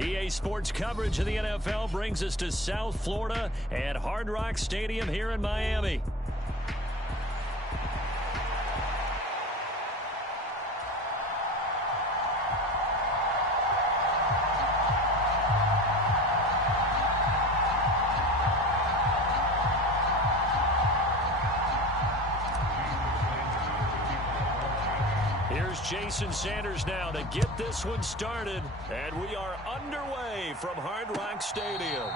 EA Sports coverage of the NFL brings us to South Florida at Hard Rock Stadium here in Miami. Here's Jason Sanders now to get this one started, and we are underway from Hard Rock Stadium.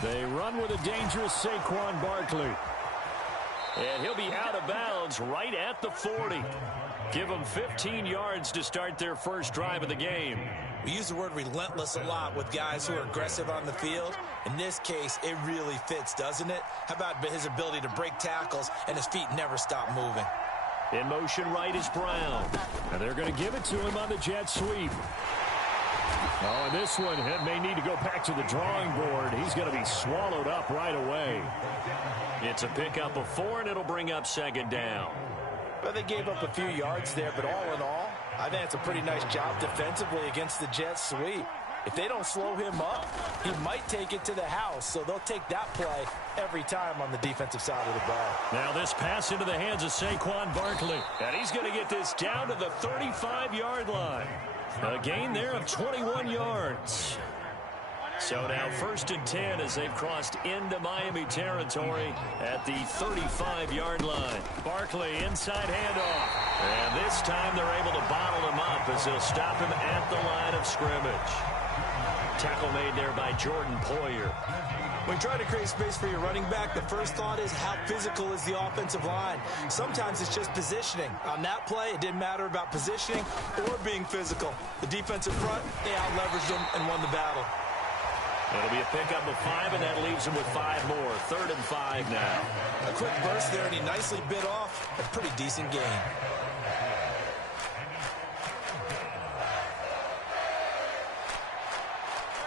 They run with a dangerous Saquon Barkley. And he'll be out of bounds right at the 40. Give them 15 yards to start their first drive of the game. We use the word relentless a lot with guys who are aggressive on the field. In this case, it really fits, doesn't it? How about his ability to break tackles and his feet never stop moving? In motion right is Brown. And they're going to give it to him on the jet sweep. Oh, and this one may need to go back to the drawing board. He's going to be swallowed up right away. It's a pickup of 4, and it'll bring up second down. Well, they gave up a few yards there, but all in all, I think it's a pretty nice job defensively against the jet sweep. If they don't slow him up, he might take it to the house, so they'll take that play every time on the defensive side of the ball. Now this pass into the hands of Saquon Barkley, and he's going to get this down to the 35-yard line. A gain there of 21 yards. So now 1st and 10 as they've crossed into Miami territory at the 35-yard line. Barkley inside handoff. And this time they're able to bottle him up as they'll stop him at the line of scrimmage. Tackle made there by Jordan Poyer. When trying to create space for your running back, the first thought is how physical is the offensive line. Sometimes it's just positioning. On that play, it didn't matter about positioning or being physical. The defensive front, they out-leveraged them and won the battle. It'll be a pickup of 5, and that leaves him with 5 more. 3rd and 5 now. A quick burst there, and he nicely bit off a pretty decent gain.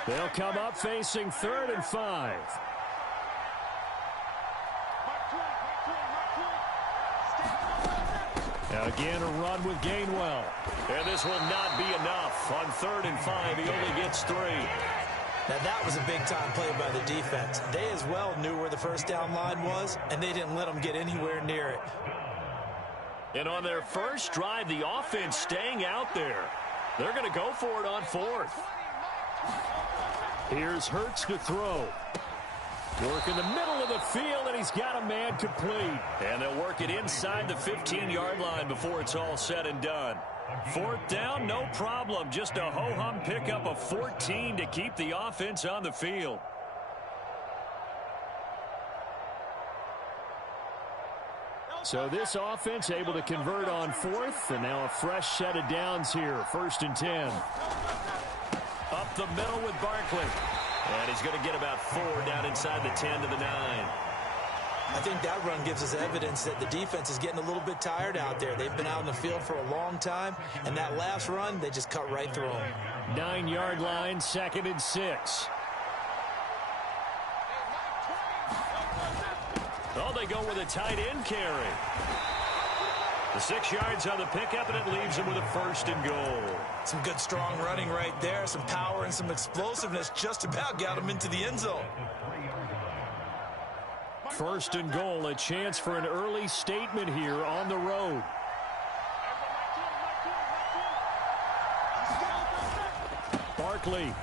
They'll come up facing 3rd and 5. Now again, a run with Gainwell. And this will not be enough. On 3rd and 5, he only gets 3. Now that was a big-time play by the defense. They as well knew where the first down line was, and they didn't let them get anywhere near it. And on their first drive, the offense staying out there. They're going to go for it on 4th. Here's Hurts to throw. Work in the middle of the field, and he's got a man complete. And they'll work it inside the 15-yard line before it's all said and done. 4th down, no problem. Just a ho-hum pickup of 14 to keep the offense on the field. So this offense able to convert on 4th, and now a fresh set of downs here. 1st and 10. Up the middle with Barkley. And he's going to get about 4 down inside the 10 to the 9. I think that run gives us evidence that the defense is getting a little bit tired out there. They've been out in the field for a long time, and that last run, they just cut right through them. 9-yard line, 2nd and 6. Oh, they go with a tight end carry. The 6 yards on the pickup, and it leaves him with a 1st and goal. Some good, strong running right there. Some power and some explosiveness just about got him into the end zone. 1st and goal, a chance for an early statement here on the road. Barkley.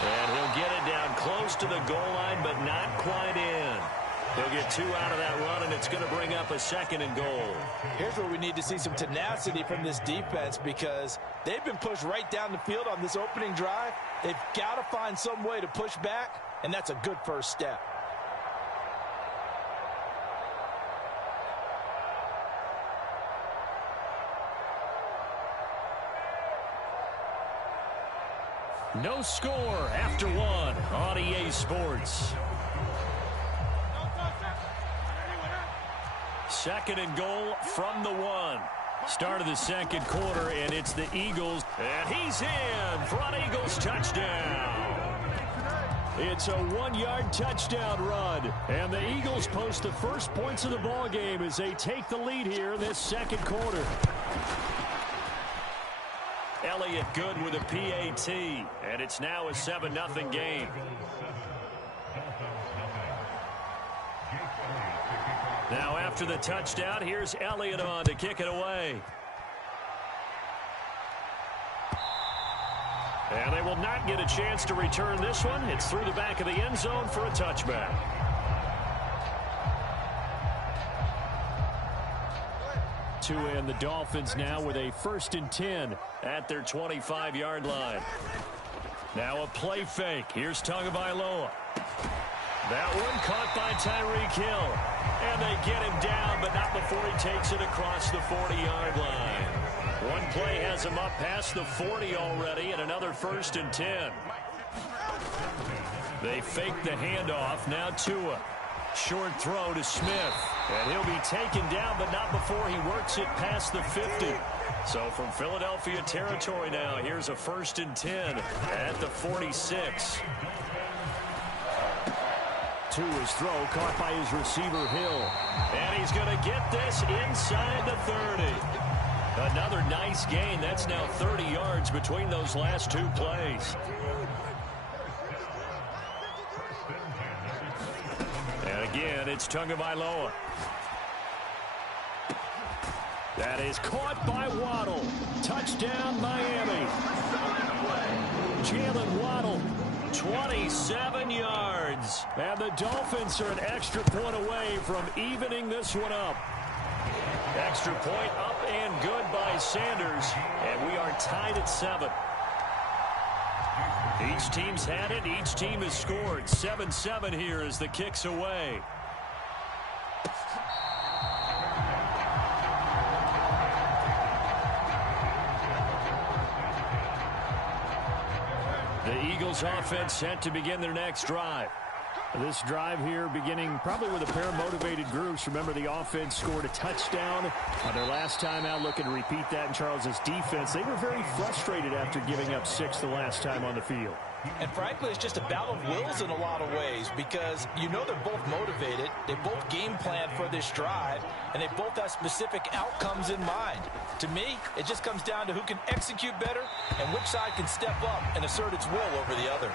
And he'll get it down close to the goal line, but not quite in. He'll get 2 out of that run, and it's going to bring up a 2nd and goal. Here's where we need to see some tenacity from this defense, because they've been pushed right down the field on this opening drive. They've got to find some way to push back, and that's a good first step. No score after 1 on EA Sports. second and goal from the 1. Start of the second quarter, and it's the Eagles. And he's in for an Eagles touchdown. It's a 1-yard touchdown run. And the Eagles post the first points of the ball game as they take the lead here in this second quarter. Elliott good with a PAT. And it's now a 7-0 game. Now after the touchdown, here's Elliott on to kick it away. And they will not get a chance to return this one. It's through the back of the end zone for a touchback. And the Dolphins now with a 1st and 10 at their 25-yard line. Now a play fake. Here's Tagovailoa. That one caught by Tyreek Hill. And they get him down, but not before he takes it across the 40-yard line. One play has him up past the 40 already, and another 1st and 10. They fake the handoff. Now Tua. Short throw to Smith. And he'll be taken down, but not before he works it past the 50. So from Philadelphia territory now, here's a 1st and 10 at the 46. Tua's throw caught by his receiver Hill. And he's going to get this inside the 30. Another nice gain. That's now 30 yards between those last 2 plays. And again, it's Tagovailoa. That is caught by Waddle. Touchdown, Miami. Jalen Waddle, 27 yards. And the Dolphins are an extra point away from evening this one up. Extra point up and good by Sanders. And we are tied at 7. Each team's had it. Each team has scored. 7-7 here as the kick's away. The Eagles offense set to begin their next drive. This drive here beginning probably with a pair of motivated groups. Remember, the offense scored a touchdown on their last time out. Looking to repeat that in Charles's defense. They were very frustrated after giving up 6 the last time on the field. And frankly, it's just a battle of wills in a lot of ways because you know they're both motivated. They both game plan for this drive, and they both have specific outcomes in mind. To me, it just comes down to who can execute better and which side can step up and assert its will over the other.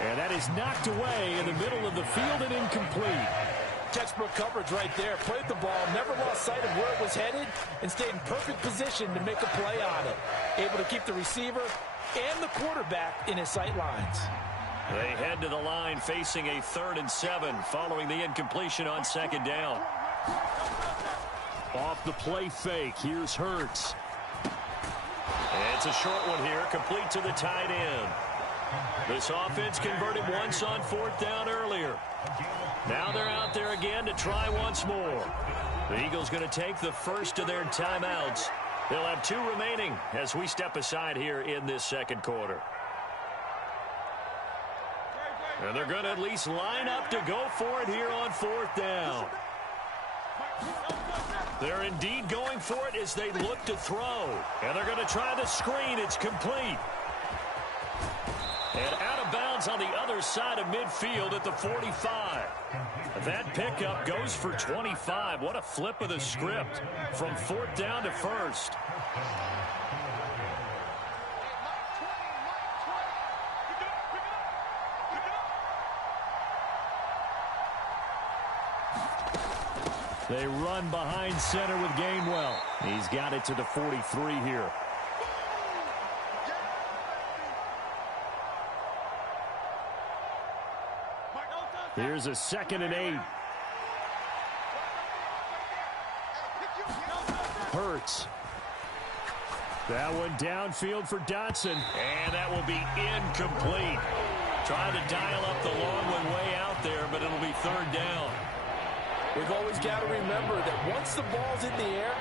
And that is knocked away in the middle of the field and incomplete. Textbook coverage right there. Played the ball, never lost sight of where it was headed, and stayed in perfect position to make a play on it. Able to keep the receiver and the quarterback in his sight lines. They head to the line facing a 3rd and 7 following the incompletion on 2nd down. Off the play fake, here's Hurts. And it's a short one here, complete to the tight end. This offense converted once on 4th down earlier. Now they're out there again to try once more. The Eagles going to take the first of their timeouts. They'll have 2 remaining as we step aside here in this second quarter. And they're going to at least line up to go for it here on 4th down. They're indeed going for it as they look to throw. And they're going to try the screen. It's complete. And out of bounds on the other side of midfield at the 45. That pickup goes for 25. What a flip of the script from 4th down to 1st. They run behind center with Gainwell. He's got it to the 43 here. Here's a 2nd and 8. Hurts. That one downfield for Dotson. And that will be incomplete. Trying to dial up the long one way out there, but it'll be 3rd down. We've always got to remember that once the ball's in the air,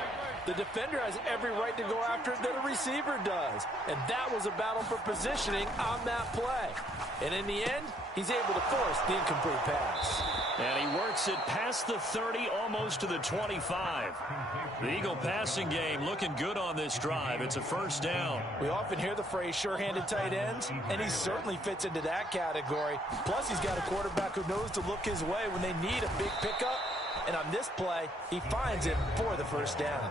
the defender has every right to go after it that a receiver does. And that was a battle for positioning on that play. And in the end, he's able to force the incomplete pass. And he works it past the 30, almost to the 25. The Eagle passing game looking good on this drive. It's a first down. We often hear the phrase sure-handed tight ends, and he certainly fits into that category. Plus, he's got a quarterback who knows to look his way when they need a big pickup. And on this play, he finds him for the first down.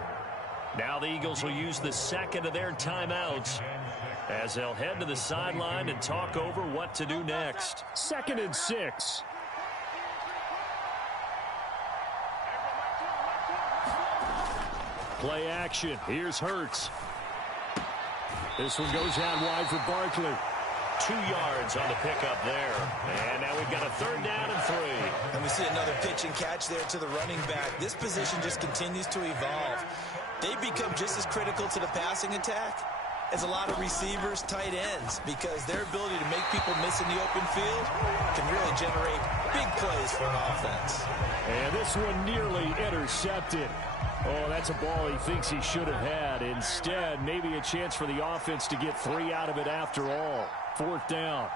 Now the Eagles will use the second of their timeouts as they'll head to the sideline and talk over what to do next. 2nd and 6. Play action. Here's Hurts. This one goes out wide for Barkley. 2 yards on the pickup there. And now we've got a 3rd down and 3. And we see another pitch and catch there to the running back. This position just continues to evolve. They become just as critical to the passing attack as a lot of receivers, tight ends, because their ability to make people miss in the open field can really generate big plays for an offense. And this one nearly intercepted. Oh, that's a ball he thinks he should have had. Instead, maybe a chance for the offense to get 3 out of it after all. 4th down.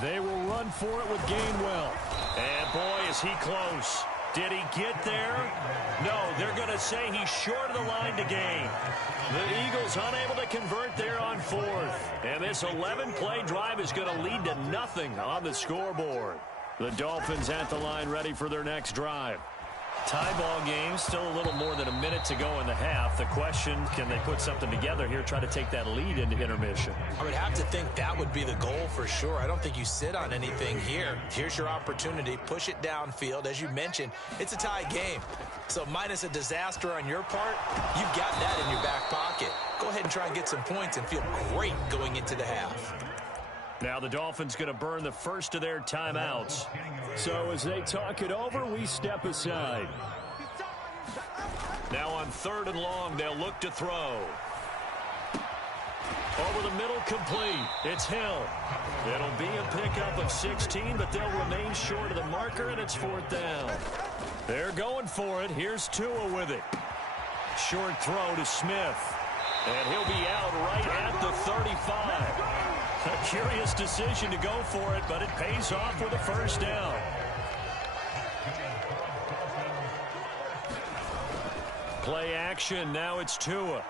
They will run for it with Gainwell. And boy, is he close. Did he get there? No, they're going to say he's short of the line to gain. The Eagles unable to convert there on 4th. And this 11-play drive is going to lead to nothing on the scoreboard. The Dolphins at the line ready for their next drive. Tie ball game, still a little more than a minute to go in the half. The question, can they put something together here, try to take that lead into intermission? I would have to think that would be the goal for sure. I don't think you sit on anything here. Here's your opportunity. Push it downfield. As you mentioned, it's a tie game. So minus a disaster on your part, you've got that in your back pocket. Go ahead and try and get some points and feel great going into the half. Now the Dolphins going to burn the first of their timeouts. So as they talk it over, we step aside. Now on 3rd and long, they'll look to throw. Over the middle, complete. It's Hill. It'll be a pickup of 16, but they'll remain short of the marker, and it's 4th down. They're going for it. Here's Tua with it. Short throw to Smith. And he'll be out right at the 35. A curious decision to go for it, but it pays off with a first down. Play action. Now it's Tua.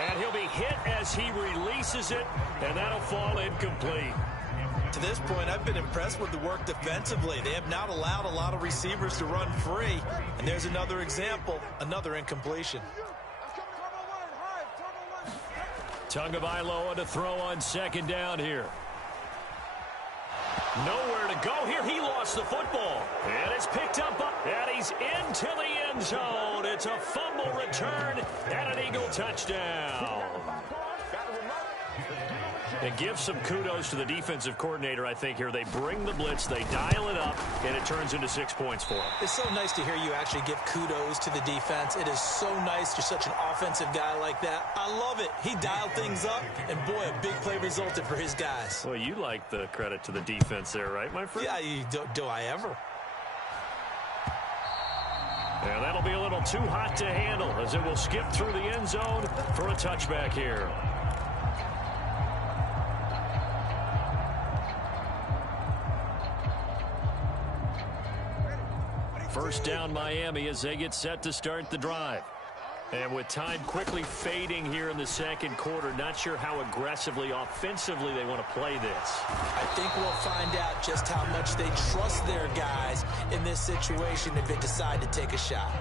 And he'll be hit as he releases it, and that'll fall incomplete. To this point, I've been impressed with the work defensively. They have not allowed a lot of receivers to run free. And there's another example, another incompletion. Tagovailoa to throw on 2nd down here. Nowhere to go here. He lost the football. And it's picked up, and he's into the end zone. It's a fumble return and an Eagle touchdown. And give some kudos to the defensive coordinator, I think, here. They bring the blitz, they dial it up, and it turns into 6 points for them. It's so nice to hear you actually give kudos to the defense. It is so nice. You're such an offensive guy like that. I love it. He dialed things up, and boy, a big play resulted for his guys. Well, you like the credit to the defense there, right, my friend? Yeah, do I ever? And that'll be a little too hot to handle as it will skip through the end zone for a touchback here. First down Miami as they get set to start the drive. And with time quickly fading here in the 2nd quarter, not sure how aggressively, offensively they want to play this. I think we'll find out just how much they trust their guys in this situation if they decide to take a shot.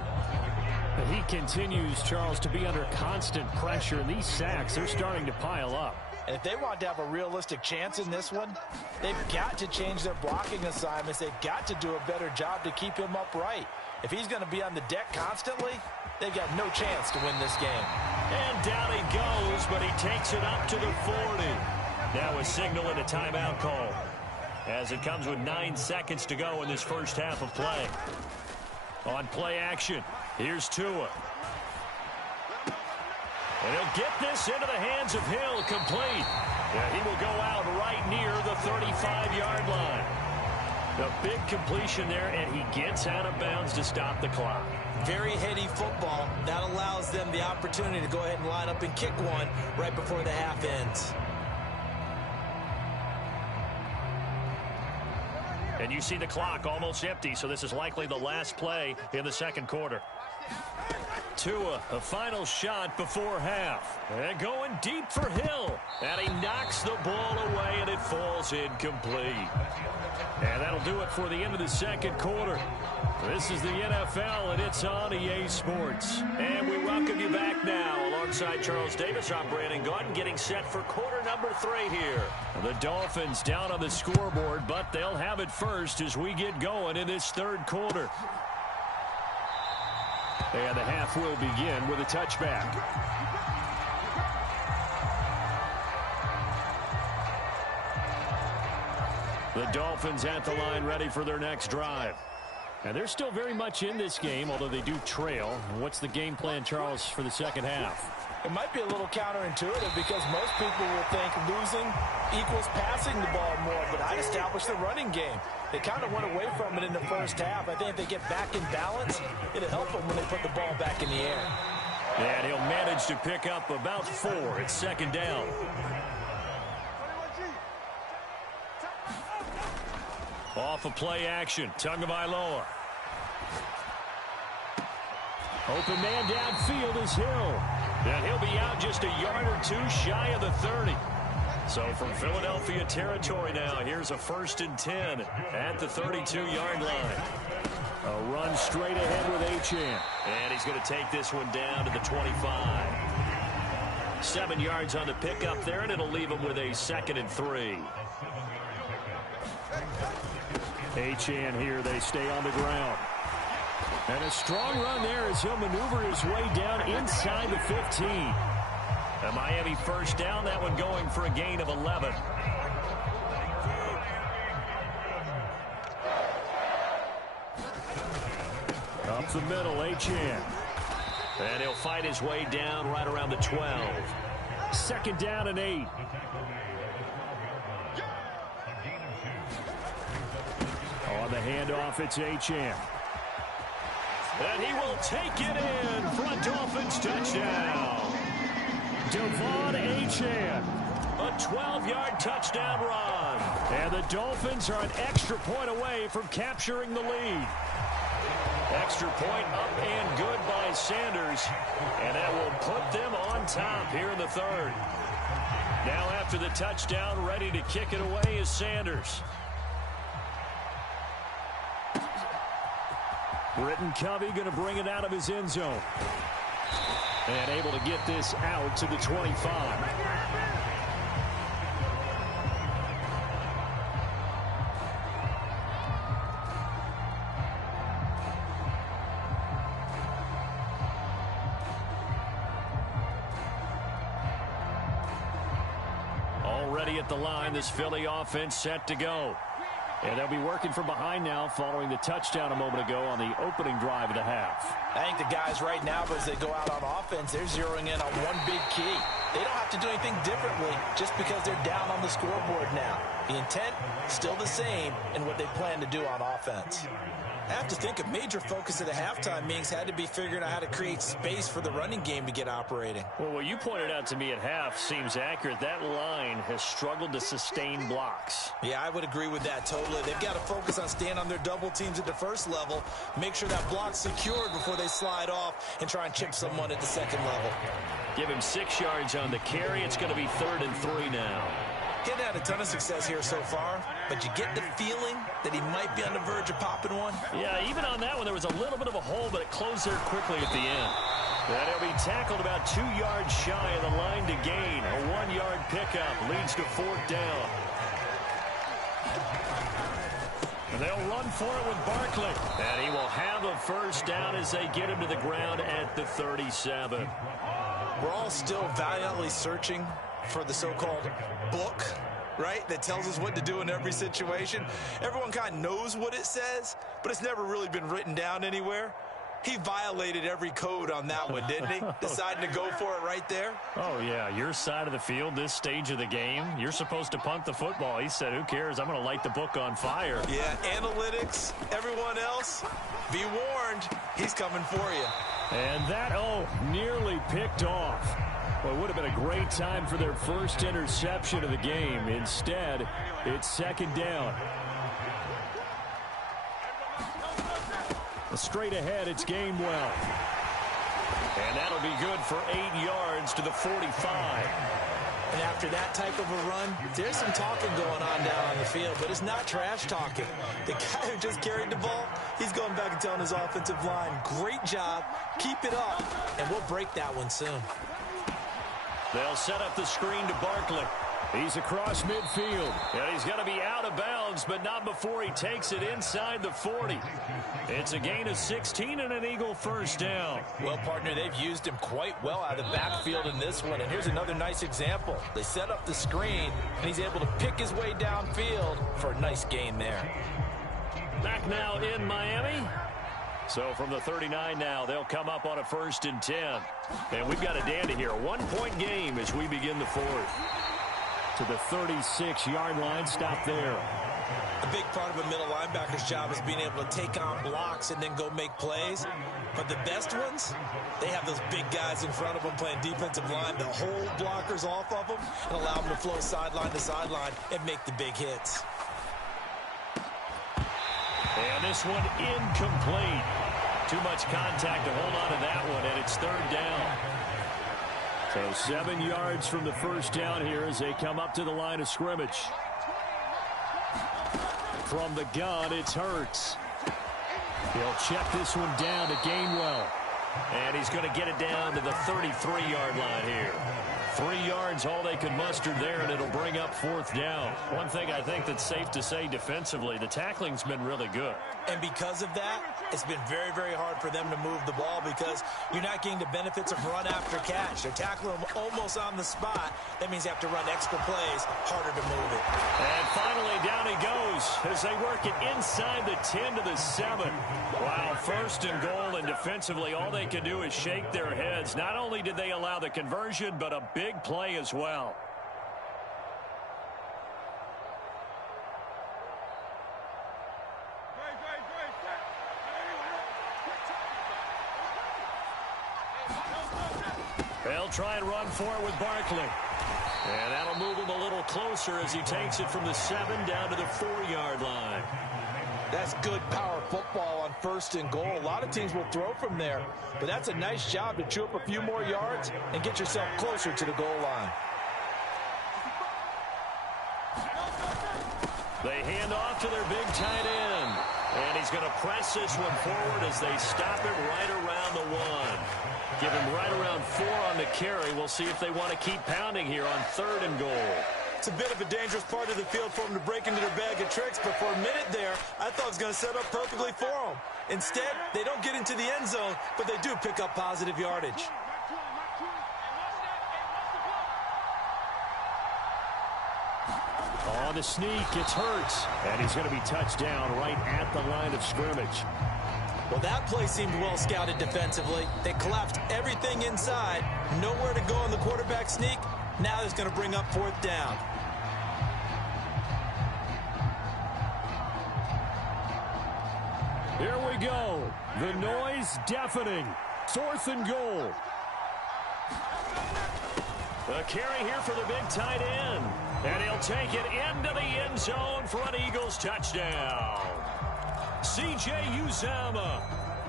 He continues, Charles, to be under constant pressure, and these sacks, they're starting to pile up. And if they want to have a realistic chance in this one, they've got to change their blocking assignments. They've got to do a better job to keep him upright. If he's going to be on the deck constantly, they've got no chance to win this game. And down he goes, but he takes it up to the 40. Now a signal and a timeout call as it comes with 9 seconds to go in this first half of play. On play action, here's Tua. And he'll get this into the hands of Hill, complete. And he will go out right near the 35-yard line. A big completion there, and he gets out of bounds to stop the clock. Very heady football. That allows them the opportunity to go ahead and line up and kick one right before the half ends. And you see the clock almost empty, so this is likely the last play in the second quarter. Tua, a final shot before half. And going deep for Hill. And he knocks the ball away, and it falls incomplete. And that'll do it for the end of the second quarter. This is the NFL, and it's on EA Sports. And we welcome you back now. Alongside Charles Davis, I'm Brandon Gaudin, getting set for quarter number 3 here. The Dolphins down on the scoreboard, but they'll have it first as we get going in this third quarter. And the half will begin with a touchback. The Dolphins at the line ready for their next drive. And they're still very much in this game, although they do trail. What's the game plan, Charles, for the second half? It might be a little counterintuitive because most people will think losing equals passing the ball more, but I'd establish the running game. They kind of went away from it in the first half. I think if they get back in balance, it'll help them when they put the ball back in the air. And he'll manage to pick up about 4. It's second down. Off of play action, Tagovailoa. Open man downfield is Hill. And he'll be out just a yard or 2 shy of the 30. So from Philadelphia territory now, here's a 1st and 10 at the 32-yard line. A run straight ahead with Achane. And he's going to take this one down to the 25. 7 yards on the pickup there, and it'll leave him with a 2nd and 3. Achane here, they stay on the ground. And a strong run there as he'll maneuver his way down inside the 15. A Miami first down, that one going for a gain of 11. Up the middle, Achane. And he'll fight his way down right around the 12. 2nd down and 8. On the handoff, it's Achane. And he will take it in for a Dolphins touchdown. Devon Achane, a 12-yard touchdown run. And the Dolphins are an extra point away from capturing the lead. Extra point up and good by Sanders. And that will put them on top here in the third. Now after the touchdown, ready to kick it away is Sanders. Britton Covey going to bring it out of his end zone. And able to get this out to the 25. Already at the line, this Philly offense set to go. And they'll be working from behind now following the touchdown a moment ago on the opening drive of the half. I think the guys right now, as they go out on offense, they're zeroing in on one big key. They don't have to do anything differently just because they're down on the scoreboard now. The intent, still the same in what they plan to do on offense. I have to think a major focus of the halftime meetings had to be figuring out how to create space for the running game to get operating. Well, what you pointed out to me at half seems accurate. That line has struggled to sustain blocks. Yeah, I would agree with that totally. They've got to focus on staying on their double teams at the first level, make sure that block's secured before they slide off and try and chip someone at the second level. Give him 6 yards on the carry. It's going to be 3rd and 3 now. Getting had a ton of success here so far, but you get the feeling that he might be on the verge of popping one. Yeah, even on that one, there was a little bit of a hole, but it closed there quickly at the end. And he'll be tackled about 2 yards shy of the line to gain. A 1-yard pickup leads to 4th down. And they'll run for it with Barkley. And he will have a first down as they get him to the ground at the 37. We're all still valiantly searching for the so-called book, right, that tells us what to do in every situation. Everyone kind of knows what it says, but it's never really been written down anywhere. He violated every code on that one, didn't he? Deciding to go for it right there. Oh, yeah, your side of the field, this stage of the game, you're supposed to punt the football. He said, who cares? I'm going to light the book on fire. Yeah, analytics, everyone else, be warned, he's coming for you. And that, nearly picked off. Well, it would have been a great time for their first interception of the game. Instead, it's 2nd down. Straight ahead, it's Gainwell. And that'll be good for 8 yards to the 45. And after that type of a run, there's some talking going on down on the field, but it's not trash talking. The guy who just carried the ball, he's going back and telling his offensive line, great job, keep it up, and we'll break that one soon. They'll set up the screen to Barkley. He's across midfield. And he's going to be out of bounds, but not before he takes it inside the 40. It's a gain of 16 and an Eagle first down. Well, partner, they've used him quite well out of the backfield in this one. And here's another nice example. They set up the screen, and he's able to pick his way downfield for a nice gain there. Back now in Miami. So from the 39 now, they'll come up on a 1st and 10. And we've got a dandy here. 1-point game as we begin the 4th. To the 36-yard line, stop there. A big part of a middle linebacker's job is being able to take on blocks and then go make plays. But the best ones, they have those big guys in front of them playing defensive line that hold blockers off of them and allow them to flow sideline to sideline and make the big hits. And this one incomplete. Too much contact to hold on to that one, and it's 3rd down. So 7 yards from the first down here as they come up to the line of scrimmage. From the gun, it's Hurts. He'll check this one down to Gainwell. And he's going to get it down to the 33-yard line here. 3 yards, all they could muster there, and it'll bring up 4th down. One thing I think that's safe to say defensively, the tackling's been really good. And because of that, it's been very, very hard for them to move the ball because you're not getting the benefits of run after catch. They're tackling them almost on the spot. That means you have to run extra plays, harder to move it. And finally, down he goes as they work it inside the 10 to the 7. Wow, 1st and goal, and defensively, all they can do is shake their heads. Not only did they allow the conversion, but a big play as well. They'll try and run for it with Barkley. And that'll move him a little closer as he takes it from the 7 down to the 4-yard line. That's good power football on 1st and goal. A lot of teams will throw from there, but that's a nice job to chew up a few more yards and get yourself closer to the goal line. They hand off to their big tight end. And he's going to press this one forward as they stop it right around the 1. Give him right around 4 on the carry. We'll see if they want to keep pounding here on 3rd and goal. It's a bit of a dangerous part of the field for them to break into their bag of tricks, but for a minute there, I thought it was going to set up perfectly for them. Instead, they don't get into the end zone, but they do pick up positive yardage. On the sneak, it's Hurts. And he's going to be touched down right at the line of scrimmage. Well, that play seemed well scouted defensively. They collapsed everything inside. Nowhere to go on the quarterback sneak. Now it's going to bring up 4th down. Here we go. The noise deafening. 4th and goal. The carry here for the big tight end. And he'll take it into the end zone for an Eagles touchdown. C.J. Uzomah,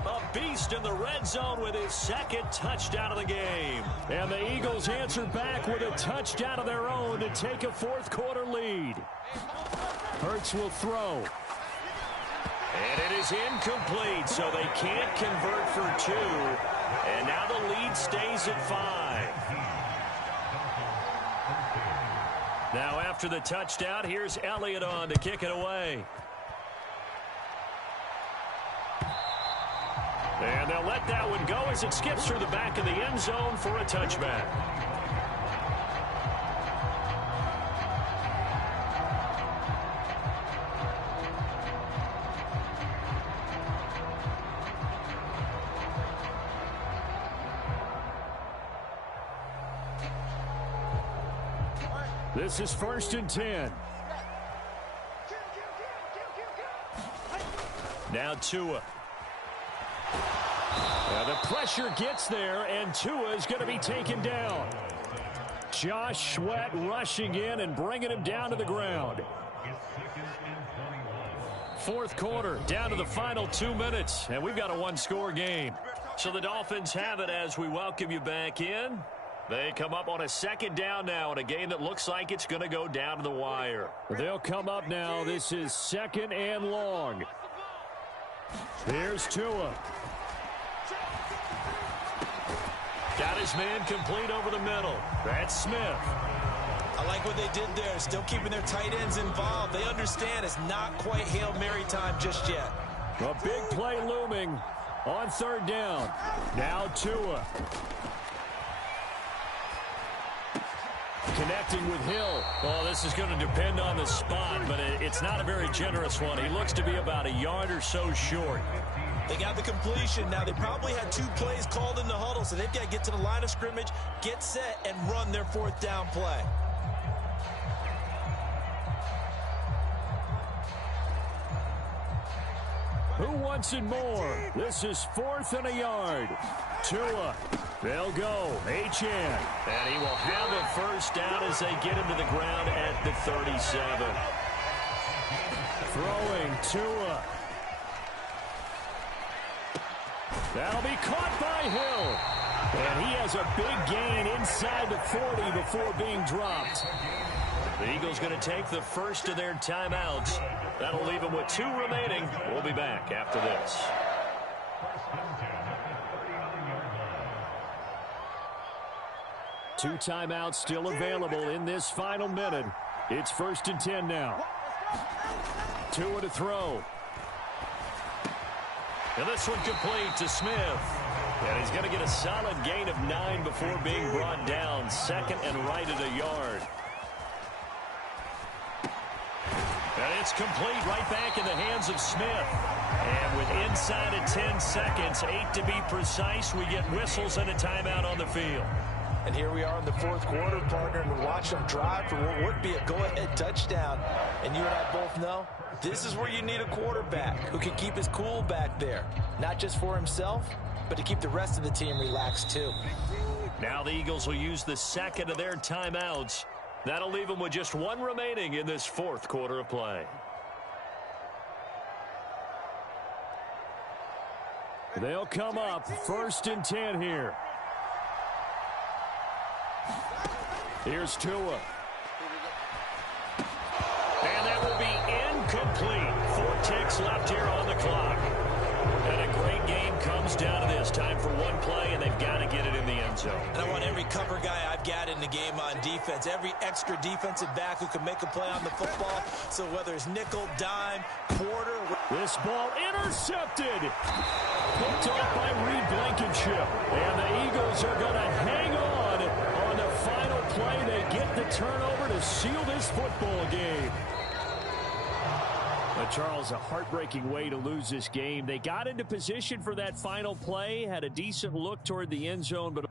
a beast in the red zone with his 2nd touchdown of the game. And the Eagles answer back with a touchdown of their own to take a 4th quarter lead. Hurts will throw. And it is incomplete, so they can't convert for 2. And now the lead stays at 5. Now after the touchdown, here's Elliott on to kick it away. And they'll let that one go as it skips through the back of the end zone for a touchback. This is 1st and 10. Now Tua. Now the pressure gets there, and Tua is going to be taken down. Josh Sweat rushing in and bringing him down to the ground. Fourth quarter, down to the final 2 minutes, and we've got a one-score game. So the Dolphins have it as we welcome you back in. They come up on a second down now in a game that looks like it's going to go down to the wire. They'll come up now. This is 2nd and long. Here's Tua. Got his man complete over the middle. That's Smith. I like what they did there, still keeping their tight ends involved. They understand it's not quite Hail Mary time just yet. A big play looming on 3rd down. Now Tua. Connecting with Hill. Well, this is going to depend on the spot, but it's not a very generous one. He looks to be about a yard or so short. They got the completion. Now, they probably had 2 plays called in the huddle, so they've got to get to the line of scrimmage, get set, and run their 4th down play. Who wants it more? This is 4th and a yard. Tua. They'll go. H.N. And he will have a first down as they get him to the ground at the 37. Throwing Tua. That'll be caught by Hill. And he has a big gain inside the 40 before being dropped. The Eagles going to take the first of their timeouts. That'll leave them with 2 remaining. We'll be back after this. Two timeouts still available in this final minute. It's 1st and 10 now. Tua to throw. And this one complete to Smith. And he's going to get a solid gain of 9 before being brought down. 2nd and right at a yard. And it's complete right back in the hands of Smith. And with inside of 10 seconds, 8 to be precise, we get whistles and a timeout on the field. And here we are in the 4th quarter, partner, and watch them drive for what would be a go-ahead touchdown. And you and I both know this is where you need a quarterback who can keep his cool back there. Not just for himself, but to keep the rest of the team relaxed too. Now the Eagles will use the 2nd of their timeouts. That'll leave them with just 1 remaining in this 4th quarter of play. They'll come up 1st and 10 here. Here's Tua. And that will be incomplete. 4 ticks left here on the clock. And a great game comes down to this. Time for 1 play, and they've got to get it in the end zone. And I want every cover guy I've got in the game on defense, every extra defensive back who can make a play on the football. So whether it's nickel, dime, quarter. This ball intercepted. Picked off by Reed Blankenship. And the Eagles are going to hang on the final play. They get the turnover to seal this football game. But Charles, a heartbreaking way to lose this game. They got into position for that final play, had a decent look toward the end zone, but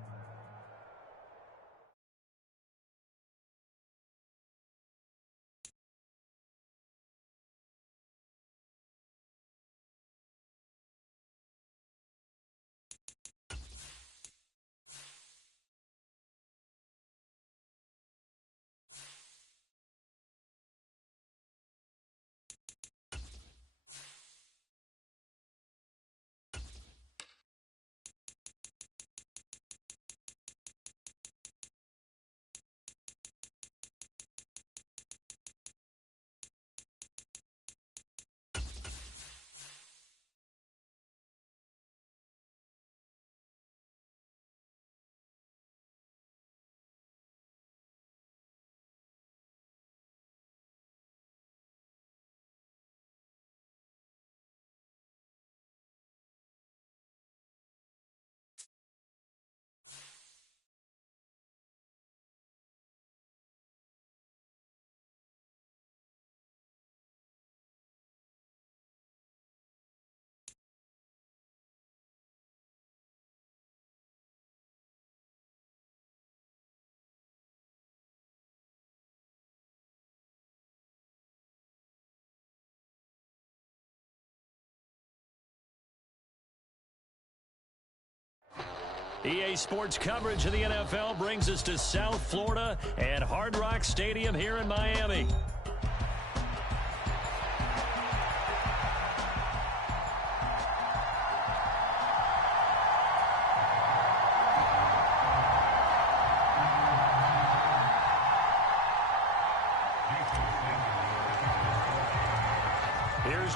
EA Sports coverage of the NFL brings us to South Florida and Hard Rock Stadium here in Miami.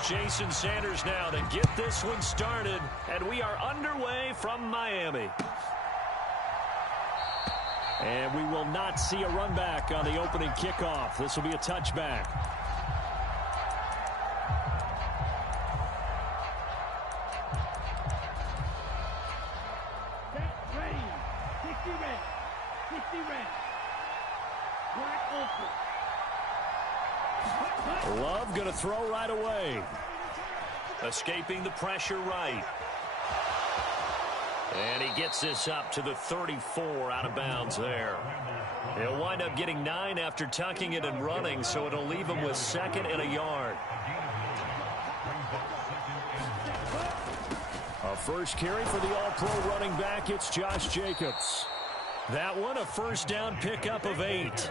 Jason Sanders now to get this one started. And we are underway from Miami. And we will not see a run back on the opening kickoff. This will be a touchback. Love going to throw right away. Escaping the pressure right. And he gets this up to the 34 out of bounds there. He'll wind up getting 9 after tucking it and running, so it'll leave him with 2nd and a yard. A first carry for the all-pro running back. It's Josh Jacobs. That one, a first down pickup of 8.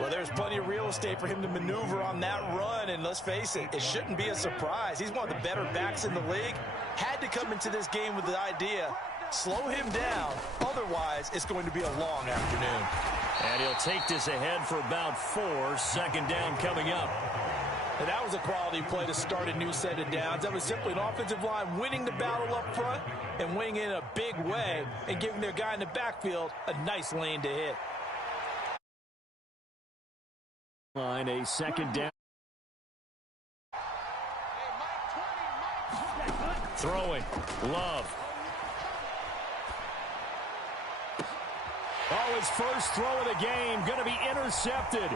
Well, there's plenty of real estate for him to maneuver on that run, and let's face it, it shouldn't be a surprise. He's one of the better backs in the league. Had to come into this game with the idea, slow him down, otherwise it's going to be a long afternoon. And he'll take this ahead for about 4, 2nd down coming up. And that was a quality play to start a new set of downs. That was simply an offensive line winning the battle up front and winning in a big way and giving their guy in the backfield a nice lane to hit. Line, a 2nd down. Throwing. Love. Oh, his first throw of the game going to be intercepted.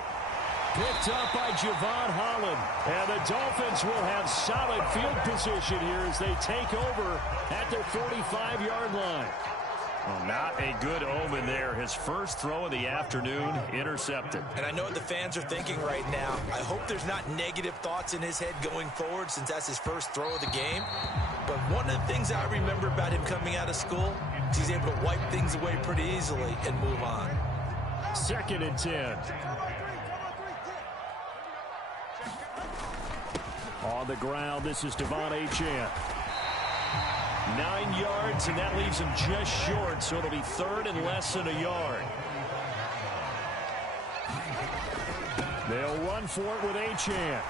Picked up by Javon Holland. And the Dolphins will have solid field position here as they take over at their 45-yard line. Well, not a good omen there. His first throw of the afternoon intercepted. And I know what the fans are thinking right now. I hope there's not negative thoughts in his head going forward since that's his first throw of the game. But one of the things I remember about him coming out of school is he's able to wipe things away pretty easily and move on. 2nd and 10. On the ground, this is Devon Achane. 9 yards, and that leaves him just short, so it'll be 3rd and less than a yard. They'll run for it with Achane.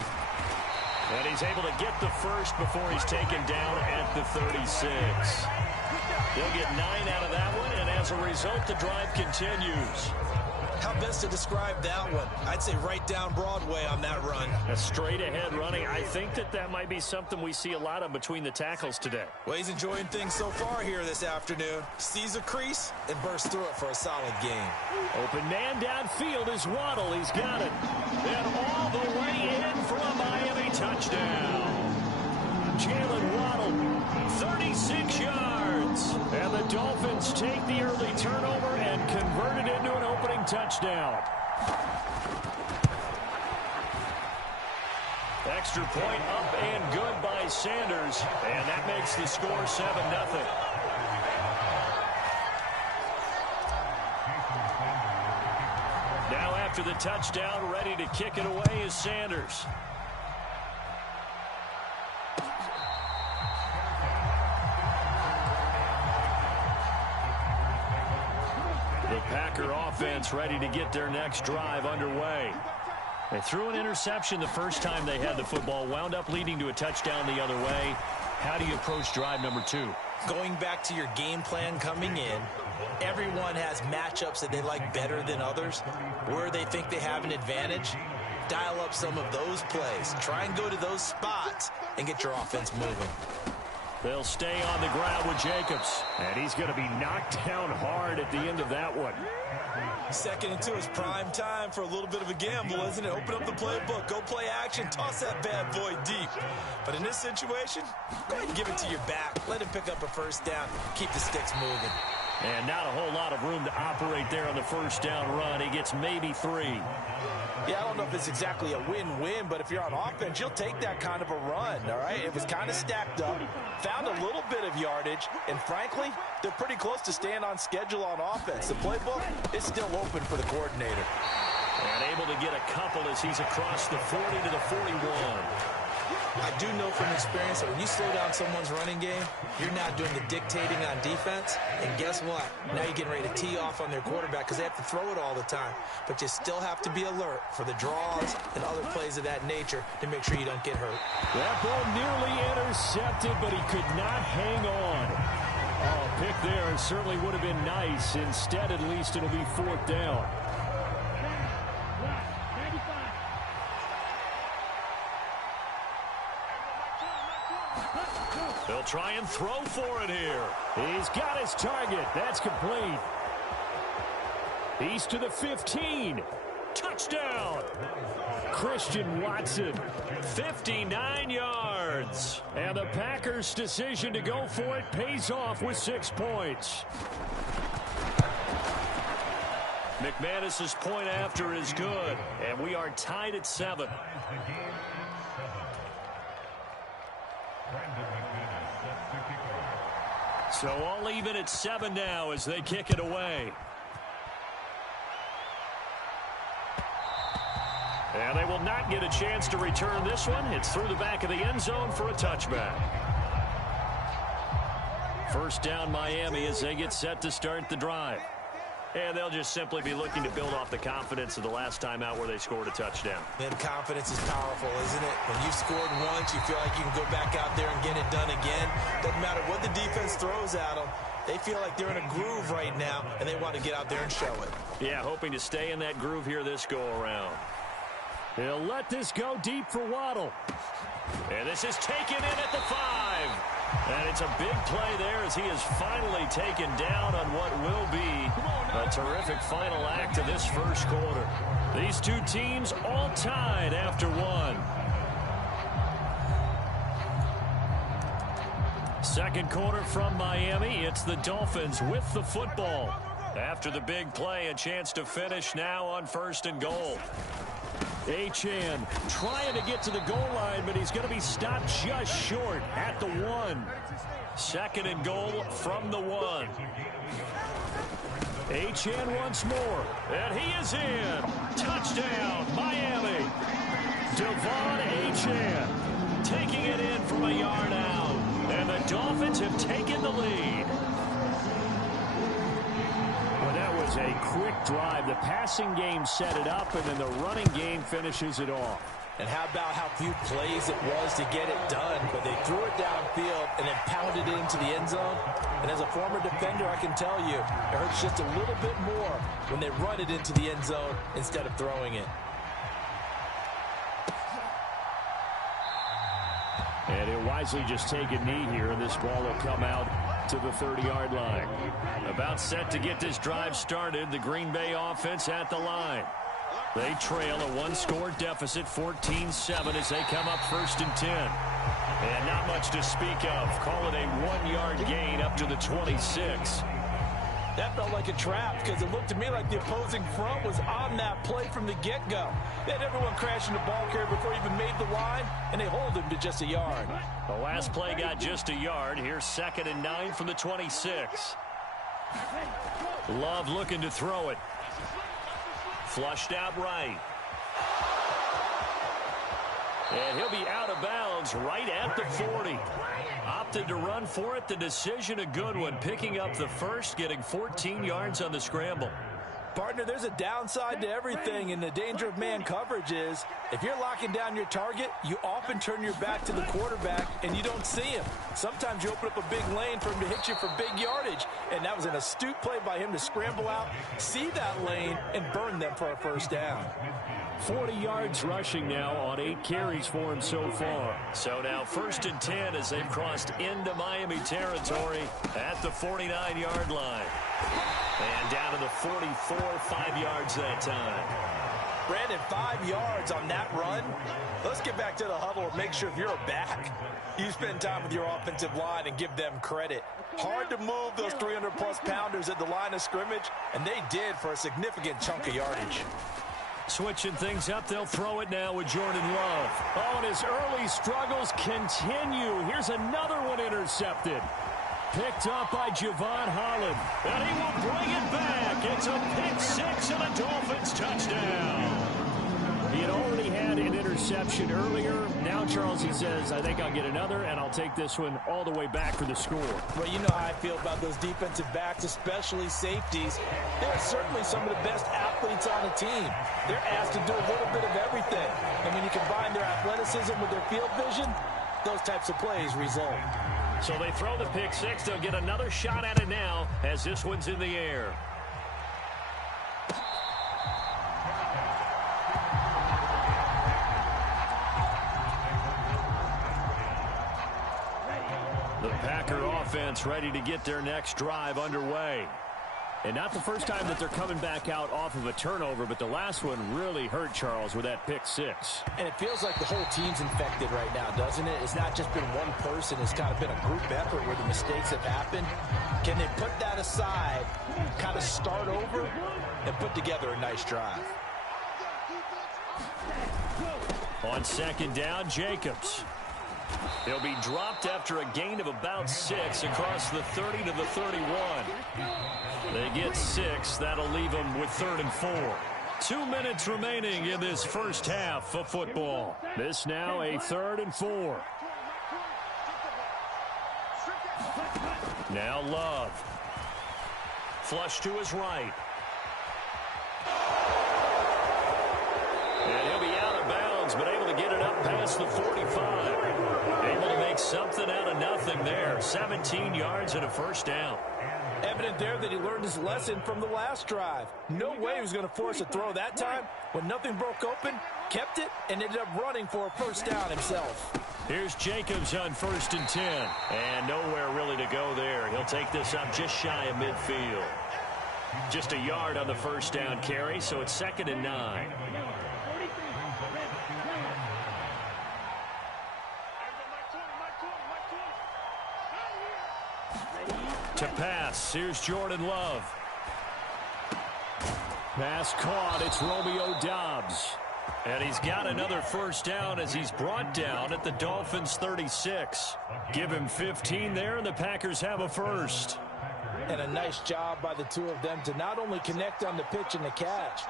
And he's able to get the first before he's taken down at the 36. They'll get 9 out of that one, and as a result, the drive continues. How best to describe that one? I'd say right down Broadway on that run. A straight ahead running. I think that might be something we see a lot of between the tackles today. Well, he's enjoying things so far here this afternoon. Sees a crease and bursts through it for a solid game. Open man downfield is Waddle. He's got it. And all the way in for a Miami touchdown. Jalen Waddle, 36 yards. And the Dolphins take the early turnover and convert it into an opening touchdown. Extra point up and good by Sanders. And that makes the score 7-0. Now after the touchdown, ready to kick it away is Sanders. The Packer offense ready to get their next drive underway. They threw an interception the first time they had the football, wound up leading to a touchdown the other way. How do you approach drive number 2? Going back to your game plan coming in, everyone has matchups that they like better than others. Where they think they have an advantage, dial up some of those plays. Try and go to those spots and get your offense moving. They'll stay on the ground with Jacobs. And he's going to be knocked down hard at the end of that one. 2nd and 2 is prime time for a little bit of a gamble, isn't it? Open up the playbook, go play action, toss that bad boy deep. But in this situation, go ahead and give it to your back. Let him pick up a first down, keep the sticks moving. And not a whole lot of room to operate there on the first down run. He gets maybe 3. Yeah, I don't know if it's exactly a win-win, but if you're on offense, you'll take that kind of a run, all right? It was kind of stacked up, found a little bit of yardage, and frankly, they're pretty close to staying on schedule on offense. The playbook is still open for the coordinator. And able to get a couple as he's across the 40 to the 41. I do know from experience that when you slow down someone's running game, you're now doing the dictating on defense. And guess what? Now you're getting ready to tee off on their quarterback because they have to throw it all the time. But you still have to be alert for the draws and other plays of that nature to make sure you don't get hurt. That ball nearly intercepted, but he could not hang on. Oh, pick there certainly would have been nice. Instead, at least it'll be 4th down. They'll try and throw for it here. He's got his target. That's complete. He's to the 15. Touchdown. Christian Watson. 59 yards. And the Packers' decision to go for it pays off with 6 points. McManus's point after is good. And we are tied at 7. So all even at 7 now as they kick it away. And they will not get a chance to return this one. It's through the back of the end zone for a touchback. First down Miami as they get set to start the drive. And they'll just simply be looking to build off the confidence of the last time out where they scored a touchdown. Then confidence is powerful, isn't it? When you've scored once, you feel like you can go back out there and get it done again. Doesn't matter what the defense throws at them. They feel like they're in a groove right now, and they want to get out there and show it. Yeah, hoping to stay in that groove here this go-around. He'll let this go deep for Waddle. And this is taken in at the 5. And it's a big play there as he is finally taken down on what will be a terrific final act of this first quarter. These two teams all tied after 1. Second quarter from Miami. It's the Dolphins with the football. After the big play, a chance to finish now on 1st and goal. Achane trying to get to the goal line, but he's going to be stopped just short at the 1. 2nd and goal from the 1. Achane once more. And he is in. Touchdown, Miami. Devon Achane taking it in from a yard out. And the Dolphins have taken the lead. Well, that was a quick drive. The passing game set it up, and then the running game finishes it off. And how about how few plays it was to get it done, but they threw it downfield and then pounded it into the end zone. And as a former defender, I can tell you, it hurts just a little bit more when they run it into the end zone instead of throwing it. And he'll wisely just take a knee here, and this ball will come out to the 30-yard line. About set to get this drive started, the Green Bay offense at the line. They trail a 1-score deficit, 14-7, as they come up 1st and 10. And not much to speak of. Call it a 1-yard gain up to the 26. That felt like a trap because it looked to me like the opposing front was on that play from the get-go. They had everyone crashing the ball carrier before he even made the line, and they hold him to just a yard. The last play got just a yard. Here's 2nd and 9 from the 26. Love looking to throw it. Flushed out right. And he'll be out of bounds right at the 40. Opted to run for it. The decision a good one. Picking up the first, getting 14 yards on the scramble. Partner, there's a downside to everything, and the danger of man coverage is if you're locking down your target, you often turn your back to the quarterback and you don't see him. Sometimes you open up a big lane for him to hit you for big yardage, and that was an astute play by him to scramble out, see that lane, and burn them for a first down. 40 yards rushing now on 8 carries for him so far. So now 1st and 10 as they've crossed into Miami territory at the 49-yard line. And down to the 44, 5 yards that time. Brandon, 5 yards on that run. Let's get back to the huddle and make sure if you're a back, you spend time with your offensive line and give them credit. Hard to move those 300-plus pounders at the line of scrimmage, and they did for a significant chunk of yardage. Switching things up, they'll throw it now with Jordan Love. Oh, and his early struggles continue. Here's another one intercepted. Picked up by Javon Holland. And he will bring it back. It's a pick 6 and a Dolphins touchdown. He had already had an interception earlier. Now, Charles, he says, I think I'll get another, and I'll take this one all the way back for the score. Well, you know how I feel about those defensive backs, especially safeties. They're certainly some of the best athletes on the team. They're asked to do a little bit of everything. And when you combine their athleticism with their field vision, those types of plays result. So they throw the pick six. They'll get another shot at it now as this one's in the air. The Packer offense ready to get their next drive underway. And not the first time that they're coming back out off of a turnover, but the last one really hurt, Charles, with that pick six. And it feels like the whole team's infected right now, doesn't it? It's not just been one person. It's kind of been a group effort where the mistakes have happened. Can they put that aside, kind of start over, and put together a nice drive? On second down, Jacobs. He'll be dropped after a gain of about 6 across the 30 to the 31. They get 6. That'll leave them with 3rd and 4. 2 minutes remaining in this first half of football. This now a 3rd and 4. Now Love. Flush to his right. And he'll be out of bounds, but able to get it up past the 45. Able to make something out of nothing there. 17 yards and a first down. Evident there that he learned his lesson from the last drive. No way he was going to force a throw that time. When nothing broke open, kept it, and ended up running for a first down himself. Here's Jacobs on 1st and 10. And nowhere really to go there. He'll take this up just shy of midfield. Just a yard on the first down carry, so it's 2nd and 9. To pass, here's Jordan Love. Pass caught, it's Romeo Doubs. And he's got another first down as he's brought down at the Dolphins' 36. Give him 15 there, and the Packers have a first. And a nice job by the two of them to not only connect on the pitch and the catch,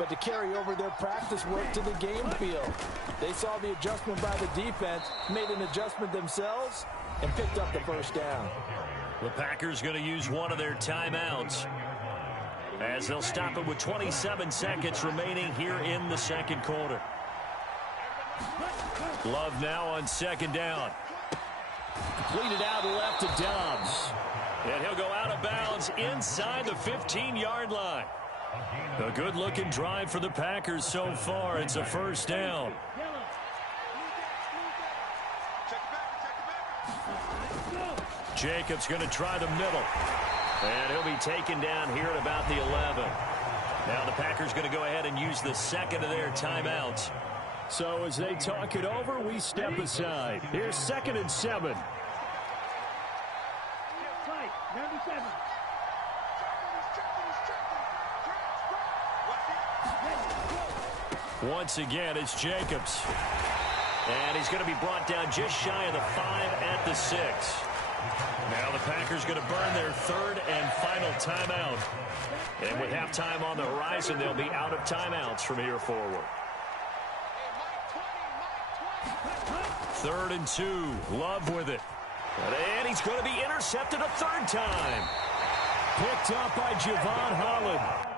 but to carry over their practice work to the game field. They saw the adjustment by the defense, made an adjustment themselves, and picked up the first down. The Packers going to use one of their timeouts as they'll stop it with 27 seconds remaining here in the second quarter. Love now on second down. Completed out left to Doubs. And he'll go out of bounds inside the 15-yard line. A good-looking drive for the Packers so far. It's a first down. Jacobs going to try the middle. And he'll be taken down here at about the 11. Now the Packers going to go ahead and use the second of their timeouts. So as they talk it over, we step aside. Here's 2nd and 7. Once again, it's Jacobs. And he's going to be brought down just shy of the 5 at the 6. Now the Packers going to burn their 3rd and final timeout. And with halftime on the horizon, they'll be out of timeouts from here forward. 3rd and 2. Love with it. And he's going to be intercepted a 3rd time. Picked up by Javon Holland.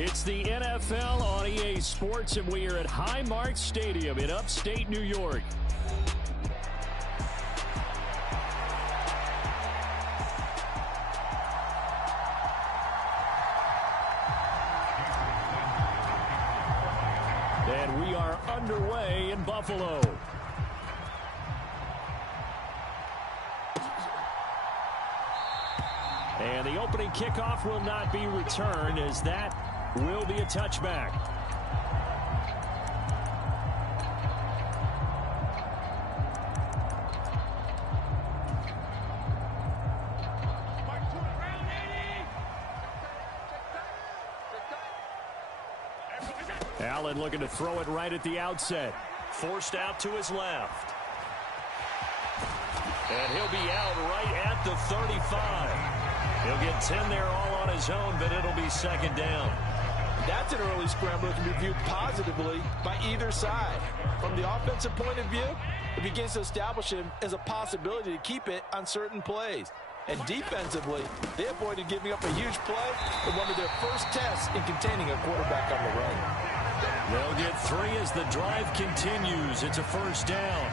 It's the NFL on EA Sports, and we are at Highmark Stadium in upstate New York. And we are underway in Buffalo. And the opening kickoff will not be returned, as that will be a touchback. Allen looking to throw it right at the outset. Forced out to his left. And he'll be out right at the 35. He'll get 10 there all on his own, but it'll be second down. That's an early scramble that can be viewed positively by either side. From the offensive point of view, it begins to establish him as a possibility to keep it on certain plays. And defensively, they avoided giving up a huge play in one of their first tests in containing a quarterback on the run. They'll get 3 as the drive continues. It's a first down.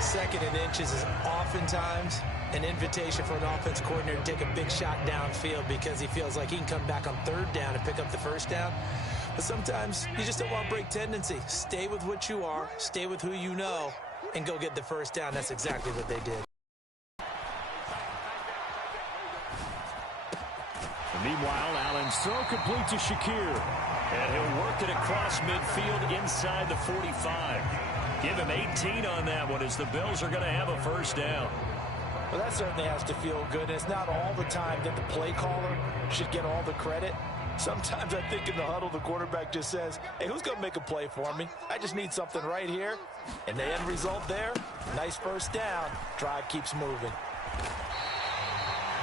Second and inches is oftentimes an invitation for an offense coordinator to take a big shot downfield because he feels like he can come back on third down and pick up the first down. But sometimes you just don't want break tendency. Stay with what you are, stay with who you know, and go get the first down. That's exactly what they did. Meanwhile, Allen's throw complete to Shakir. And he'll work it across midfield inside the 45. Give him 18 on that one as the Bills are going to have a first down. Well, that certainly has to feel good. And it's not all the time that the play caller should get all the credit. Sometimes I think in the huddle, the quarterback just says, hey, who's going to make a play for me? I just need something right here. And the end result there, nice first down. Drive keeps moving.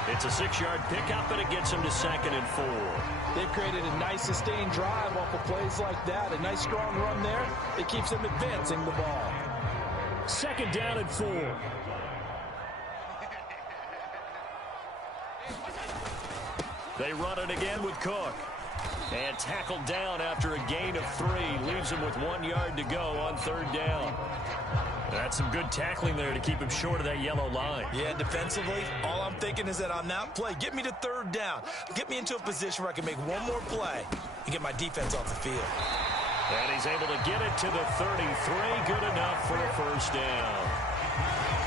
It's a 6-yard pickup, and it gets him to 2nd and 4. They've created a nice sustained drive off of plays like that. A nice strong run there. It keeps them advancing the ball. 2nd down and 4. They run it again with Cook. And tackled down after a gain of 3. Leaves him with 1 yard to go on 3rd down. That's some good tackling there to keep him short of that yellow line. Yeah, defensively, all I'm thinking is that on that play, get me to 3rd down. Get me into a position where I can make one more play and get my defense off the field. And he's able to get it to the 33. Good enough for a first down.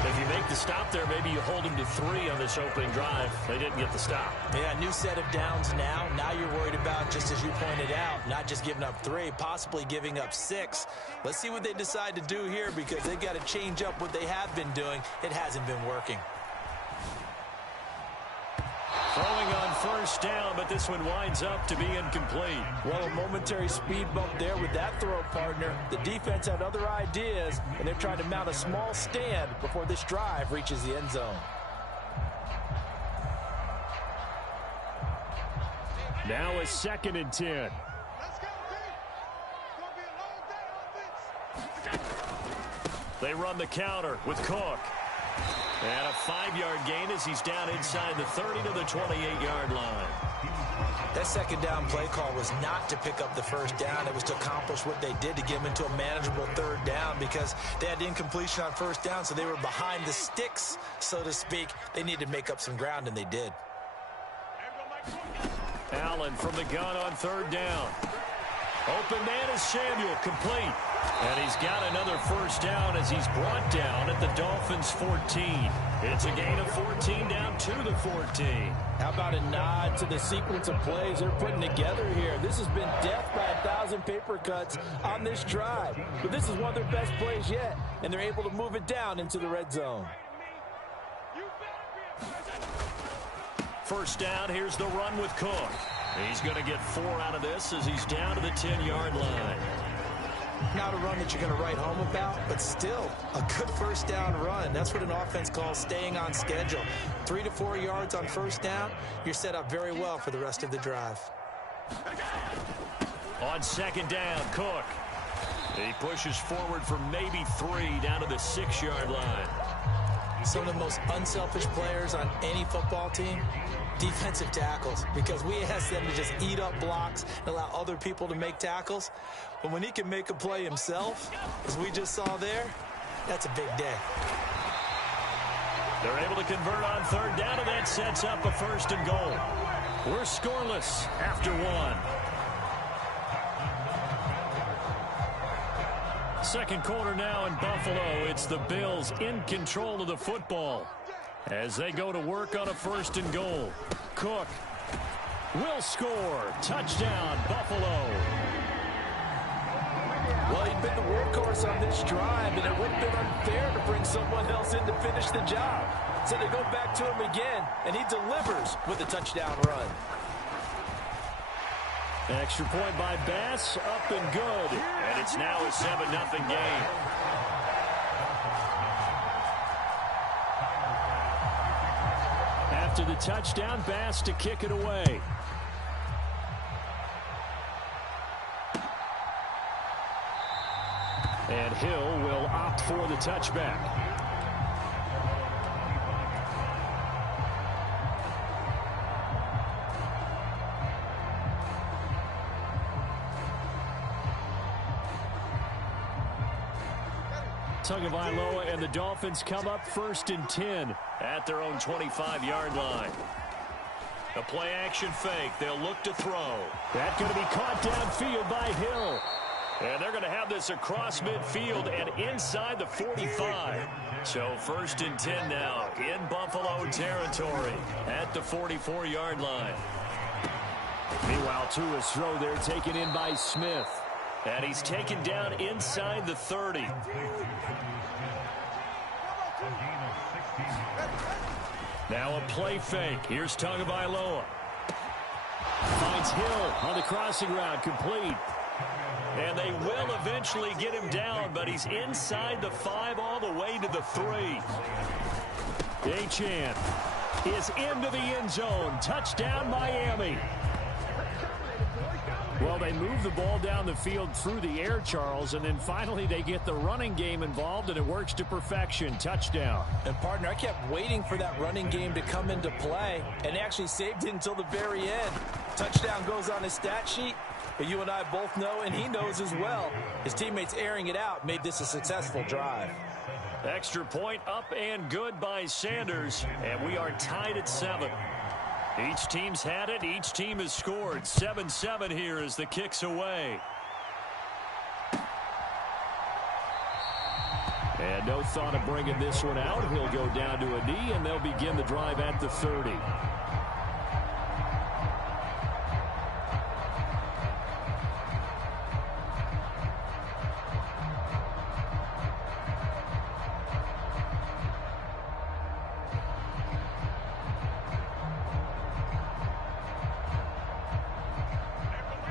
If you make the stop there, maybe you hold him to 3 on this opening drive. They didn't get the stop. Yeah, new set of downs now. Now you're worried about, just as you pointed out, not just giving up 3, possibly giving up 6. Let's see what they decide to do here because they've got to change up what they have been doing. It hasn't been working. Throwing on first down, but this one winds up to be incomplete. Well, a momentary speed bump there with that throw partner. The defense had other ideas, and they're trying to mount a small stand before this drive reaches the end zone. Now a 2nd and 10. They run the counter with Cook. And a 5-yard gain as he's down inside the 30 to the 28-yard line. That 2nd down play call was not to pick up the first down. It was to accomplish what they did to get them into a manageable 3rd down because they had incompletion on first down, so they were behind the sticks, so to speak. They needed to make up some ground, and they did. Allen from the gun on 3rd down. Open man is Samuel, complete. And he's got another first down as he's brought down at the Dolphins' 14. It's a gain of 14 down to the 14. How about a nod to the sequence of plays they're putting together here? This has been death by 1,000 paper cuts on this drive. But this is one of their best plays yet, and they're able to move it down into the red zone. First down, here's the run with Cook. He's going to get 4 out of this as he's down to the 10-yard line. Not a run that you're going to write home about, but still a good first down run. That's what an offense calls staying on schedule. 3 to 4 yards on first down, you're set up very well for the rest of the drive. On 2nd down, Cook. He pushes forward for maybe 3 down to the 6-yard line. some of the most unselfish players on any football team? Defensive tackles, because we ask them to just eat up blocks and allow other people to make tackles. But when he can make a play himself, as we just saw there, that's a big day. They're able to convert on third down, and that sets up a 1st and goal. We're scoreless after 1. Second quarter now in Buffalo. It's the Bills in control of the football as they go to work on a 1st and goal. Cook will score. Touchdown, Buffalo. Well, he'd been the workhorse on this drive, and it would have been unfair to bring someone else in to finish the job. So they go back to him again, and he delivers with a touchdown run. Extra point by Bass, up and good. And it's now a 7-0 game. After the touchdown, Bass to kick it away. And Hill will opt for the touchback. Tagovailoa and the Dolphins come up 1st and 10 at their own 25-yard line. A play-action fake. They'll look to throw. That's going to be caught downfield by Hill. And they're going to have this across midfield and inside the 45. So 1st and 10 now in Buffalo territory at the 44-yard line. Meanwhile, Tua's throw there taken in by Smith. And he's taken down inside the 30. Now a play fake. Here's Tagovailoa. Finds Hill on the crossing route, complete. And they will eventually get him down, but he's inside the 5 all the way to the 3. Achane is into the end zone. Touchdown, Miami. Well, they move the ball down the field through the air, Charles, and then finally they get the running game involved, and it works to perfection. Touchdown. And, partner, I kept waiting for that running game to come into play, and actually saved it until the very end. Touchdown goes on his stat sheet, but you and I both know, and he knows as well, his teammates airing it out made this a successful drive. Extra point up and good by Sanders, and we are tied at 7. Each team's had it. Each team has scored. 7-7 here as the kick's away. And no thought of bringing this one out. He'll go down to a knee, and they'll begin the drive at the 30.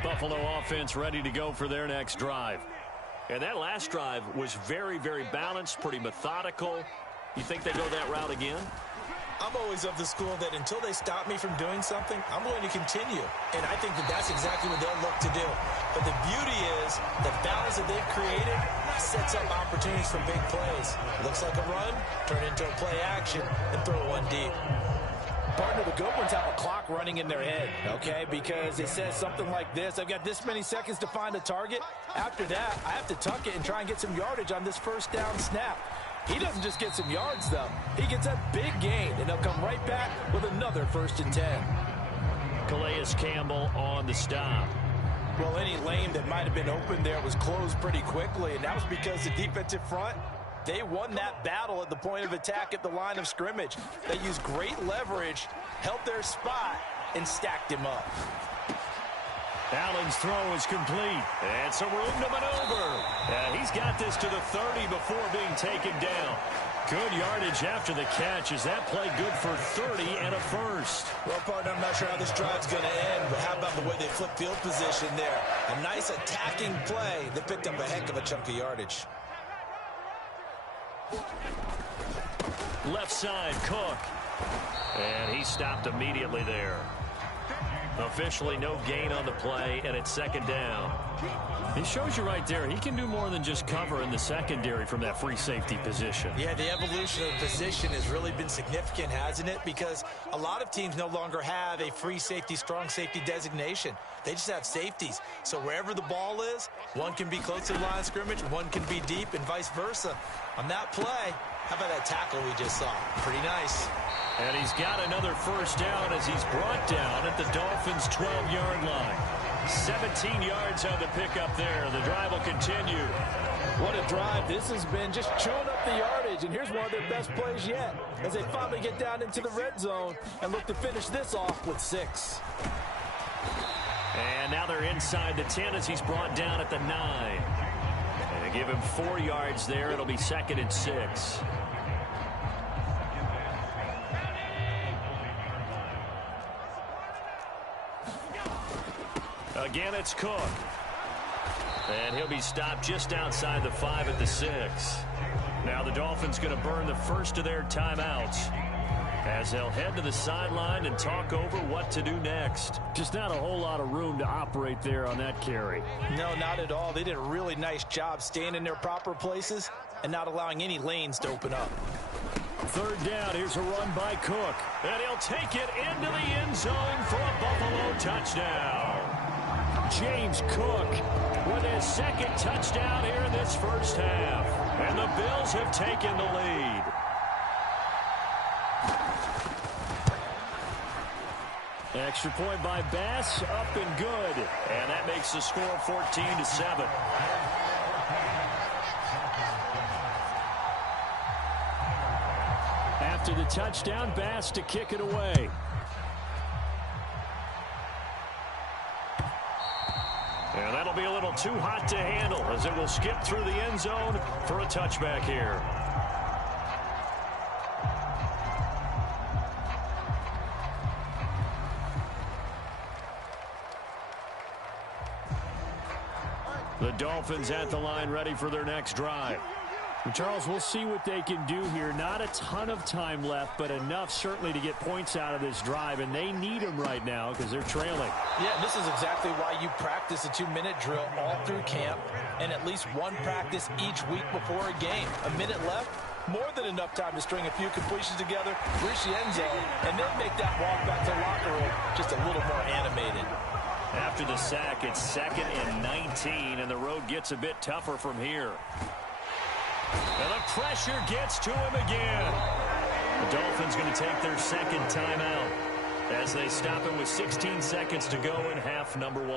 Buffalo offense ready to go for their next drive. And that last drive was very, very balanced, pretty methodical. You think they go that route again? I'm always of the school that until they stop me from doing something, I'm going to continue. And I think that that's exactly what they'll look to do. But the beauty is the balance that they've created sets up opportunities for big plays. Looks like a run, turn into a play action, and throw one deep. Partner, the good ones have a clock running in their head, okay? Because it says something like this. I've got this many seconds to find a target. After that, I have to tuck it and try and get some yardage on this first down snap. He doesn't just get some yards, though. He gets a big gain, and they'll come right back with another 1st and 10. Calais Campbell on the stop. Well, any lane that might have been open there was closed pretty quickly, and that was because the defensive front, they won that battle at the point of attack at the line of scrimmage. They used great leverage, held their spot, and stacked him up. Allen's throw is complete. And some room to maneuver. And he's got this to the 30 before being taken down. Good yardage after the catch. Is that play good for 30 and a first? Well, partner, I'm not sure how this drive's going to end, but how about the way they flip field position there? A nice attacking play that picked up a heck of a chunk of yardage. Left side, Cook. And he stopped immediately there. Officially no gain on the play, and it's 2nd down. It shows you right there, he can do more than just cover in the secondary from that free safety position. Yeah, the evolution of the position has really been significant, hasn't it? Because a lot of teams no longer have a free safety, strong safety designation. They just have safeties. So wherever the ball is, one can be close to the line of scrimmage, one can be deep, and vice versa. On that play, how about that tackle we just saw? Pretty nice. And he's got another first down as he's brought down at the Dolphins' 12-yard line. 17 yards on the pickup there. The drive will continue. What a drive. This has been just chewing up the yardage, and here's one of their best plays yet as they finally get down into the red zone and look to finish this off with 6. And now they're inside the 10 as he's brought down at the 9. And they give him 4 yards there. It'll be 2nd and 6. Again, it's Cook. And he'll be stopped just outside the 5 at the 6. Now the Dolphins going to burn the first of their timeouts as they'll head to the sideline and talk over what to do next. Just not a whole lot of room to operate there on that carry. No, not at all. They did a really nice job staying in their proper places and not allowing any lanes to open up. 3rd down, here's a run by Cook. And he'll take it into the end zone for a Buffalo touchdown. James Cook with his 2nd touchdown here in this first half. And the Bills have taken the lead. Extra point by Bass, up and good. And that makes the score 14-7. After the touchdown, Bass to kick it away. And that'll be a little too hot to handle as it will skip through the end zone for a touchback here. The Dolphins at the line ready for their next drive. And Charles, we'll see what they can do here. Not a ton of time left, but enough certainly to get points out of this drive, and they need them right now because they're trailing. Yeah, this is exactly why you practice a 2-minute drill all through camp and at least one practice each week before a game. A minute left, more than enough time to string a few completions together, reach the end zone, and then make that walk back to the locker room just a little more animated. After the sack, it's 2nd and 19, and the road gets a bit tougher from here. And the pressure gets to him again. The Dolphins going to take their 2nd timeout as they stop him with 16 seconds to go in half number 1.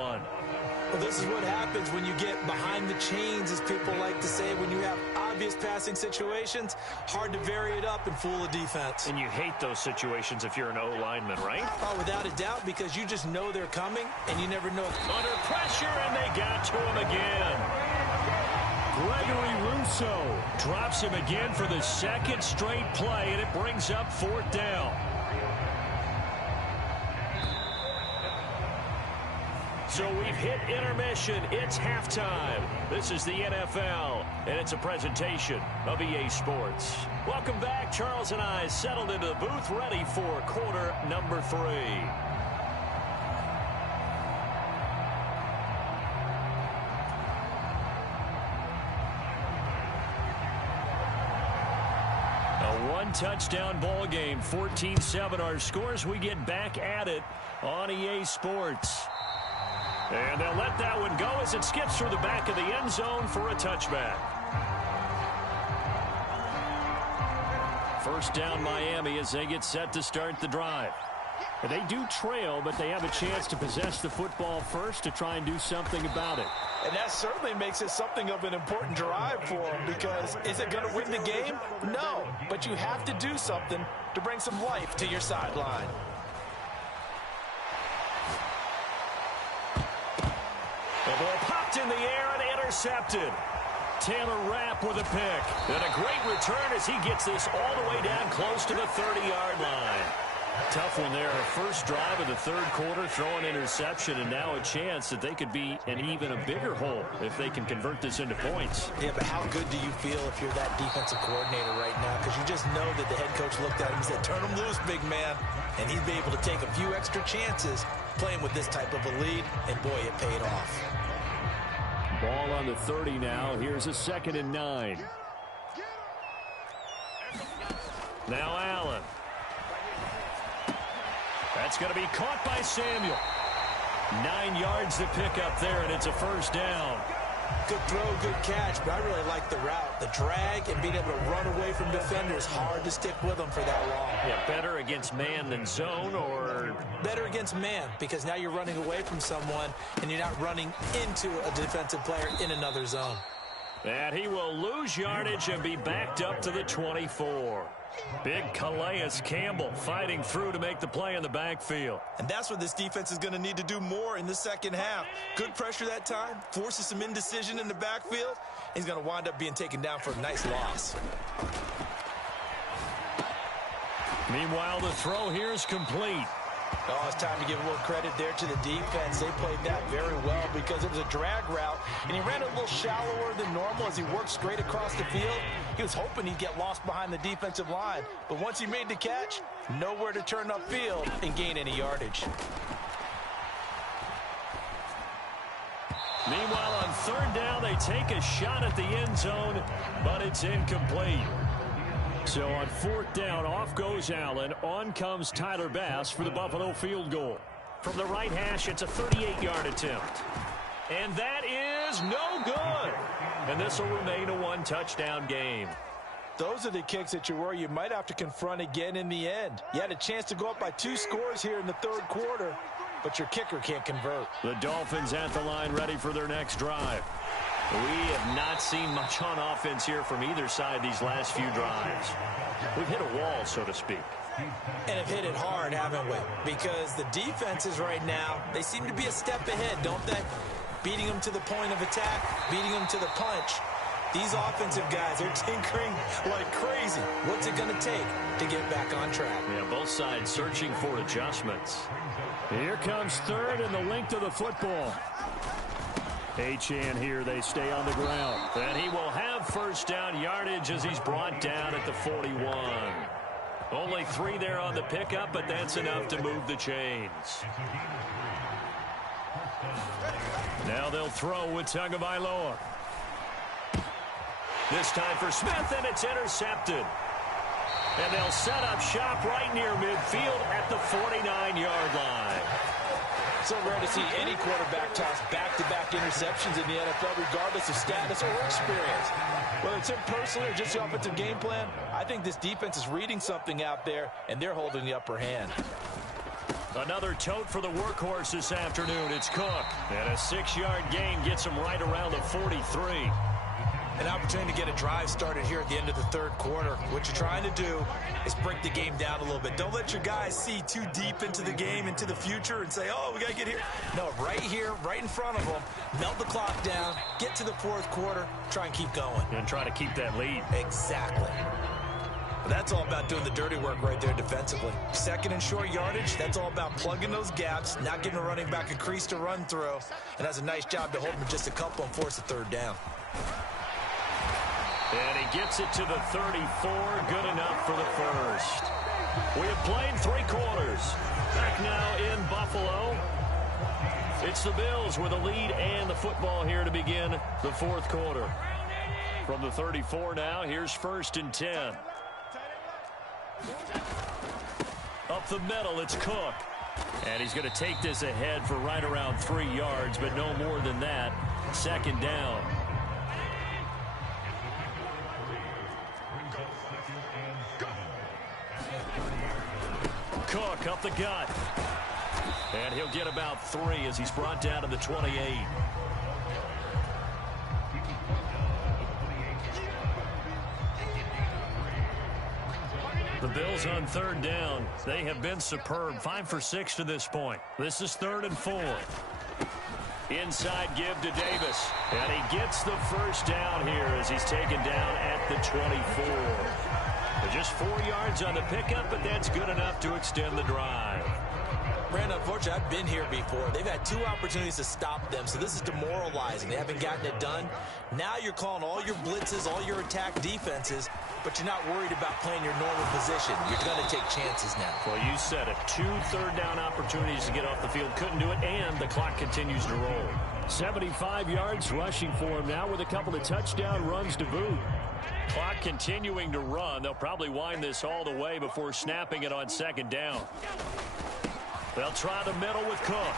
Well, this is what happens when you get behind the chains, as people like to say. When you have obvious passing situations, hard to vary it up and fool a defense. And you hate those situations if you're an O-lineman, right? Oh, without a doubt, because you just know they're coming, and you never know. Under pressure, and they got to him again. Gregory Rousseau drops him again for the 2nd straight play, and it brings up 4th down. So we've hit intermission. It's halftime. This is the NFL, and it's a presentation of EA Sports. Welcome back. Charles and I settled into the booth, ready for quarter number 3. Touchdown ball game, 14-7 our scores. We get back at it on EA Sports. And they'll let that one go as it skips through the back of the end zone for a touchback. First down Miami as they get set to start the drive. And they do trail, but they have a chance to possess the football first to try and do something about it. And that certainly makes it something of an important drive for them, because is it going to win the game? No, but you have to do something to bring some life to your sideline. The ball popped in the air and intercepted. Taylor Rapp with a pick. And a great return as he gets this all the way down close to the 30-yard line. Tough one there. First drive of the 3rd quarter, throwing interception, and now a chance that they could be in even a bigger hole if they can convert this into points. Yeah, but how good do you feel if you're that defensive coordinator right now? Because you just know that the head coach looked at him and said, turn him loose, big man. And he'd be able to take a few extra chances playing with this type of a lead, and boy, it paid off. Ball on the 30 now. Here's a 2nd and 9. Now Allen. That's going to be caught by Samuel. 9 yards to pick up there, and it's a first down. Good throw, good catch, but I really like the route. The drag and being able to run away from defenders, hard to stick with them for that long. Yeah, better against man than zone, or? Better against man, because now you're running away from someone, and you're not running into a defensive player in another zone. And he will lose yardage and be backed up to the 24. Big Calais Campbell fighting through to make the play in the backfield. And that's what this defense is going to need to do more in the second half. Good pressure that time, forces some indecision in the backfield. He's going to wind up being taken down for a nice loss. Meanwhile, the throw here is complete. Oh, it's time to give a little credit there to the defense. They played that very well because it was a drag route, and he ran a little shallower than normal as he worked straight across the field. He was hoping he'd get lost behind the defensive line, but once he made the catch, nowhere to turn upfield and gain any yardage. Meanwhile, on 3rd down, they take a shot at the end zone, but it's incomplete. So on 4th down, off goes Allen. On comes Tyler Bass for the Buffalo field goal. From the right hash, it's a 38-yard attempt. And that is no good. And this will remain a 1-touchdown game. Those are the kicks that you worry you might have to confront again in the end. You had a chance to go up by 2 scores here in the 3rd quarter, but your kicker can't convert. The Dolphins at the line ready for their next drive. We have not seen much on offense here from either side these last few drives. We've hit a wall, so to speak. And have hit it hard, haven't we? Because the defenses right now, they seem to be a step ahead, don't they? Beating them to the point of attack, beating them to the punch. These offensive guys are tinkering like crazy. What's it going to take to get back on track? Yeah, both sides searching for adjustments. Here comes 3rd and the length of the football. Achane here, they stay on the ground. And he will have first down yardage as he's brought down at the 41. Only 3 there on the pickup, but that's enough to move the chains. Now they'll throw with Tagovailoa. This time for Smith, and it's intercepted. And they'll set up shop right near midfield at the 49-yard line. So rare to see any quarterback toss back-to-back interceptions in the NFL, regardless of status or experience. Whether it's him personally or just the offensive game plan, I think this defense is reading something out there, and they're holding the upper hand. Another tote for the workhorse this afternoon. It's Cook. And a 6-yard gain gets him right around the 43. An opportunity to get a drive started here at the end of the 3rd quarter. What you're trying to do is break the game down a little bit. Don't let your guys see too deep into the game, into the future, and say, oh, we got to get here. No, right here, right in front of them, melt the clock down, get to the 4th quarter, try and keep going. And try to keep that lead. Exactly. But that's all about doing the dirty work right there defensively. 2nd and short yardage, that's all about plugging those gaps, not giving a running back a crease to run through, and that's a nice job to hold them just a couple and force a 3rd down. And he gets it to the 34. Good enough for the first. We have played 3 quarters. Back now in Buffalo. It's the Bills with the lead and the football here to begin the 4th quarter. From the 34 now, here's 1st and 10. Up the middle, it's Cook. And he's going to take this ahead for right around 3 yards, but no more than that. 2nd down. Cook up the gut. And he'll get about 3 as he's brought down to the 28. The Bills on 3rd down. They have been superb. 5 for 6 to this point. This is 3rd and 4. Inside give to Davis. And he gets the first down here as he's taken down at the 24. Just 4 yards on the pickup, but that's good enough to extend the drive. Brandon, unfortunately, I've been here before. They've had 2 opportunities to stop them, so this is demoralizing. They haven't gotten it done. Now you're calling all your blitzes, all your attack defenses, but you're not worried about playing your normal position. You're going to take chances now. Well, you said it. 2 third down opportunities to get off the field. Couldn't do it, and the clock continues to roll. 75 yards rushing for him now with a couple of touchdown runs to boot. Clock continuing to run. They'll probably wind this all the way before snapping it on second down. They'll try the middle with Cook.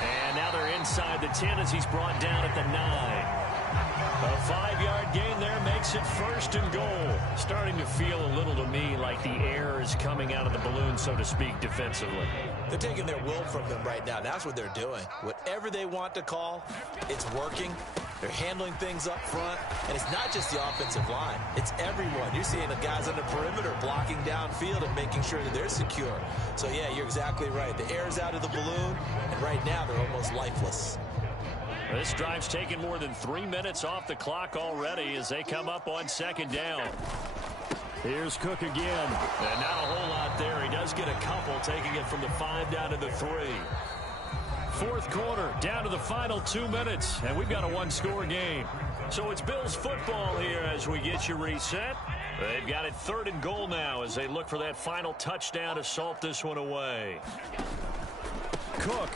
And now they're inside the 10 as he's brought down at the 9. A 5-yard gain there makes it 1st and goal. Starting to feel a little to me like the air is coming out of the balloon, so to speak, defensively. They're taking their will from them right now. That's what they're doing. Whatever they want to call, it's working. They're handling things up front, and it's not just the offensive line. It's everyone. You're seeing the guys on the perimeter blocking downfield and making sure that they're secure. So, yeah, you're exactly right. The air's out of the balloon, and right now they're almost lifeless. This drive's taken more than 3 minutes off the clock already as they come up on second down. Here's Cook again. And not a whole lot there. He does get a couple, taking it from the 5 down to the 3. Fourth quarter, down to the final 2 minutes, and we've got a one-score game. So it's Bills football here as we get you reset. They've got it 3rd and goal now as they look for that final touchdown to salt this one away. Cook.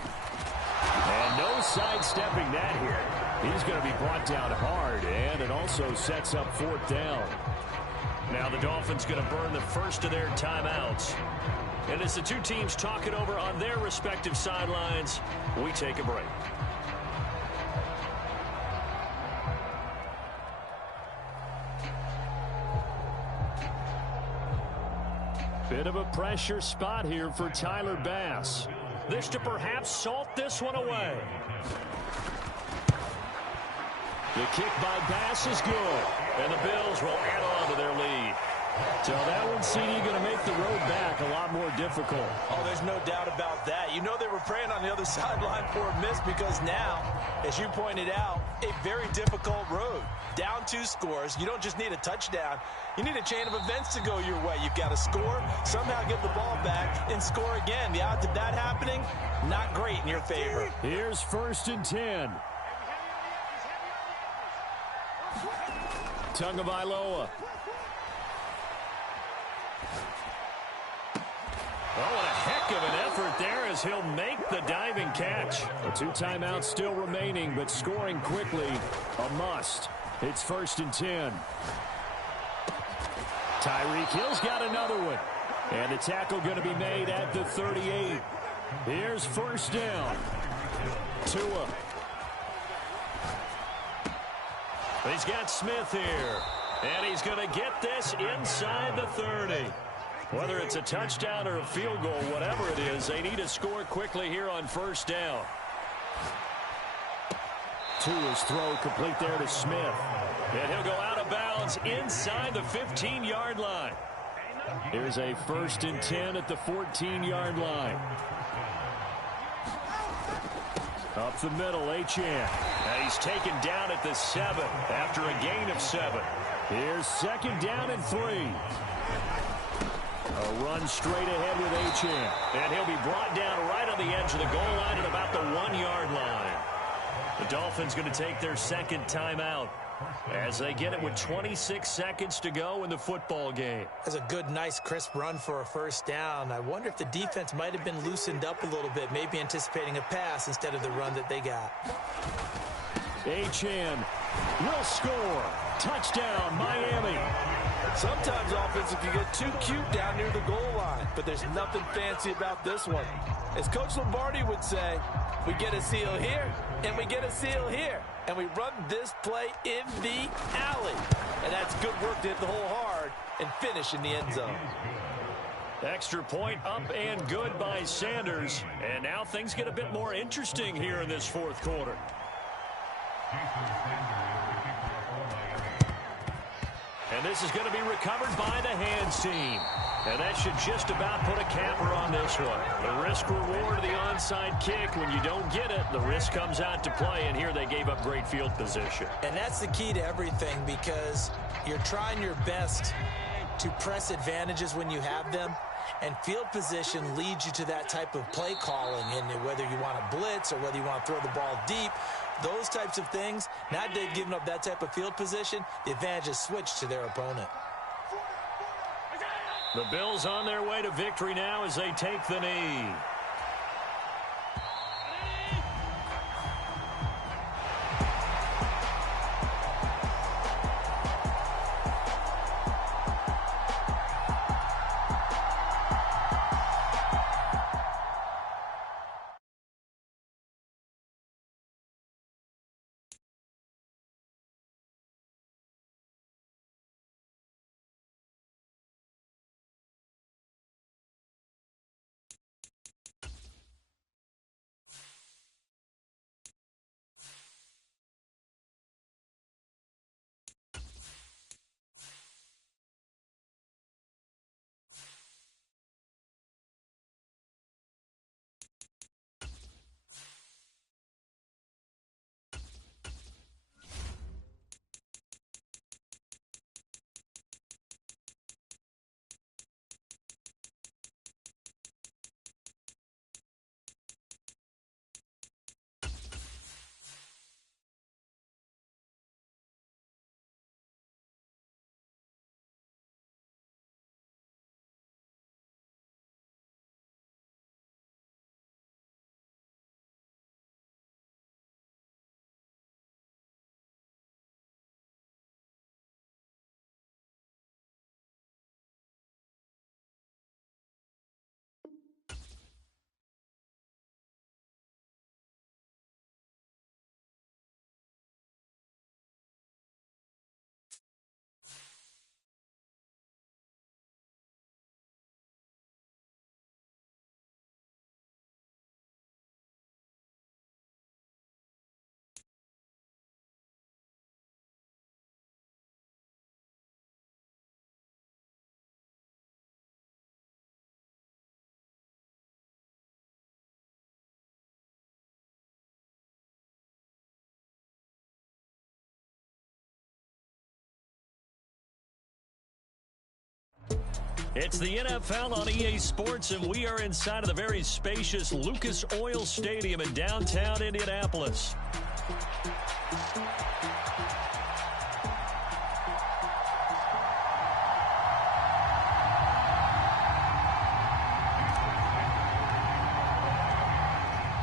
And no sidestepping that here. He's going to be brought down hard, and it also sets up 4th down. Now the Dolphins going to burn the first of their timeouts. And as the two teams talk it over on their respective sidelines, we take a break. Bit of a pressure spot here for Tyler Bass. This to perhaps salt this one away. The kick by Bass is good. And the Bills will add on to their lead. So that one, CD, going to make the road back a lot more difficult. Oh, there's no doubt about that. You know they were praying on the other sideline for a miss because now, as you pointed out, a very difficult road. Down 2 scores. You don't just need a touchdown. You need a chain of events to go your way. You've got to score, somehow get the ball back, and score again. The odds of that happening, not great in your favor. Here's 1st and 10. Tagovailoa. Oh, what a heck of an effort there as he'll make the diving catch. The 2 timeouts still remaining, but scoring quickly, a must. It's 1st and 10. Tyreek Hill's got another one. And the tackle going to be made at the 38. Here's 1st down. Tua. He's got Smith here. And he's going to get this inside the 30. Whether it's a touchdown or a field goal, whatever it is, they need to score quickly here on 1st down. Tua's throw complete there to Smith. And he'll go out of bounds inside the 15-yard line. Here's a 1st and 10 at the 14-yard line. Up the middle, Achane. And he's taken down at the 7 after a gain of 7. Here's 2nd down and 3. A run straight ahead with Achane. And he'll be brought down right on the edge of the goal line at about the 1-yard line. The Dolphins going to take their 2nd timeout as they get it with 26 seconds to go in the football game. That's a good, nice, crisp run for a 1st down. I wonder if the defense might have been loosened up a little bit, maybe anticipating a pass instead of the run that they got. Achane will score. Touchdown, Miami. Sometimes offenses can get too cute down near the goal line, but there's nothing fancy about this one. As Coach Lombardi would say, we get a seal here, and we get a seal here, and we run this play in the alley. And that's good work to hit the hole hard and finish in the end zone. Extra point up and good by Sanders. And now things get a bit more interesting here in this 4th quarter. And this is going to be recovered by the hands team. And that should just about put a capper on this one. The risk-reward of the onside kick. When you don't get it, the risk comes out to play. And here they gave up great field position. And that's the key to everything, because you're trying your best to press advantages when you have them. And field position leads you to that type of play calling. And whether you want to blitz or whether you want to throw the ball deep, those types of things, now they've given up that type of field position, the advantage is switched to their opponent. The Bills on their way to victory now as they take the knee. It's the NFL on EA Sports, and we are inside of the very spacious Lucas Oil Stadium in downtown Indianapolis.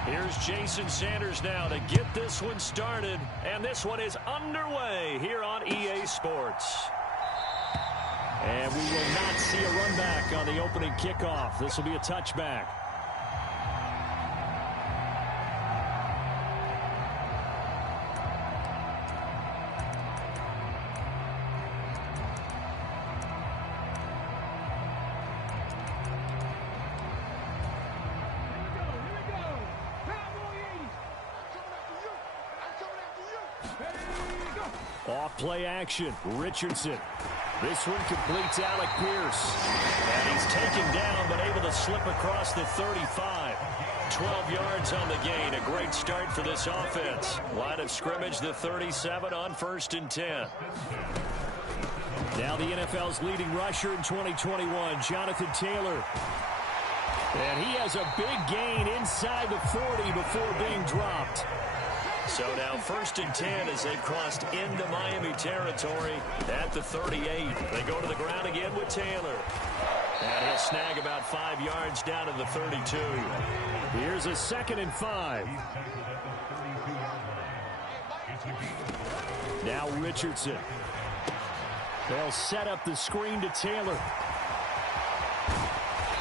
Here's Jason Sanders now to get this one started, and this one is underway here on EA Sports. And we will not see a run back on the opening kickoff. This will be a touchback. Off play action, Richardson. This one completes Alec Pierce. And he's taken down, but able to slip across the 35. 12 yards on the gain. A great start for this offense. Line of scrimmage, the 37 on 1st and 10. Now the NFL's leading rusher in 2021, Jonathan Taylor. And he has a big gain inside the 40 before being dropped. So now 1st and 10 as they've crossed into Miami territory at the 38. They go to the ground again with Taylor. And he'll snag about 5 yards down to the 32. Here's a 2nd and 5. Now Richardson. They'll set up the screen to Taylor.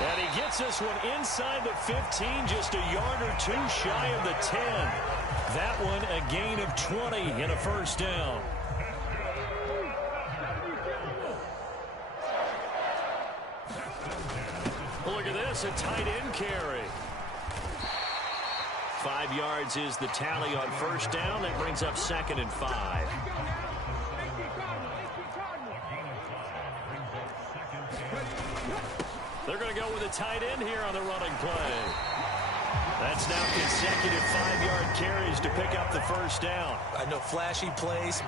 And he gets this one inside the 15, just a yard or two shy of the 10. That one a gain of 20 and a 1st down. Look at this, a tight end carry. 5 yards is the tally on 1st down. That brings up 2nd and 5. They're going to go with a tight end here on the running play. That's now consecutive 5-yard carries to pick up the 1st down. I know flashy plays,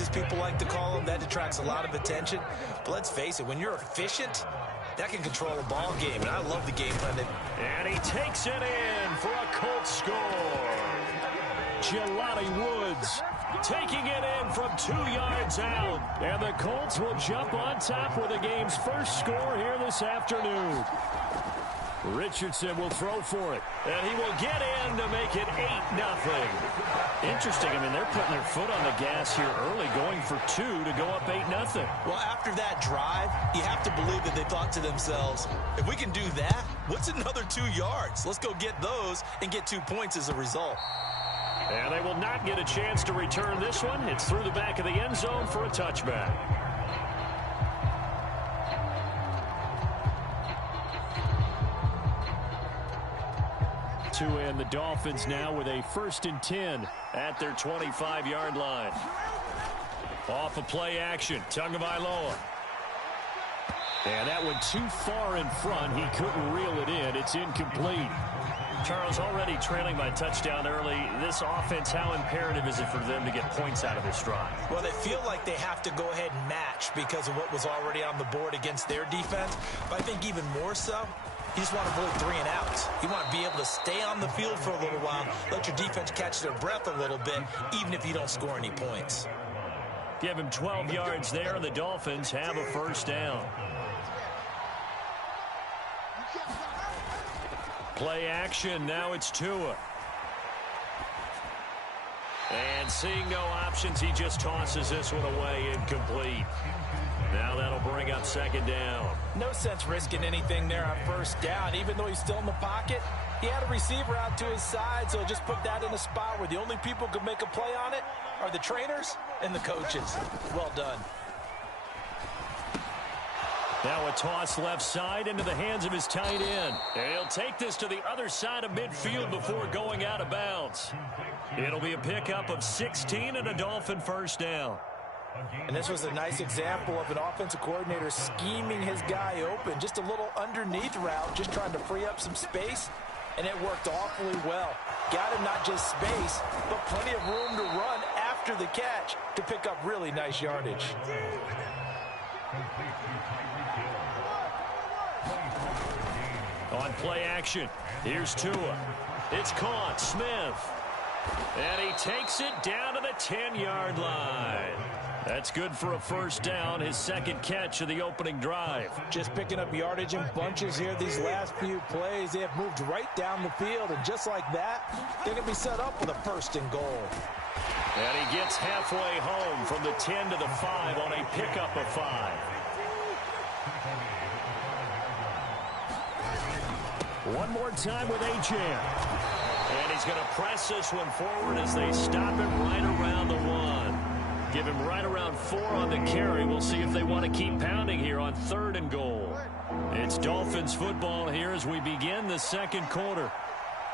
as people like to call them, that attracts a lot of attention. But let's face it, when you're efficient, that can control a ball game. And I love the game plan. And he takes it in for a Colts score. Jelani Woods taking it in from 2 yards out. And the Colts will jump on top with the game's first score here this afternoon. Richardson will throw for it. And he will get in to make it 8-0. Interesting. I mean, they're putting their foot on the gas here early, going for 2 to go up 8-0. Well, after that drive, you have to believe that they thought to themselves, if we can do that, what's another 2 yards? Let's go get those and get 2 points as a result. And they will not get a chance to return this one. It's through the back of the end zone for a touchback. And the Dolphins now with a 1st and 10 at their 25-yard line. Off a play action, Tagovailoa. And that went too far in front. He couldn't reel it in. It's incomplete. Charles, already trailing by touchdown early. This offense, how imperative is it for them to get points out of this drive? Well, they feel like they have to go ahead and match because of what was already on the board against their defense. But I think even more so, you just want to avoid 3 and outs. You want to be able to stay on the field for a little while, let your defense catch their breath a little bit, even if you don't score any points. Give him 12 yards there, and the Dolphins have a 1st down. Play action, now it's Tua. And seeing no options, he just tosses this one away, incomplete. Now that'll bring up 2nd down. No sense risking anything there on 1st down. Even though he's still in the pocket, he had a receiver out to his side, so just put that in a spot where the only people who can make a play on it are the trainers and the coaches. Well done. Now a toss left side into the hands of his tight end. And he'll take this to the other side of midfield before going out of bounds. It'll be a pickup of 16 and a Dolphin 1st down. And this was a nice example of an offensive coordinator scheming his guy open. Just a little underneath route, just trying to free up some space. And it worked awfully well. Got him not just space, but plenty of room to run after the catch to pick up really nice yardage. On play action, here's Tua. It's caught, Smith. And he takes it down to the 10-yard line. That's good for a first down, his second catch of the opening drive. Just picking up yardage in bunches here these last few plays. They have moved right down the field, and just like that, they're going to be set up with a first and goal. And he gets halfway home from the 10 to the 5 on a pickup of 5. One more time with Achane. And he's going to press this one forward as they stop him right around the 1. Give him right around 4 on the carry. We'll see if they want to keep pounding here on 3rd and goal. It's Dolphins football here as we begin the second quarter.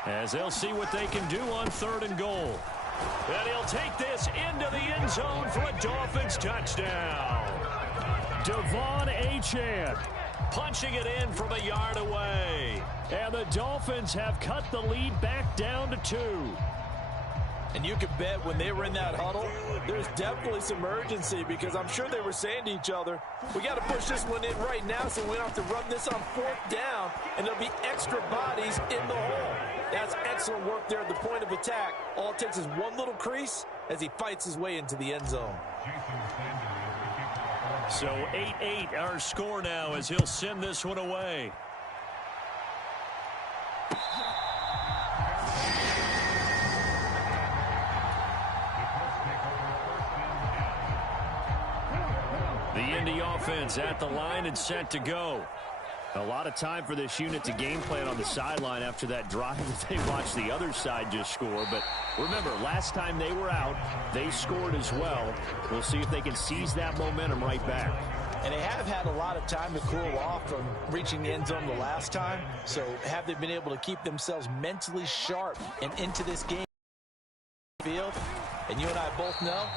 As they'll see what they can do on 3rd and goal. And he'll take this into the end zone for a Dolphins touchdown. Devon Achane punching it in from a yard away. And the Dolphins have cut the lead back down to 2. And you can bet when they were in that huddle, there's definitely some urgency because I'm sure they were saying to each other, we got to push this one in right now so we don't have to run this on 4th down, and there'll be extra bodies in the hole. That's excellent work there at the point of attack. All it takes is one little crease as he fights his way into the end zone. So 8-8 our score now as he'll send this one away. The Indy offense at the line and set to go. A lot of time for this unit to game plan on the sideline after that drive that they watched the other side just score. But remember, last time they were out, they scored as well. We'll see if they can seize that momentum right back. And they have had a lot of time to cool off from reaching the end zone the last time. So have they been able to keep themselves mentally sharp and into this game field? And you and I both know,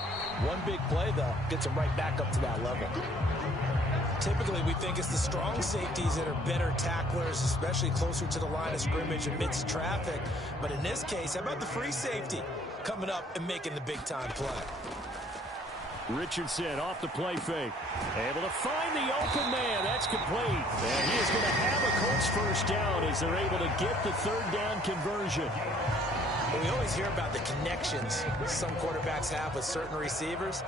one big play, though, gets them right back up to that level. Typically, we think it's the strong safeties that are better tacklers, especially closer to the line of scrimmage amidst traffic. But in this case, how about the free safety coming up and making the big-time play? Richardson off the play fake. Able to find the open man. That's complete. And he is going to have a Colts first down as they're able to get the 3rd down conversion. We always hear about the connections some quarterbacks have with certain receivers.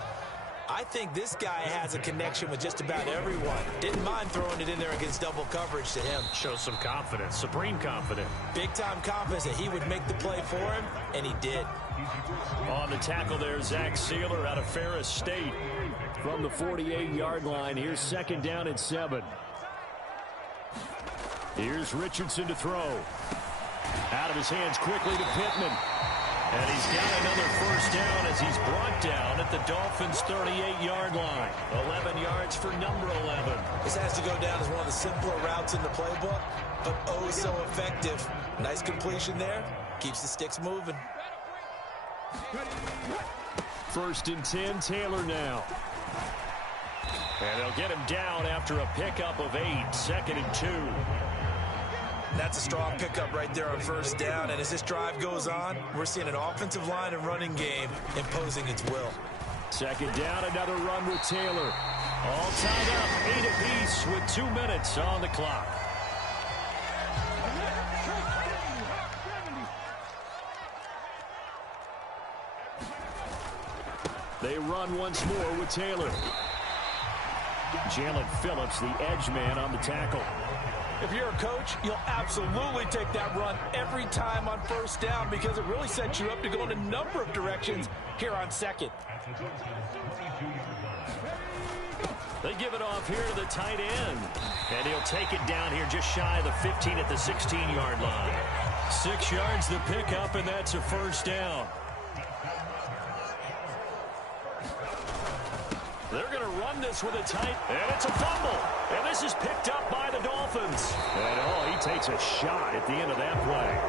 I think this guy has a connection with just about everyone. Didn't mind throwing it in there against double coverage to him. Shows some confidence, supreme confidence. Big-time confidence that he would make the play for him, and he did. On the tackle there, Zach Sealer out of Ferris State. From the 48-yard line, here's 2nd down and 7. Here's Richardson to throw. Out of his hands quickly to Pittman. And he's got another first down as he's brought down at the Dolphins' 38-yard line. 11 yards for number 11. This has to go down as one of the simpler routes in the playbook, but oh so effective. Nice completion there. Keeps the sticks moving. 1st and 10, Taylor now. And they'll get him down after a pickup of 8. 2nd and 2. That's a strong pickup right there on first down. And as this drive goes on, we're seeing an offensive line and running game imposing its will. 2nd down, another run with Taylor. All tied up, 8 apiece with 2 minutes on the clock. They run once more with Taylor. Jalen Phillips, the edge man on the tackle. If you're a coach, you'll absolutely take that run every time on first down because it really sets you up to go in a number of directions here on 2nd. They give it off here to the tight end. And he'll take it down here just shy of the 15 at the 16-yard line. 6 yards the pickup, and that's a first down. They're going to run this with a tight, and it's a fumble. And this is picked up by the Dolphins. And he takes a shot at the end of that play.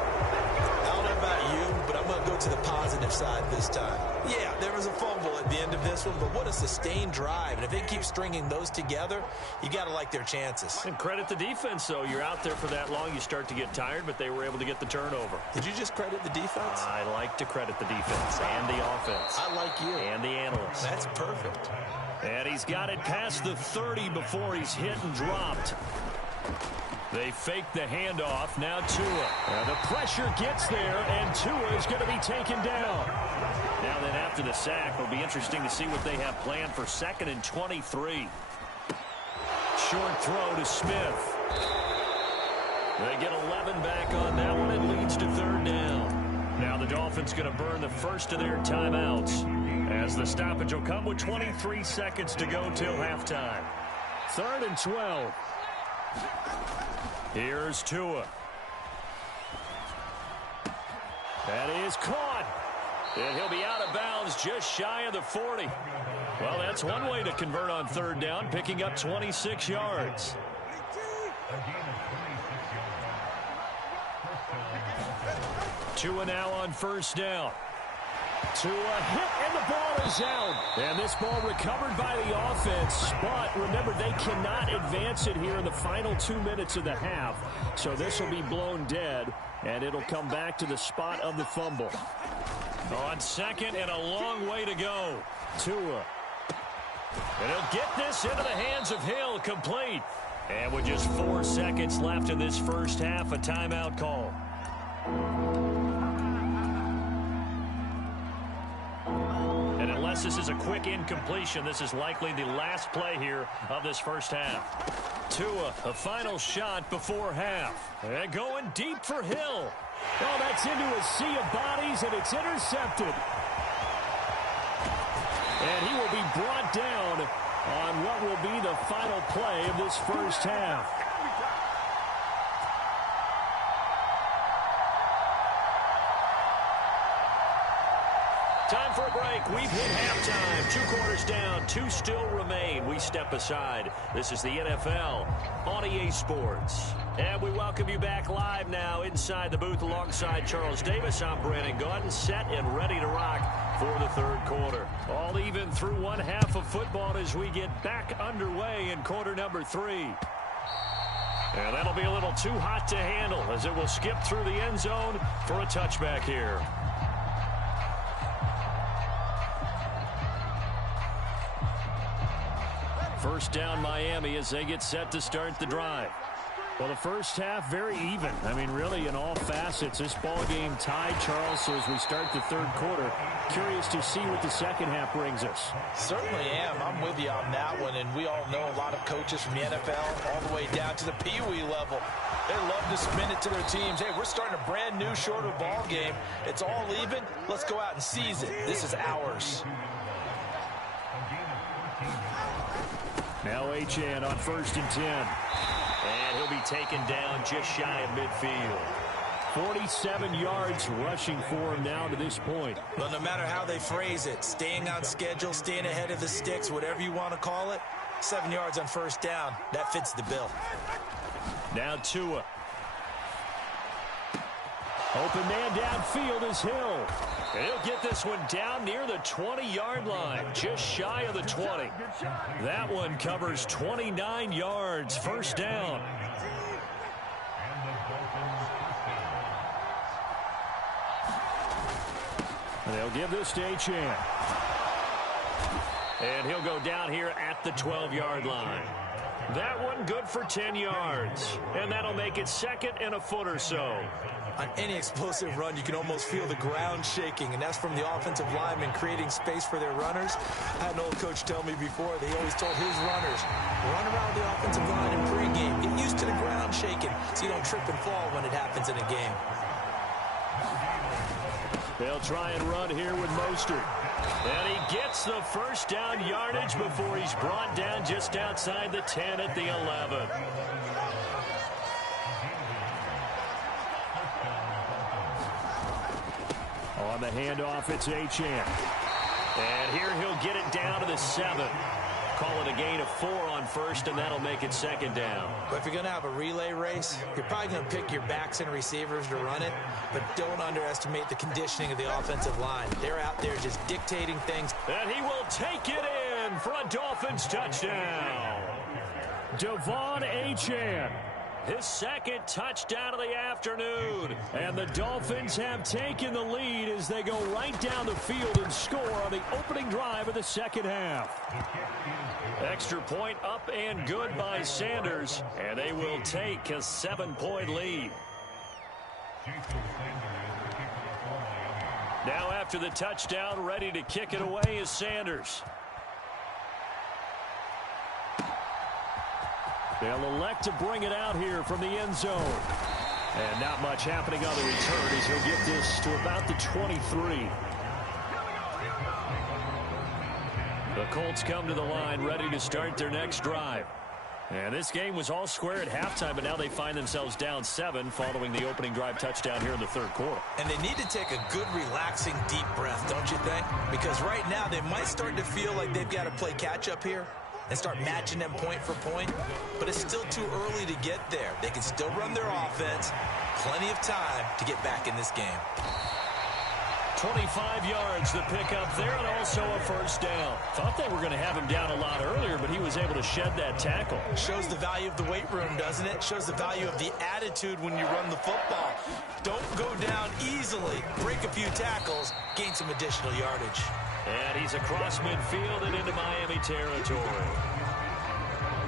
I don't know about you, but I'm going to go to the positive side this time. Yeah, there was a fumble at the end of this one, but what a sustained drive. And if they keep stringing those together, you got to like their chances. And credit the defense, though. You're out there for that long, you start to get tired, but they were able to get the turnover. Did you just credit the defense? I like to credit the defense and the offense. I like you. And the analysts. That's perfect. And he's got it past the 30 before he's hit and dropped. They fake the handoff. Now Tua. And the pressure gets there, and Tua is going to be taken down. Now then, after the sack, it'll be interesting to see what they have planned for 2nd and 23. Short throw to Smith. They get 11 back on that one. It leads to 3rd down. Now the Dolphins going to burn the first of their timeouts, as the stoppage will come with 23 seconds to go till halftime. 3rd and 12. Here's Tua. That is caught. And he'll be out of bounds just shy of the 40. Well, that's one way to convert on 3rd down, picking up 26 yards. Tua now on 1st down. Tua hit, and the ball is out. And this ball recovered by the offense. But remember, they cannot advance it here in the final 2 minutes of the half. So this will be blown dead, and it'll come back to the spot of the fumble. On 2nd and a long way to go. Tua. And he'll get this into the hands of Hill, complete. And with just 4 seconds left in this first half, a timeout call. And unless this is a quick incompletion, this is likely the last play here of this first half. Tua, a final shot before half. And going deep for Hill. Oh, that's into a sea of bodies, and it's intercepted. And he will be brought down on what will be the final play of this first half. Time for a break. We've hit halftime. 2 quarters down. 2 still remain. We step aside. This is the NFL on EA Sports. And we welcome you back live now inside the booth alongside Charles Davis. I'm Brandon Gaudin, set and ready to rock for the 3rd quarter. All even through one half of football as we get back underway in quarter number 3. And that'll be a little too hot to handle as it will skip through the end zone for a touchback here. First down Miami as they get set to start the drive. Well, the first half, very even. I mean, really, in all facets, this ball game tied, Charles. So as we start the 3rd quarter, curious to see what the second half brings us. Certainly am. I'm with you on that one. And we all know a lot of coaches from the NFL all the way down to the Pee-wee level. They love to spin it to their teams. Hey, we're starting a brand new, shorter ball game. It's all even. Let's go out and seize it. This is ours. Now Achane on 1st and 10. And he'll be taken down just shy of midfield. 47 yards rushing for him now to this point. Well, no matter how they phrase it, staying on schedule, staying ahead of the sticks, whatever you want to call it, 7 yards on 1st down. That fits the bill. Now Tua. Open man downfield is Hill. And he'll get this one down near the 20-yard line, just shy of the 20. That one covers 29 yards, 1st down. They'll give this to Achane. And he'll go down here at the 12-yard line. That one good for 10 yards. And that'll make it 2nd and a foot or so. On any explosive run, you can almost feel the ground shaking, and that's from the offensive linemen creating space for their runners. I had an old coach tell me before, they always told his runners, run around the offensive line in pregame. Get used to the ground shaking so you don't trip and fall when it happens in a game. They'll try and run here with Mostert. And he gets the 1st down yardage before he's brought down just outside the 10 at the 11. On the handoff, it's Achane. And here he'll get it down to the 7. Call it a gain of 4 on 1st, and that'll make it 2nd down. But if you're going to have a relay race, you're probably going to pick your backs and receivers to run it, but don't underestimate the conditioning of the offensive line. They're out there just dictating things. And he will take it in for a Dolphins touchdown. Devon Achane. his second touchdown of the afternoon. And the Dolphins have taken the lead as they go right down the field and score on the opening drive of the second half. Extra point up and good by Sanders, and they will take a 7-point lead. Now after the touchdown, ready to kick it away is Sanders. They'll elect to bring it out here from the end zone. And not much happening on the return as he'll get this to about the 23. The Colts come to the line ready to start their next drive. And this game was all square at halftime, but now they find themselves down 7 following the opening drive touchdown here in the third quarter. And they need to take a good, relaxing, deep breath, don't you think? Because right now they might start to feel like they've got to play catch-up here and start matching them point for point. But it's still too early to get there. They can still run their offense. Plenty of time to get back in this game. 25 yards the pickup there, and also a first down. Thought they were going to have him down a lot earlier, but he was able to shed that tackle. Shows the value of the weight room, doesn't it? Shows the value of the attitude when you run the football. Don't go down easily. Break a few tackles, gain some additional yardage. And he's across midfield and into Miami territory.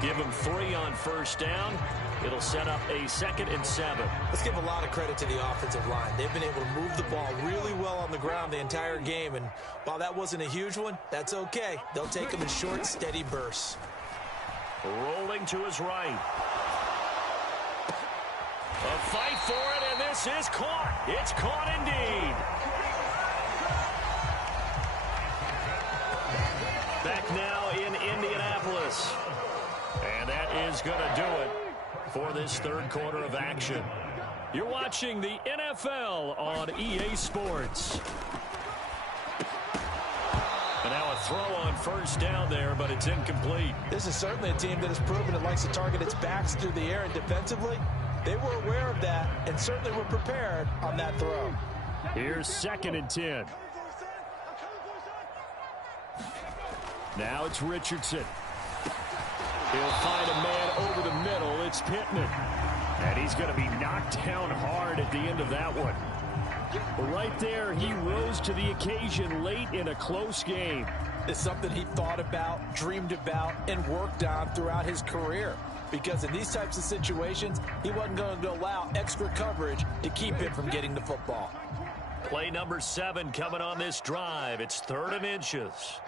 Give him 3 on first down. It'll set up a 2nd and 7. Let's give a lot of credit to the offensive line. They've been able to move the ball really well on the ground the entire game. And while that wasn't a huge one, that's okay. They'll take them in short, steady bursts. Rolling to his right. A fight for it, and this is caught. It's caught indeed. Back now in Indianapolis. And that is going to do it for this third quarter of action. You're watching the NFL on EA Sports. And now a throw on first down there, but it's incomplete. This is certainly a team that has proven it likes to target its backs through the air, and defensively, they were aware of that and certainly were prepared on that throw. Here's 2nd and 10. Now it's Richardson. He'll find a man over the middle. It's Pittman. And he's going to be knocked down hard at the end of that one. Right there, he rose to the occasion late in a close game. It's something he thought about, dreamed about, and worked on throughout his career. Because in these types of situations, he wasn't going to allow extra coverage to keep him from getting the football. Play number 7 coming on this drive. It's 3rd and inches.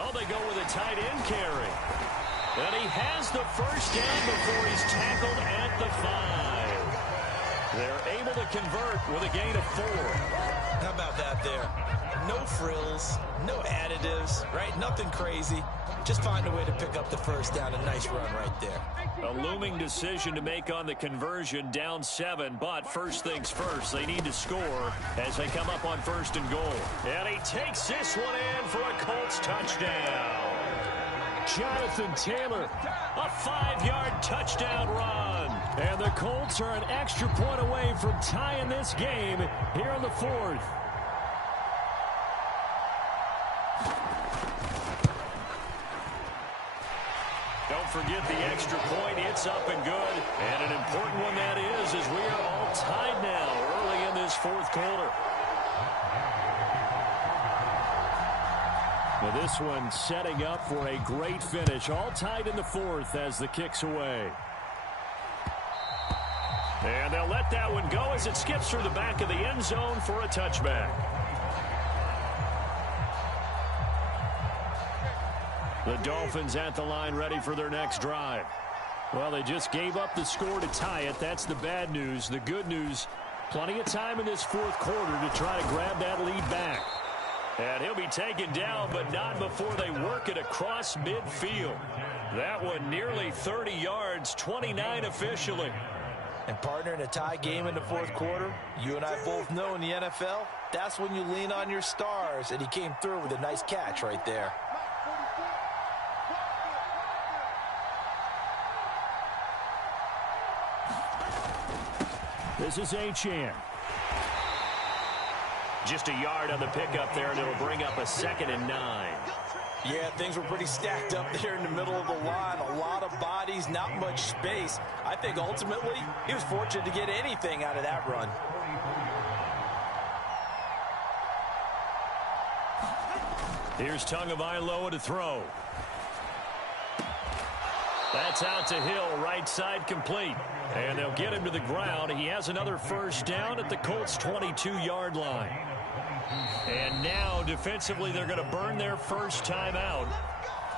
Oh, they go with a tight end carry. And he has the first down before he's tackled at the 5. They're able to convert with a gain of 4. How about that there? No frills, no additives, right? Nothing crazy. Just find a way to pick up the first down. A nice run right there. A looming decision to make on the conversion, down 7, but first things first, they need to score as they come up on 1st and goal. And he takes this one in for a Colts touchdown. Jonathan Taylor, a 5-yard touchdown run. and the Colts are an extra point away from tying this game here in the 4th. Don't forget the extra point. It's up and good. And an important one that is, as we are all tied now early in this 4th quarter. Now this one setting up for a great finish. All tied in the 4th as the kick's away. And they'll let that one go as it skips through the back of the end zone for a touchback. The Dolphins at the line ready for their next drive. Well, they just gave up the score to tie it. That's the bad news. The good news, plenty of time in this 4th quarter to try to grab that lead back. And he'll be taken down, but not before they work it across midfield. That one nearly 30 yards, 29 officially. And partner, in a tie game in the 4th quarter, you and I both know in the NFL, that's when you lean on your stars, and he came through with a nice catch right there. This is Achane. Just a yard on the pickup there, and it'll bring up a 2nd and 9. Yeah, things were pretty stacked up there in the middle of the line. A lot of bodies, not much space. I think ultimately he was fortunate to get anything out of that run. Here's Tagovailoa to throw. That's out to Hill, right side complete. And they'll get him to the ground. He has another first down at the Colts' 22-yard line. And now, defensively, they're going to burn their first timeout.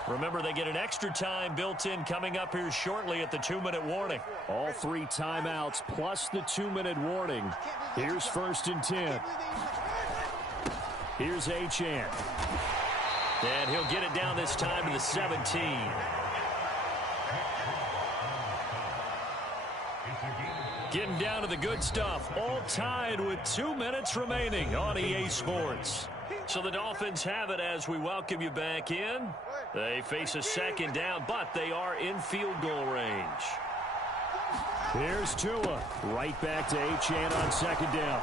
Remember, they get an extra time built in coming up here shortly at the 2-minute warning. All 3 timeouts plus the 2-minute warning. Here's 1st and 10. Here's Achane. And he'll get it down this time to the 17. Getting down to the good stuff. All tied with 2 minutes remaining on EA Sports. So the Dolphins have it as we welcome you back in. They face a second down, but they are in field goal range. Here's Tua. Right back to Achane on 2nd down.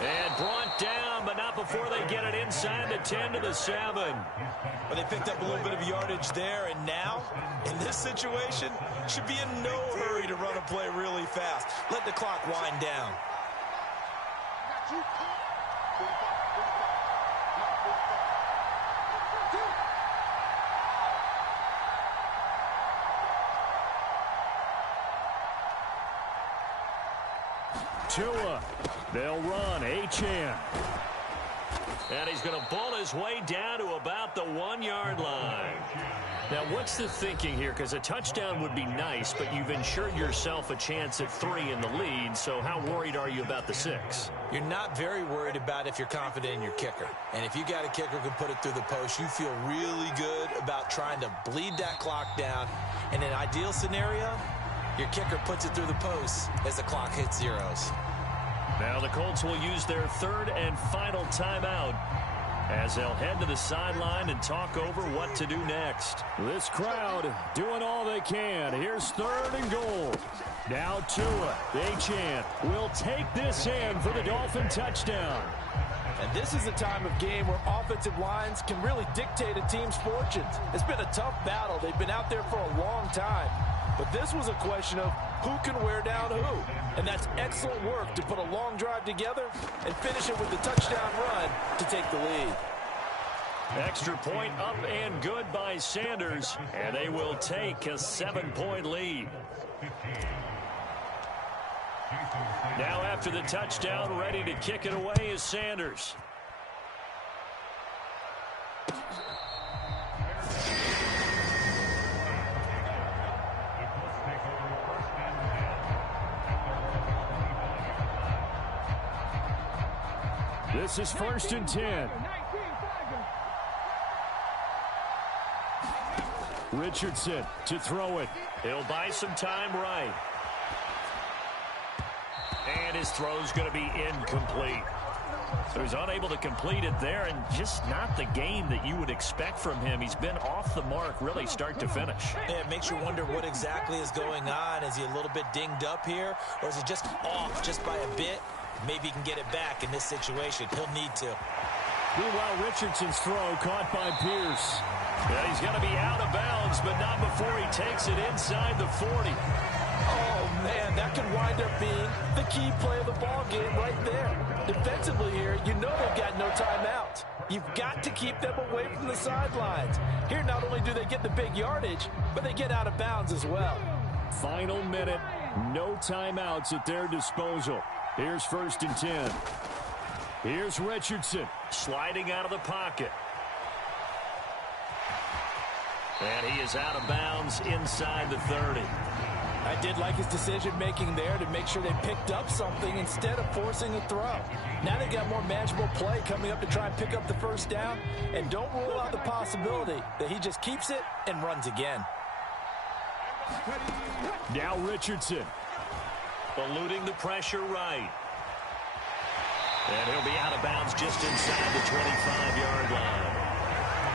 And brought down, but not before they get it inside the 10 to the 7. Well, they picked up a little bit of yardage there, and now, in this situation, should be in no hurry to run a play really fast. Let the clock wind down. Tua. They'll run. Achane. And he's going to bull his way down to about the 1-yard line. Now, what's the thinking here? Because a touchdown would be nice, but you've ensured yourself a chance at 3 in the lead, so how worried are you about the 6? You're not very worried about if you're confident in your kicker. And if you got a kicker who can put it through the post, you feel really good about trying to bleed that clock down. In an ideal scenario, your kicker puts it through the post as the clock hits zeros. Now the Colts will use their 3rd and final timeout as they'll head to the sideline and talk over what to do next. This crowd doing all they can. Here's 3rd and goal. Now Tua. Achane will take this in for the Dolphin touchdown. And this is a time of game where offensive lines can really dictate a team's fortunes. It's been a tough battle. They've been out there for a long time. But this was a question of who can wear down who. And that's excellent work to put a long drive together and finish it with the touchdown run to take the lead. Extra point up and good by Sanders. And they will take a 7-point lead. Now after the touchdown, ready to kick it away is Sanders. This is 1st and 10. Richardson to throw it. He'll buy some time right. And his throw's going to be incomplete. So he's unable to complete it there, and just not the game that you would expect from him. He's been off the mark really start to finish. Yeah, it makes you wonder what exactly is going on. Is he a little bit dinged up here, or is he just off just by a bit? Maybe he can get it back in this situation. He'll need to. Meanwhile, Richardson's throw caught by Pierce. Yeah, he's going to be out of bounds, but not before he takes it inside the 40. Oh, man, that could wind up being the key play of the ball game right there. Defensively here, you know they've got no timeouts. You've got to keep them away from the sidelines. Here, not only do they get the big yardage, but they get out of bounds as well. Final minute, no timeouts at their disposal. Here's 1st and 10. Here's Richardson. Sliding out of the pocket. And he is out of bounds inside the 30. I did like his decision-making there to make sure they picked up something instead of forcing a throw. Now they got more manageable play coming up to try and pick up the first down. And don't rule out the possibility that he just keeps it and runs again. Now Richardson. Eluding the pressure right. And he'll be out of bounds just inside the 25-yard line.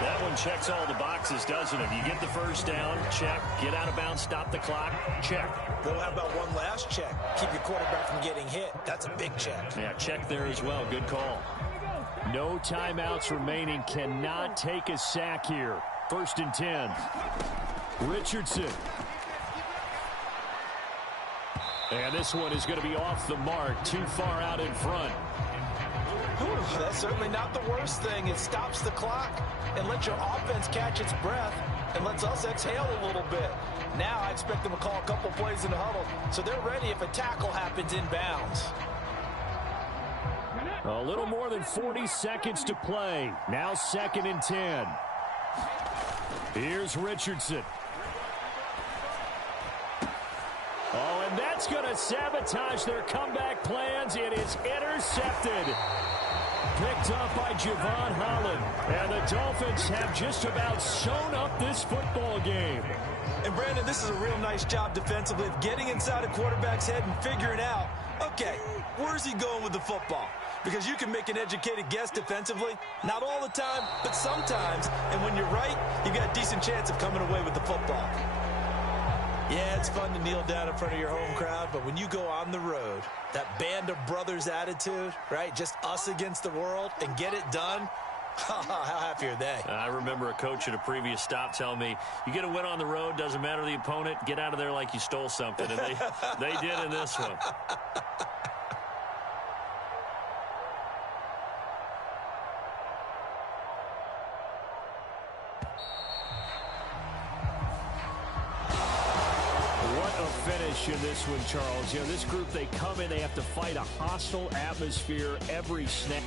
That one checks all the boxes, doesn't it? You get the first down, check. Get out of bounds, stop the clock, check. Well, how about one last check? Keep your quarterback from getting hit. That's a big check. Yeah, check there as well. Good call. No timeouts remaining. Cannot take a sack here. 1st and 10. Richardson. And this one is going to be off the mark. Too far out in front. Whew, that's certainly not the worst thing. It stops the clock and lets your offense catch its breath and lets us exhale a little bit. Now I expect them to call a couple plays in the huddle so they're ready if a tackle happens inbounds. A little more than 40 seconds to play. Now 2nd and 10. Here's Richardson. Oh, and that's going to sabotage their comeback plans. It is intercepted. Picked up by Javon Holland. And the Dolphins have just about sewn up this football game. And, Brandon, this is a real nice job defensively of getting inside a quarterback's head and figuring out, okay, where's he going with the football? Because you can make an educated guess defensively. Not all the time, but sometimes. And when you're right, you've got a decent chance of coming away with the football. Yeah, it's fun to kneel down in front of your home crowd, but when you go on the road, that band of brothers attitude, right, just us against the world, and get it done, how happy are they? I remember a coach at a previous stop telling me, you get a win on the road, doesn't matter the opponent, get out of there like you stole something. And they did in this one. In this one, Charles. You know, this group, they come in, they have to fight a hostile atmosphere every snap.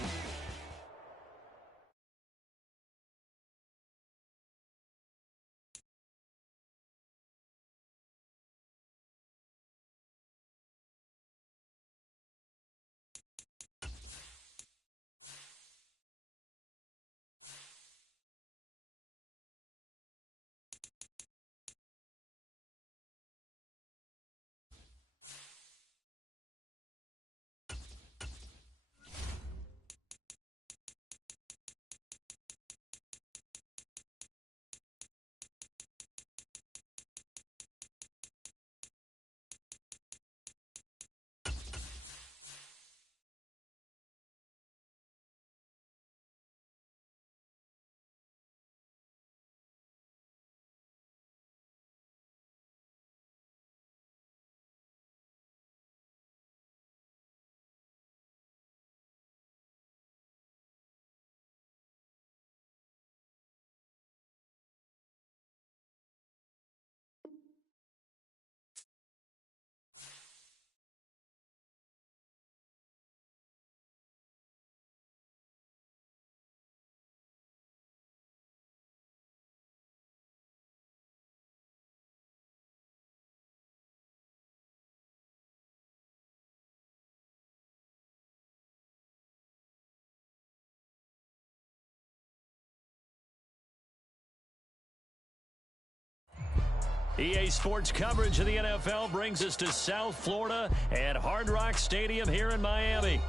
EA Sports coverage of the NFL brings us to South Florida at Hard Rock Stadium here in Miami.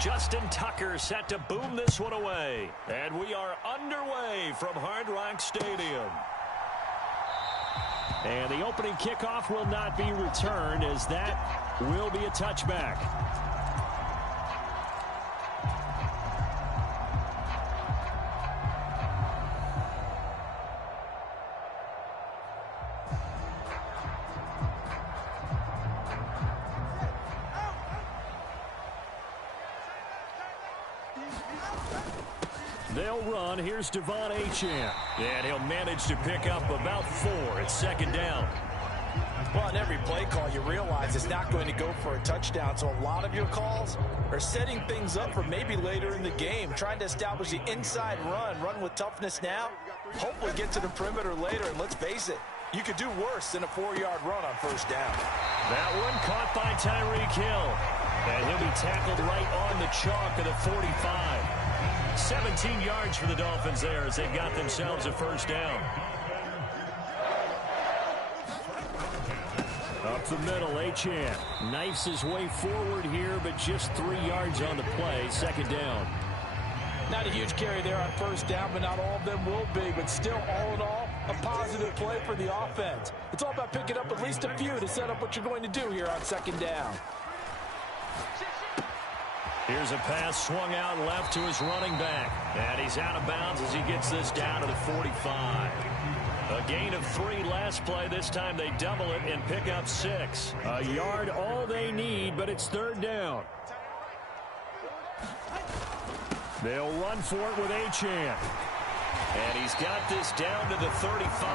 Justin Tucker set to boom this one away. And we are underway from Hard Rock Stadium. And the opening kickoff will not be returned, as that will be a touchback. They'll run. Here's Devon Achane. And he'll manage to pick up about 4 at 2nd down. Well, on every play call, you realize it's not going to go for a touchdown. So a lot of your calls are setting things up for maybe later in the game, trying to establish the inside run with toughness now, hopefully get to the perimeter later. And let's face it, you could do worse than a 4-yard run on 1st down. That one caught by Tyreek Hill. And he'll be tackled right on the chalk of the 45. 17 yards for the Dolphins there as they've got themselves a 1st down. Up the middle, Achane knifes his way forward here, but just 3 yards on the play, 2nd down. Not a huge carry there on first down, but not all of them will be. But still, all in all, a positive play for the offense. It's all about picking up at least a few to set up what you're going to do here on second down. Here's a pass swung out left to his running back. And he's out of bounds as he gets this down to the 45. A gain of 3 last play. This time they double it and pick up 6. A yard all they need, but it's third down. They'll run for it with Achane. And he's got this down to the 35.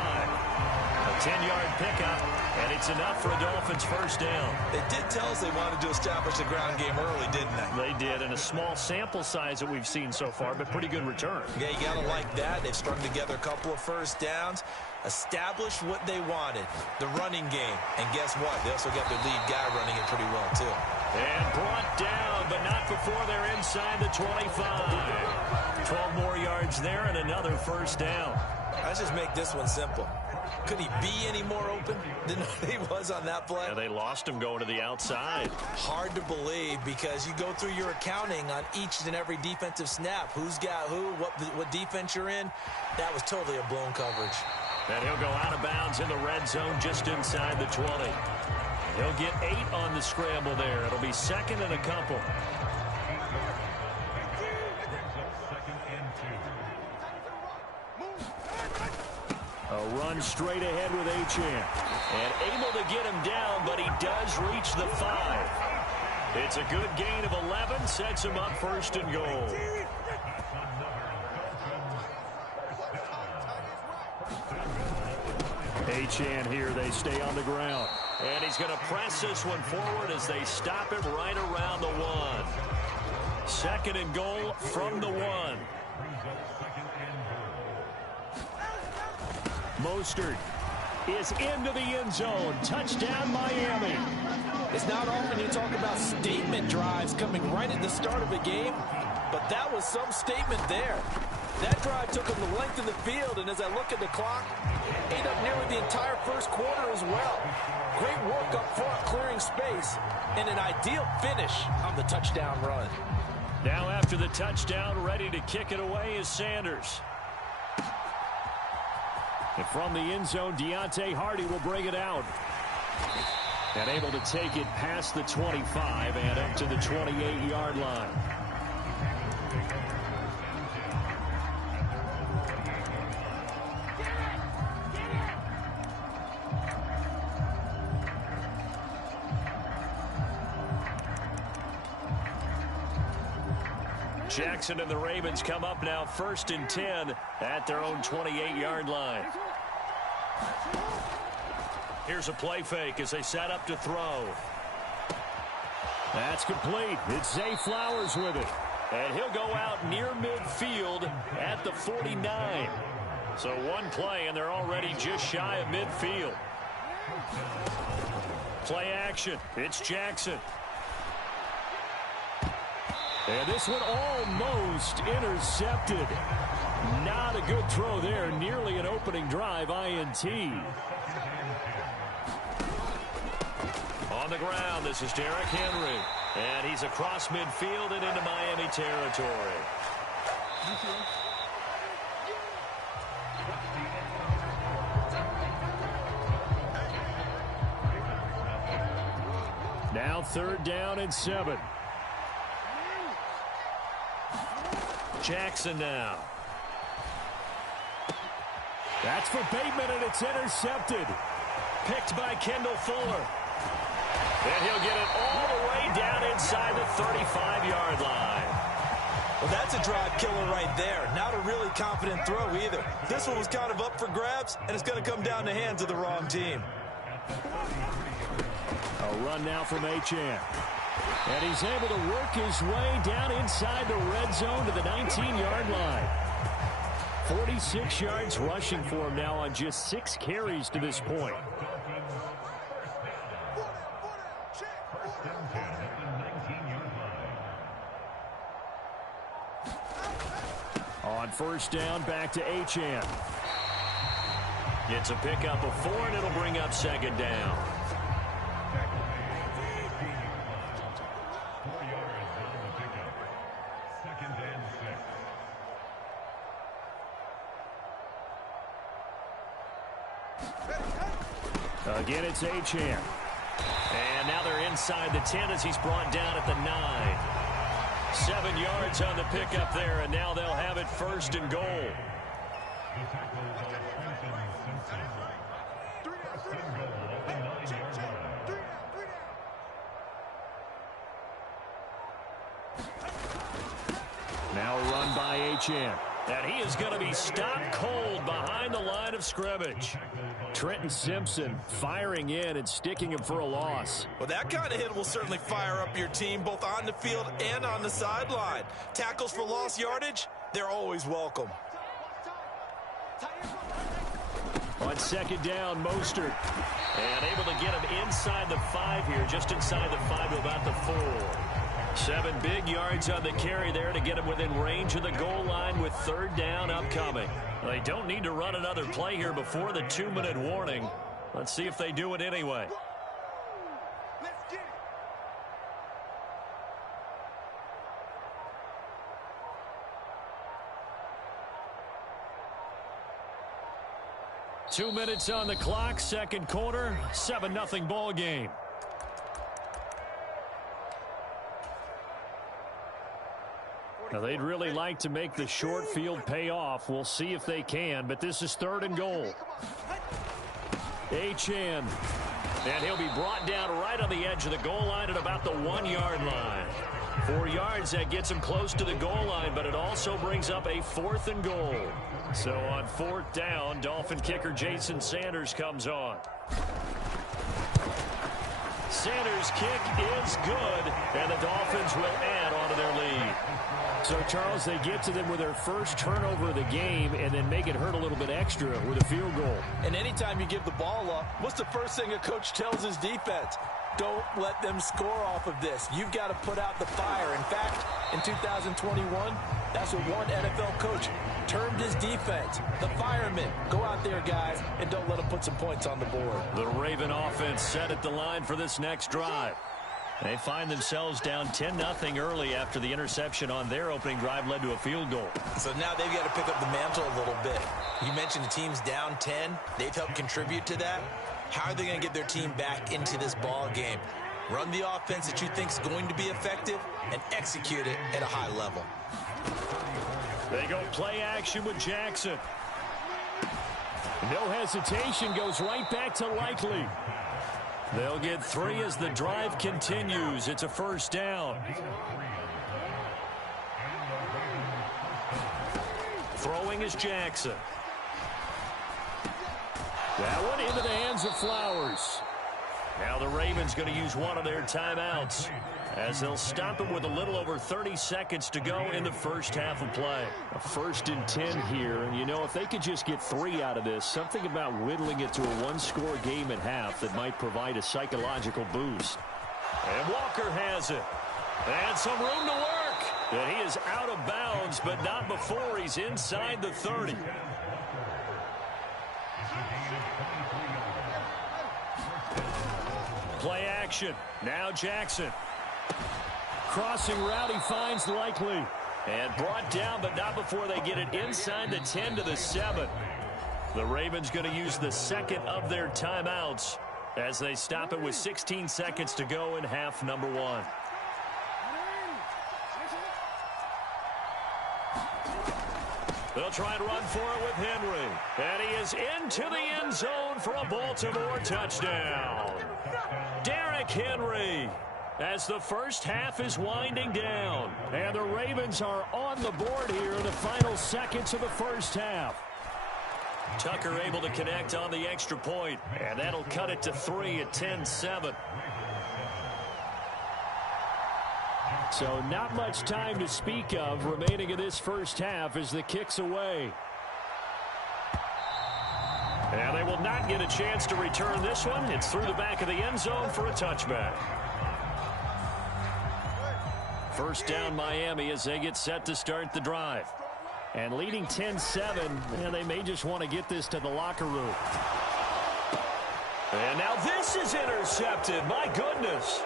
A 10-yard pickup, and it's enough for a Dolphins first down. They did tell us they wanted to establish the ground game early, didn't they? They did, and a small sample size that we've seen so far, but pretty good return. Yeah, you got to like that. They've strung together a couple of first downs, established what they wanted, the running game. And guess what? They also got their lead guy running it pretty well, too. And brought down, but not before they're inside the 25. 12 more yards there and another first down. Let's just make this one simple. Could he be any more open than he was on that play? Yeah, they lost him going to the outside. Hard to believe because you go through your accounting on each and every defensive snap. Who's got who, what defense you're in. That was totally a blown coverage. And he'll go out of bounds in the red zone just inside the 20. He'll get 8 on the scramble there. It'll be second and a couple. A run straight ahead with Achane. And able to get him down, but he does reach the 5. It's a good gain of 11, sets him up first and goal. Achane here, they stay on the ground. And he's going to press this one forward as they stop him right around the 1. Second and goal from the 1. Mostert is into the end zone. Touchdown, Miami. It's not often you talk about statement drives coming right at the start of a game, but that was some statement there. That drive took him the length of the field, and as I look at the clock, ate up nearly the entire first quarter as well. Great work up front, clearing space, and an ideal finish on the touchdown run. Now after the touchdown, ready to kick it away is Sanders. And from the end zone, Deontay Hardy will bring it out. And able to take it past the 25 and up to the 28-yard line. Jackson and the Ravens come up now first and 10 at their own 28-yard line. Here's a play fake as they set up to throw. That's complete. It's Zay Flowers with it. And he'll go out near midfield at the 49. So one play, and they're already just shy of midfield. Play action. It's Jackson. And this one almost intercepted. Not a good throw there. Nearly an opening drive INT. On the ground, this is Derrick Henry. And he's across midfield and into Miami territory. Now third down and 7. Jackson now. That's for Bateman, and it's intercepted. Picked by Kendall Fuller. And he'll get it all the way down inside the 35-yard line. Well, that's a drive killer right there. Not a really confident throw either. This one was kind of up for grabs, and it's going to come down the hands of the wrong team. A run now from Achane. And he's able to work his way down inside the red zone to the 19-yard line. 46 yards rushing for him now on just 6 carries to this point. On first down, back to Achane. It's a pickup of 4, and it'll bring up second down. Again, it's Achane. And now they're inside the 10 as he's brought down at the 9. 7 yards on the pickup there, and now they'll have it first and goal. Now a run by Achane. And he is going to be stopped cold behind the line of scrimmage. Trenton Simpson firing in and sticking him for a loss. Well, that kind of hit will certainly fire up your team, both on the field and on the sideline. Tackles for lost yardage, they're always welcome. On second down, Mostert. And able to get him inside the 5 here, just inside the 5 to about the 4. 7 big yards on the carry there to get him within range of the goal line with third down upcoming. They don't need to run another play here before the 2-minute warning. Let's see if they do it anyway. Let's get it. 2 minutes on the clock, second quarter, 7-0 ball game. Now, they'd really like to make the short field pay off. We'll see if they can, but this is third and goal. Achane. And he'll be brought down right on the edge of the goal line at about the 1-yard line. 4 yards, that gets him close to the goal line, but it also brings up a 4th and goal. So on 4th down, Dolphin kicker Jason Sanders comes on. Sanders' kick is good, and the Dolphins will add on to their lead. So, Charles, they get to them with their first turnover of the game and then make it hurt a little bit extra with a field goal. And anytime you give the ball up, what's the first thing a coach tells his defense? Don't let them score off of this. You've got to put out the fire. In fact, in 2021, that's what one NFL coach termed his defense. The firemen. Go out there, guys, and don't let them put some points on the board. The Raven offense set at the line for this next drive. They find themselves down 10-0 early after the interception on their opening drive led to a field goal. So now they've got to pick up the mantle a little bit. You mentioned the team's down 10. They've helped contribute to that. How are they going to get their team back into this ball game? Run the offense that you think is going to be effective and execute it at a high level. They go play action with Jackson. No hesitation, goes right back to Likely. They'll get 3 as the drive continues. It's a first down. Throwing is Jackson. That one into the hands of Flowers. Now the Ravens going to use one of their timeouts as they'll stop him with a little over 30 seconds to go in the first half of play. A 1st and 10 here, and you know, if they could just get 3 out of this, something about whittling it to a 1-score game at half that might provide a psychological boost. And Walker has it. And some room to work. And he is out of bounds, but not before he's inside the 30. Play action. Now Jackson. Crossing route, he finds Likely. And brought down, but not before they get it inside the 10 to the 7. The Ravens going to use the second of their timeouts as they stop it with 16 seconds to go in half number 1. They'll try and run for it with Henry. And he is into the end zone for a Baltimore touchdown. Derrick Henry, as the first half is winding down. And the Ravens are on the board here in the final seconds of the first half. Tucker able to connect on the extra point, and that'll cut it to 3 at 10-7. So not much time to speak of remaining in this first half as the kick's away. And they will not get a chance to return this one. It's through the back of the end zone for a touchback. First down Miami as they get set to start the drive. And leading 10-7, and they may just want to get this to the locker room. And now this is intercepted. My goodness.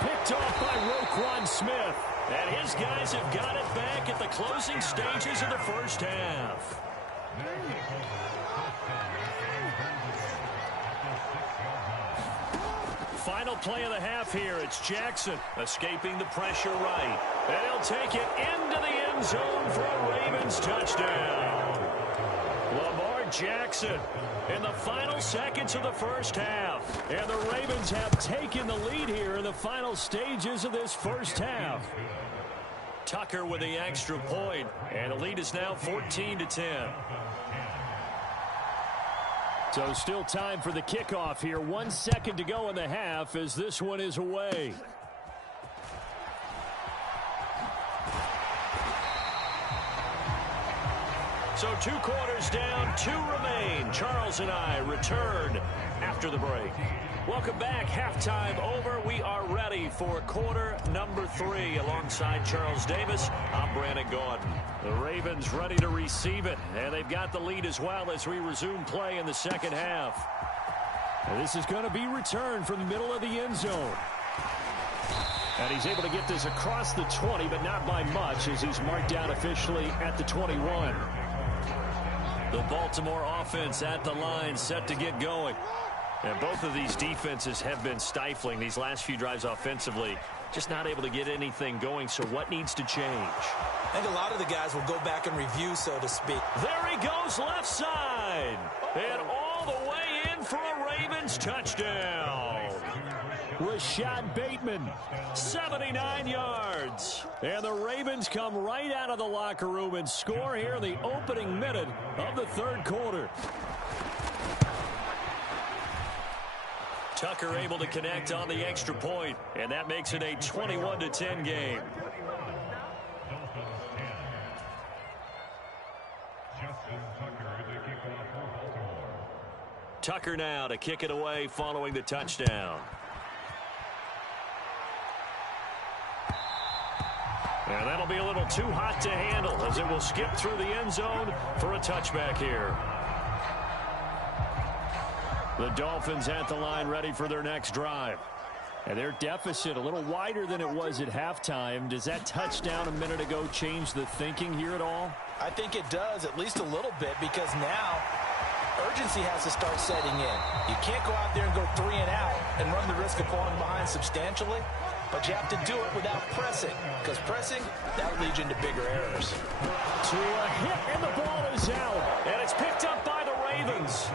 Picked off by Roquan Smith. And his guys have got it back at the closing stages of the first half. Final play of the half here. It's Jackson escaping the pressure right. And he'll take it into the end zone for a Ravens touchdown. Lamar Jackson in the final seconds of the first half. And the Ravens have taken the lead here in the final stages of this first half. Tucker with the extra point, and the lead is now 14-10. So still time for the kickoff here. 1 second to go in the half as this one is away. So 2 quarters down, 2 remain. Charles and I return after the break. Welcome back. Halftime over. We are ready for quarter number 3. Alongside Charles Davis, I'm Brandon Gordon. The Ravens ready to receive it, and they've got the lead as well as we resume play in the second half. And this is going to be returned from the middle of the end zone. And he's able to get this across the 20, but not by much as he's marked down officially at the 21. The Baltimore offense at the line, set to get going. And both of these defenses have been stifling these last few drives offensively. Just not able to get anything going, so what needs to change? I think a lot of the guys will go back and review, so to speak. There he goes left side. And all the way in for a Ravens touchdown. Rashad Bateman, 79 yards. and the Ravens come right out of the locker room and score here in the opening minute of the third quarter. Tucker able to connect on the extra point, and that makes it a 21-10 game. Tucker now to kick it away following the touchdown. And that'll be a little too hot to handle as it will skip through the end zone for a touchback here. The Dolphins at the line ready for their next drive. And their deficit a little wider than it was at halftime. Does that touchdown a minute ago change the thinking here at all? I think it does, at least a little bit, because now urgency has to start setting in. You can't go out there and go 3 and out and run the risk of falling behind substantially, but you have to do it without pressing, because pressing, that leads you into bigger errors. To a hit, and the ball is out. And it's picked up by the Ravens.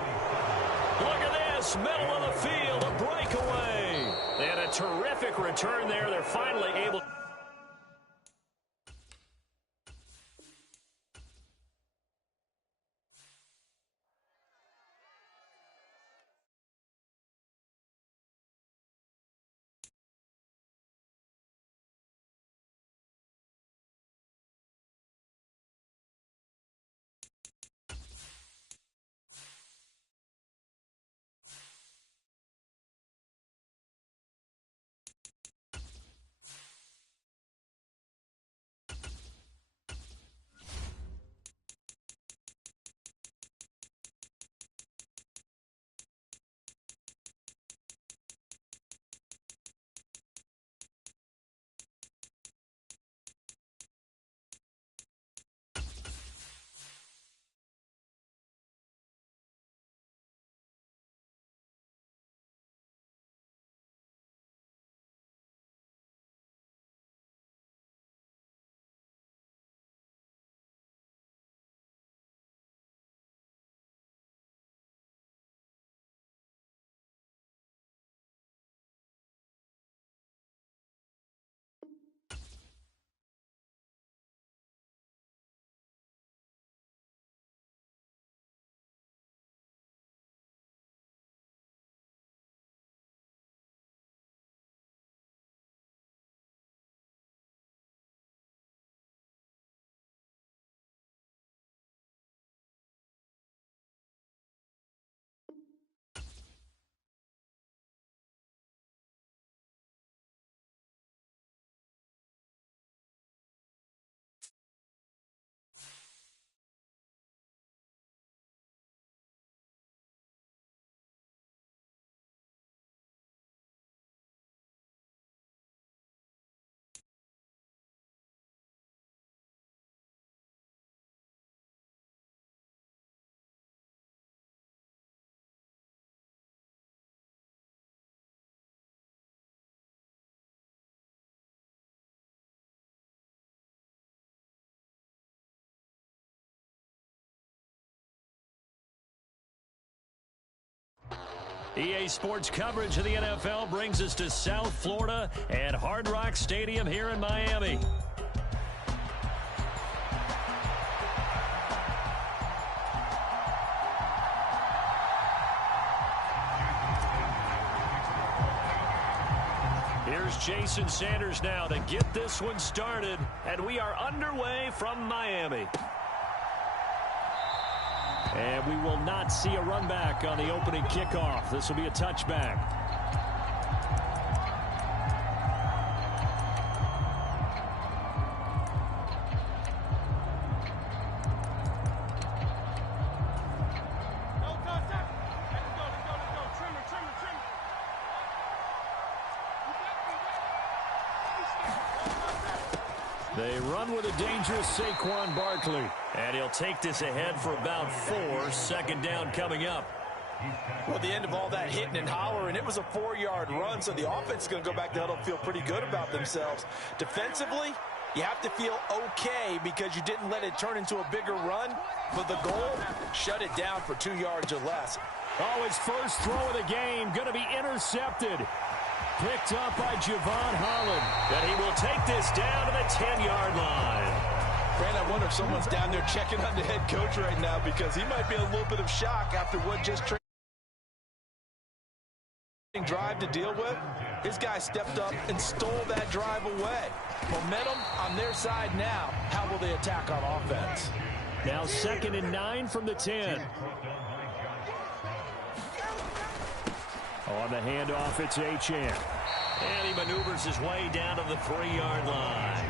Look at this, middle of the field, a breakaway. And a terrific return there. They're finally able EA Sports coverage of the NFL brings us to South Florida and Hard Rock Stadium here in Miami. Here's Jason Sanders now to get this one started, and we are underway from Miami. And we will not see a run back on the opening kickoff. This will be a touchback. They run with a dangerous Saquon Barkley. And he'll take this ahead for about 4. Second down coming up. Well, the end of all that hitting and hollering, it was a 4-yard run, so the offense is going to go back to huddle and feel pretty good about themselves. Defensively, you have to feel okay because you didn't let it turn into a bigger run. But the goal, shut it down for 2 yards or less. Oh, his first throw of the game going to be intercepted. Picked up by Javon Holland. And he will take this down to the 10-yard line. Brand, I wonder if someone's down there checking on the head coach right now because he might be in a little bit of shock after what just drive to deal with. His guy stepped up and stole that drive away. Momentum on their side now. How will they attack on offense? Now 2nd and 9 from the 10. On the handoff, it's Achane. And he maneuvers his way down to the 3-yard line.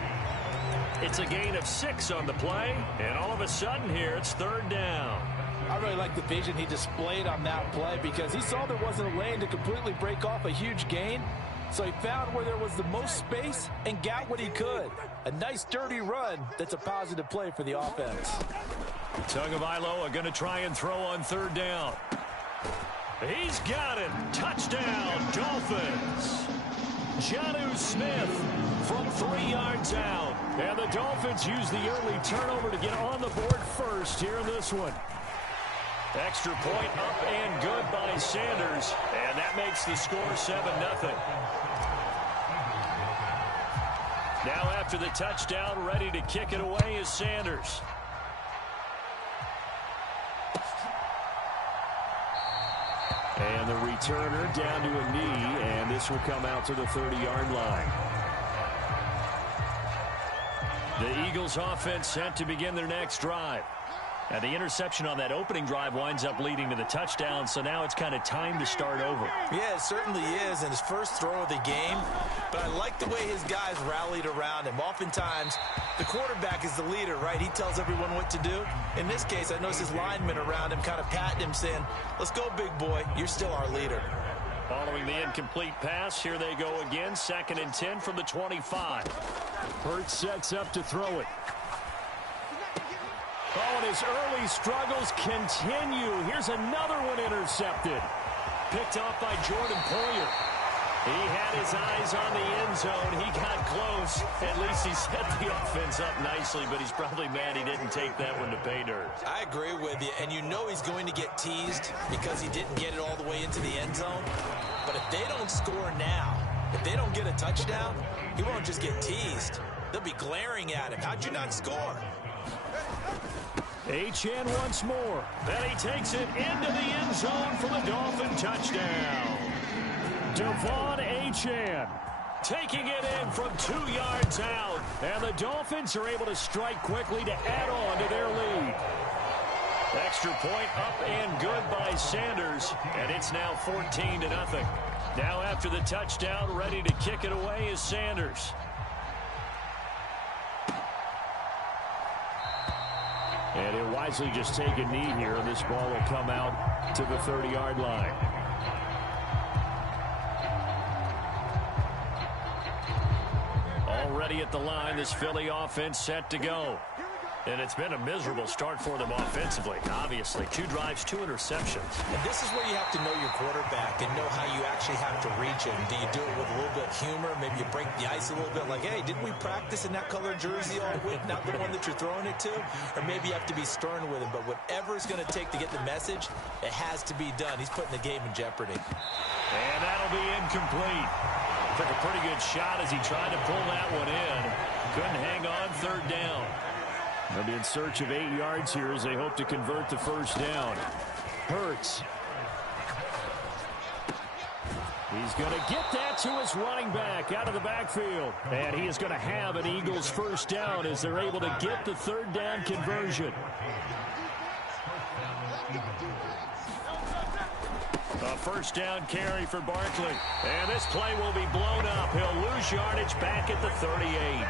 It's a gain of 6 on the play, and all of a sudden here it's 3rd down. I really like the vision he displayed on that play because he saw there wasn't a lane to completely break off a huge gain. So he found where there was the most space and got what he could. A nice dirty run that's a positive play for the offense. Tagovailoa are going to try and throw on 3rd down. He's got it. Touchdown, Dolphins. Jonnu Smith from 3 yards out. And the Dolphins use the early turnover to get on the board first here in this one. Extra point up and good by Sanders. And that makes the score 7-0. Now after the touchdown, ready to kick it away is Sanders. And the returner down to a knee, and this will come out to the 30-yard line. The Eagles offense set to begin their next drive. And the interception on that opening drive winds up leading to the touchdown, so now it's kind of time to start over. Yeah, it certainly is, and his first throw of the game. But I like the way his guys rallied around him. Oftentimes, the quarterback is the leader, right? He tells everyone what to do. In this case, I noticed his linemen around him kind of patting him, saying, let's go, big boy. You're still our leader. Following the incomplete pass, here they go again. 2nd and 10 from the 25. Hurts sets up to throw it. Oh, and his early struggles continue. Here's another one intercepted. Picked off by Jordan Poyer. He had his eyes on the end zone. He got close. At least he set the offense up nicely, but he's probably mad he didn't take that one to pay dirt. I agree with you, and you know he's going to get teased because he didn't get it all the way into the end zone. But if they don't score now, if they don't get a touchdown, he won't just get teased. They'll be glaring at him. How'd you not score? Achane once more. Then he takes it into the end zone for the Dolphin touchdown. Devon Achane taking it in from 2 yards out. And the Dolphins are able to strike quickly to add on to their lead. Extra point up and good by Sanders. And it's now 14-0. Now after the touchdown, ready to kick it away is Sanders. And he'll wisely just take a knee here, and this ball will come out to the 30-yard line. Already at the line, this Philly offense set to go. And it's been a miserable start for them offensively. Obviously, 2 drives, 2 interceptions. And this is where you have to know your quarterback and know how you actually have to reach him. Do you do it with a little bit of humor? Maybe you break the ice a little bit like, hey, didn't we practice in that color jersey all week, not the one that you're throwing it to? Or maybe you have to be stern with him. But whatever it's going to take to get the message, it has to be done. He's putting the game in jeopardy. And that'll be incomplete. Took a pretty good shot as he tried to pull that one in. Couldn't hang on, 3rd down. They'll be in search of 8 yards here as they hope to convert the first down. Hurts. He's going to get that to his running back out of the backfield. And he is going to have an Eagles first down as they're able to get the 3rd down conversion. A first down carry for Barkley. And this play will be blown up. He'll lose yardage back at the 38.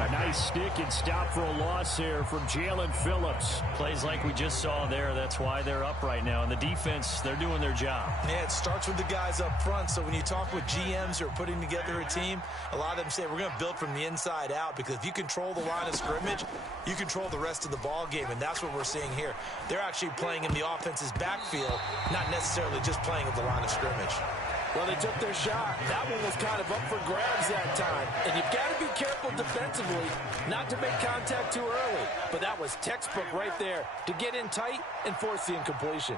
A nice stick and stop for a loss there from Jalen Phillips. Plays like we just saw there. That's why they're up right now. And the defense, they're doing their job. Yeah, it starts with the guys up front. So when you talk with GMs who are putting together a team, a lot of them say we're going to build from the inside out, because if you control the line of scrimmage, you control the rest of the ball game. And that's what we're seeing here. They're actually playing in the offense's backfield, not necessarily just playing at the line of scrimmage. Well, they took their shot. That one was kind of up for grabs that time. And you've got to be careful defensively not to make contact too early. But that was textbook right there to get in tight and force the incompletion.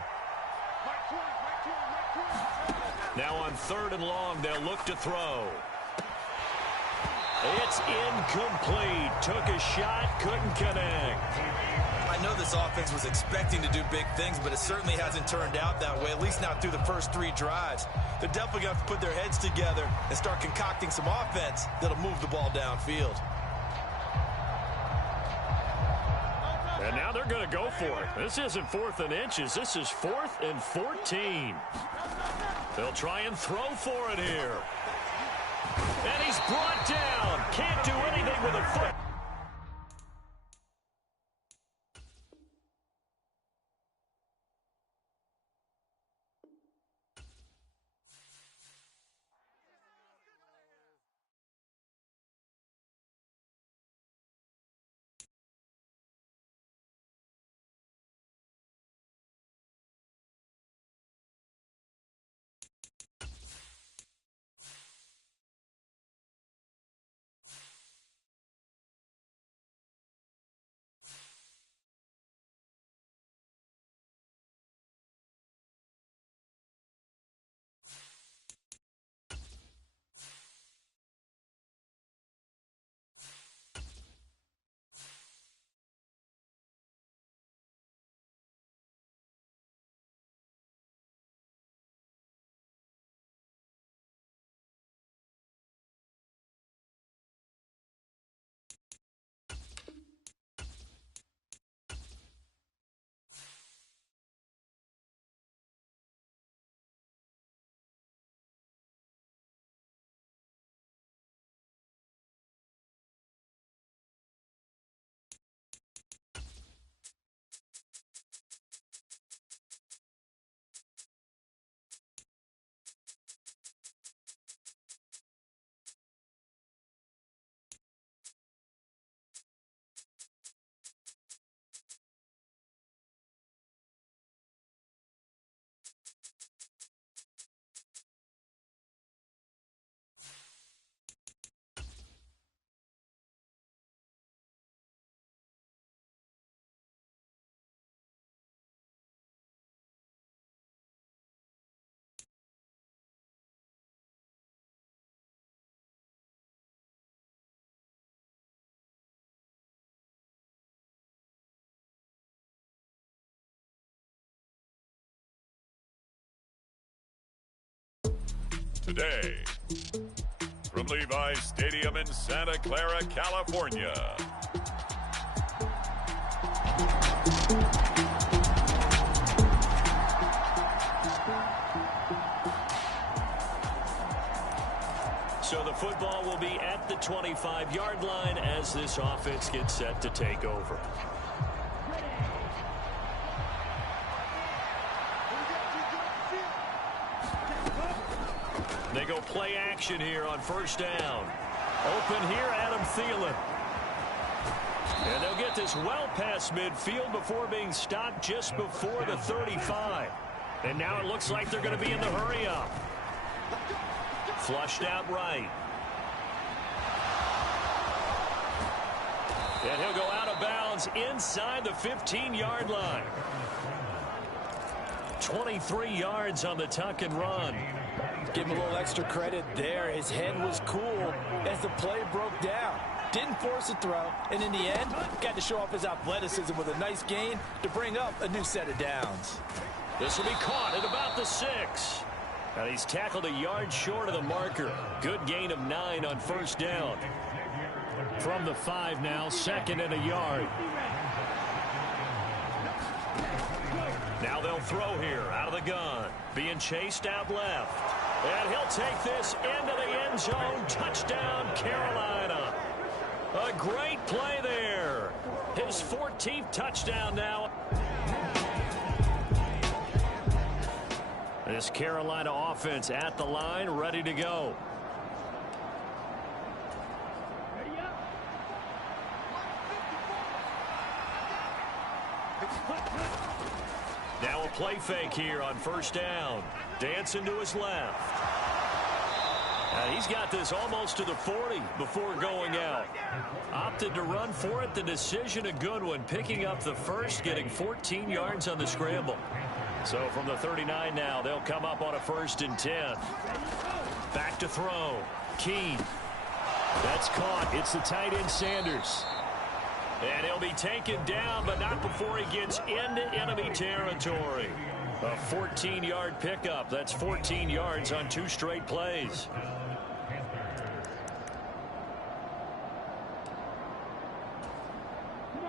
Now on 3rd and long, they'll look to throw. It's incomplete. Took a shot, couldn't connect. I know this offense was expecting to do big things, but it certainly hasn't turned out that way, at least not through the first 3 drives. They're definitely going to have to put their heads together and start concocting some offense that'll move the ball downfield. And now they're going to go for it. This isn't 4th and inches. This is 4th and 14. They'll try and throw for it here. And he's brought down. Can't do anything with a foot. Today, from Levi's Stadium in Santa Clara, California. So the football will be at the 25-yard line as this offense gets set to take over. They go play action here on 1st down. Open here, Adam Thielen. And they'll get this well past midfield before being stopped just before the 35. And now it looks like they're going to be in the hurry up. Flushed out right. And he'll go out of bounds inside the 15-yard line. 23 yards on the tuck and run. Give him a little extra credit there. His head was cool as the play broke down. Didn't force a throw, and in the end, got to show off his athleticism with a nice gain to bring up a new set of downs. This will be caught at about the 6. And he's tackled a yard short of the marker. Good gain of 9 on first down. From the 5 now, 2nd and a yard. Now they'll throw here out of the gun. Being chased out left. And he'll take this into the end zone. Touchdown, Carolina. A great play there. His 14th touchdown now. This Carolina offense at the line, ready to go. Now a play fake here on first down. Dancing to his left. He's got this almost to the 40 before going out. Opted to run for it. The decision a good one. Picking up the first, getting 14 yards on the scramble. So from the 39 now, they'll come up on a 1st and 10. Back to throw. Keene. That's caught. It's the tight end Sanders. And he'll be taken down, but not before he gets into enemy territory. A 14-yard pickup. That's 14 yards on 2 straight plays.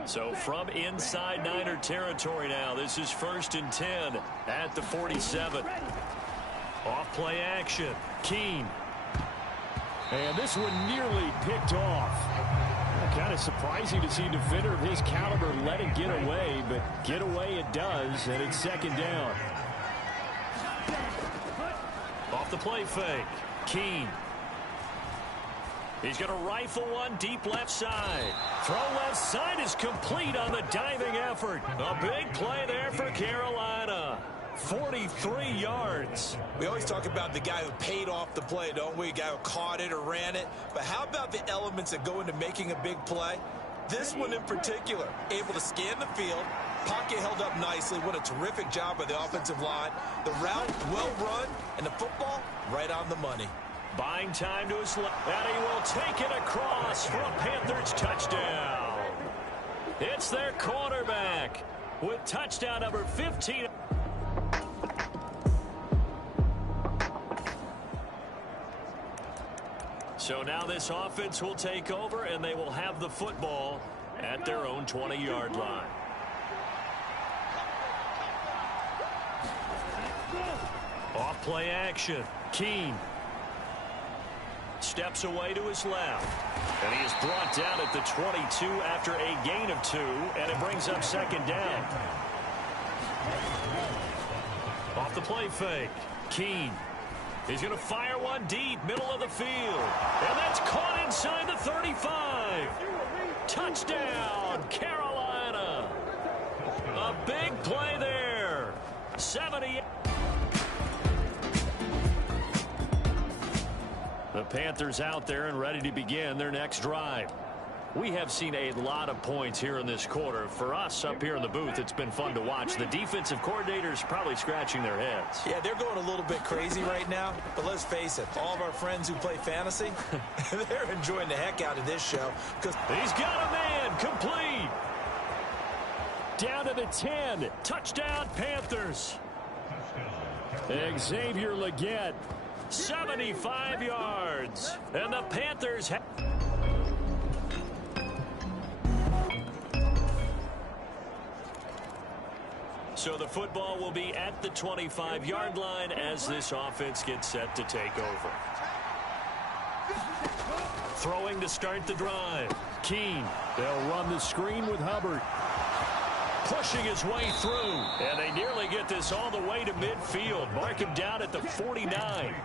So from inside Niner territory now, this is 1st and 10 at the 47. Off play action. Keene. And this one nearly picked off. Kind of surprising to see a defender of his caliber let it get away, but get away it does, and it's 2nd down. Off the play fake. Keene. He's going to rifle one deep left side. Throw left side is complete on the diving effort. A big play there for Carolina. 43 yards. We always talk about the guy who paid off the play, don't we? A guy who caught it or ran it. But how about the elements that go into making a big play? This one in particular, able to scan the field, pocket held up nicely. What a terrific job by the offensive line. The route well run, and the football right on the money. Buying time to his left, and he will take it across for a Panthers touchdown. It's their quarterback with touchdown number 15. So now this offense will take over, and they will have the football at their own 20-yard line. Off play action. Keene steps away to his left. And he is brought down at the 22 after a gain of 2, and it brings up 2nd down. Off the play fake. Keene. He's going to fire one deep, middle of the field. And that's caught inside the 35. Touchdown, Carolina. A big play there. 70. The Panthers out there and ready to begin their next drive. We have seen a lot of points here in this quarter. For us up here in the booth, it's been fun to watch. The defensive coordinators probably scratching their heads. Yeah, they're going a little bit crazy right now. But let's face it, all of our friends who play fantasy, they're enjoying the heck out of this show. Because he's got a man complete. Down to the 10. Touchdown, Panthers. Xavier Legette. 75 yards. And the Panthers have... So the football will be at the 25-yard line as this offense gets set to take over. Throwing to start the drive. Keene. They'll run the screen with Hubbard. Pushing his way through. And they nearly get this all the way to midfield. Mark him down at the 49.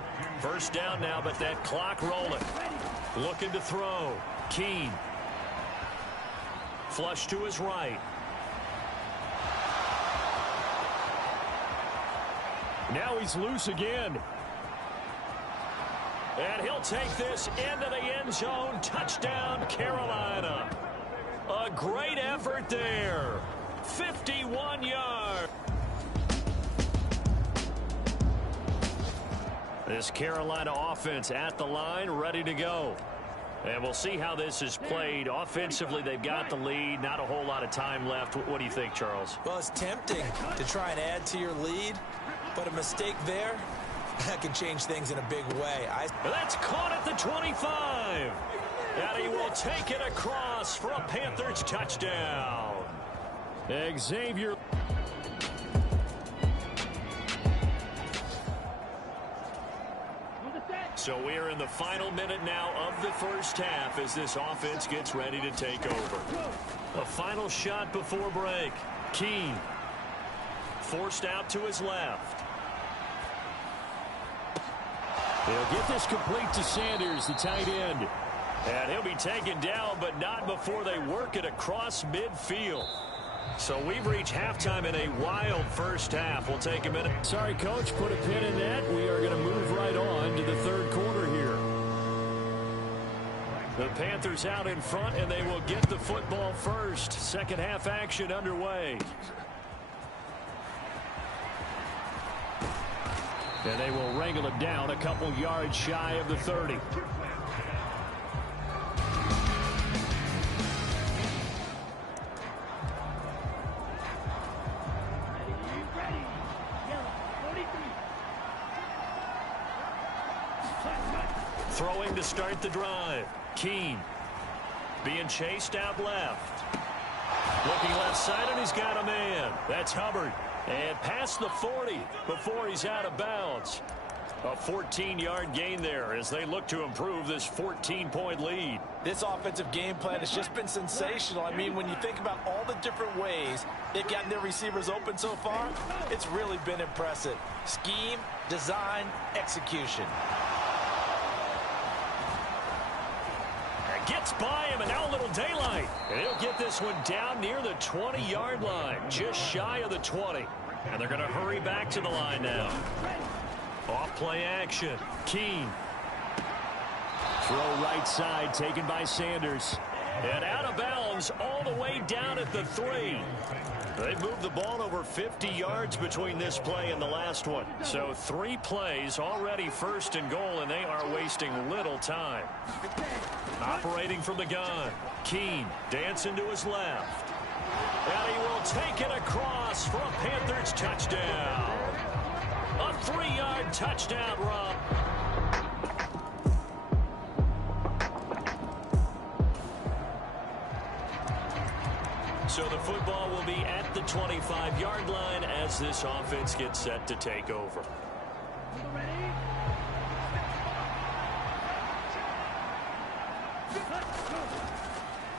First down now, but that clock rolling. Looking to throw. Keene. Flush to his right. Now he's loose again. And he'll take this into the end zone. Touchdown, Carolina. A great effort there. 51 yards. This Carolina offense at the line, ready to go. And we'll see how this is played. Offensively, they've got the lead. Not a whole lot of time left. What do you think, Charles? Well, it's tempting to try and add to your lead, but a mistake there, that can change things in a big way. That's caught at the 25. And he will take it across for a Panthers touchdown. Xavier. So we're in the final minute now of the first half as this offense gets ready to take over. A final shot before break. Keene forced out to his left. They'll get this complete to Sanders, the tight end. And he'll be taken down, but not before they work it across midfield. So we've reached halftime in a wild first half. We'll take a minute. Sorry, Coach, put a pin in that. We are going to move right on to the third quarter here. The Panthers out in front, and they will get the football first. Second half action underway. And they will wrangle it down a couple yards shy of the 30. Throwing to start the drive. Keene being chased out left. Looking left side, and he's got a man. That's Hubbard. And past the 40 before he's out of bounds. A 14-yard gain there as they look to improve this 14-point lead. This offensive game plan has just been sensational. I mean, when you think about all the different ways they've gotten their receivers open so far, it's really been impressive. Scheme, design, execution. Gets by him, and now a little daylight. And he'll get this one down near the 20-yard line, just shy of the 20. And they're going to hurry back to the line now. Off play action. Keene. Throw right side taken by Sanders. And out of bounds all the way down at the 3. They've moved the ball over 50 yards between this play and the last one. So 3 plays already first and goal, and they are wasting little time. Operating from the gun. Keene dancing to his left. And he will take it across for a Panthers touchdown. A 3-yard touchdown run. So the football will be at the 25-yard line as this offense gets set to take over.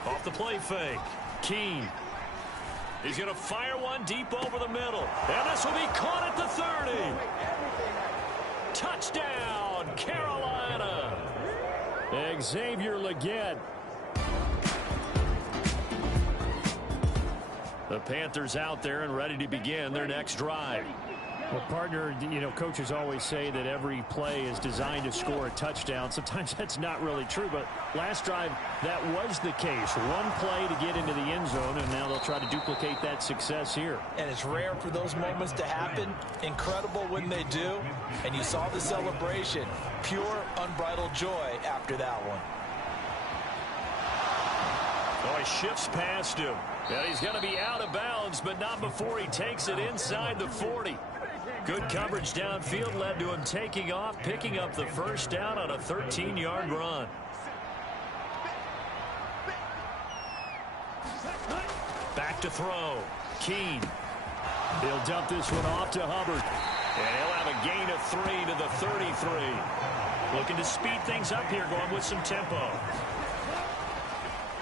Off the play fake. Keene. He's going to fire one deep over the middle. And this will be caught at the 30. Touchdown, Carolina. Xavier Legette. The Panthers out there and ready to begin their next drive. Well, partner, you know, coaches always say that every play is designed to score a touchdown. Sometimes that's not really true, but last drive, that was the case. One play to get into the end zone, and now they'll try to duplicate that success here. And it's rare for those moments to happen. Incredible when they do. And you saw the celebration. Pure, unbridled joy after that one. Oh, he shifts past him. And he's going to be out of bounds, but not before he takes it inside the 40. Good coverage downfield led to him taking off, picking up the first down on a 13-yard run. Back to throw. Keene. He'll dump this one off to Hubbard. And he'll have a gain of 3 to the 33. Looking to speed things up here, going with some tempo.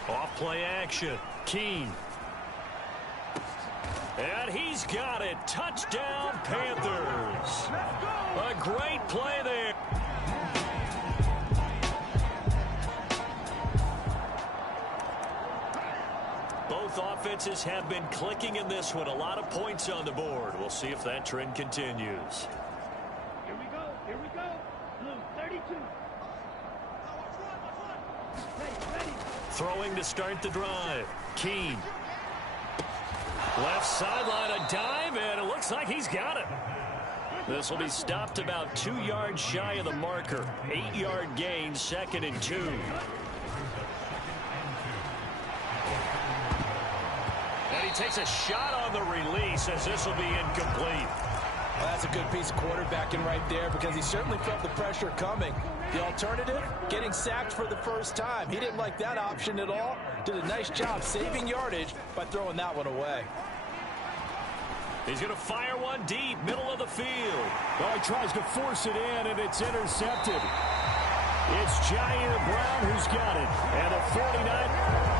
Off play action. Keene. And he's got it. Touchdown, Panthers. A great play there. Both offenses have been clicking in this one. A lot of points on the board. We'll see if that trend continues. Here we go. Here we go. Blue 32. Ready. Throwing to start the drive. Keene. Left sideline, a dive, and it looks like he's got it. This will be stopped about 2 yards shy of the marker. 8-yard gain, 2nd and 2. And he takes a shot on the release as this will be incomplete. Well, that's a good piece of quarterbacking right there because he certainly felt the pressure coming. The alternative, getting sacked for the first time. He didn't like that option at all. Did a nice job saving yardage by throwing that one away. He's going to fire one deep, middle of the field. Oh, he tries to force it in, and it's intercepted. It's Jair Brown who's got it. And a 49.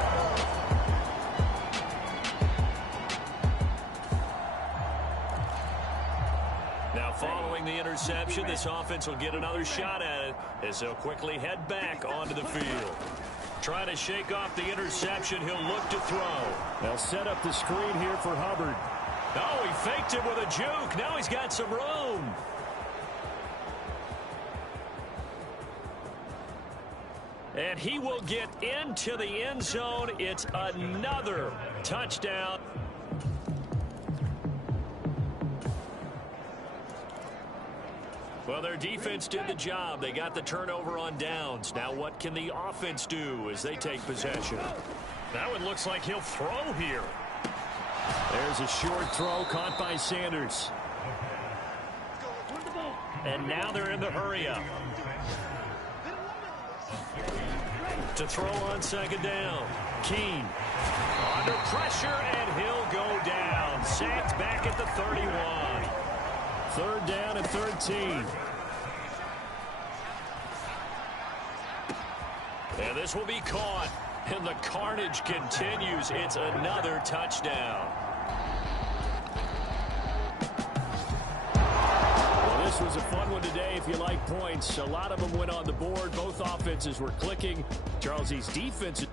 Now, following the interception, this offense will get another shot at it as they'll quickly head back onto the field. Trying to shake off the interception, he'll look to throw. They'll set up the screen here for Hubbard. Oh, he faked it with a juke. Now he's got some room. And he will get into the end zone. It's another touchdown. Well, their defense did the job. They got the turnover on downs. Now what can the offense do as they take possession? Now it looks like he'll throw here. There's a short throw caught by Sanders. And now they're in the hurry-up. To throw on 2nd down. Keene under pressure, and he'll go down. Sacked back at the 31. 3rd down and 13. And this will be caught. And the carnage continues. It's another touchdown. Well, this was a fun one today if you like points. A lot of them went on the board. Both offenses were clicking. Charles's defense...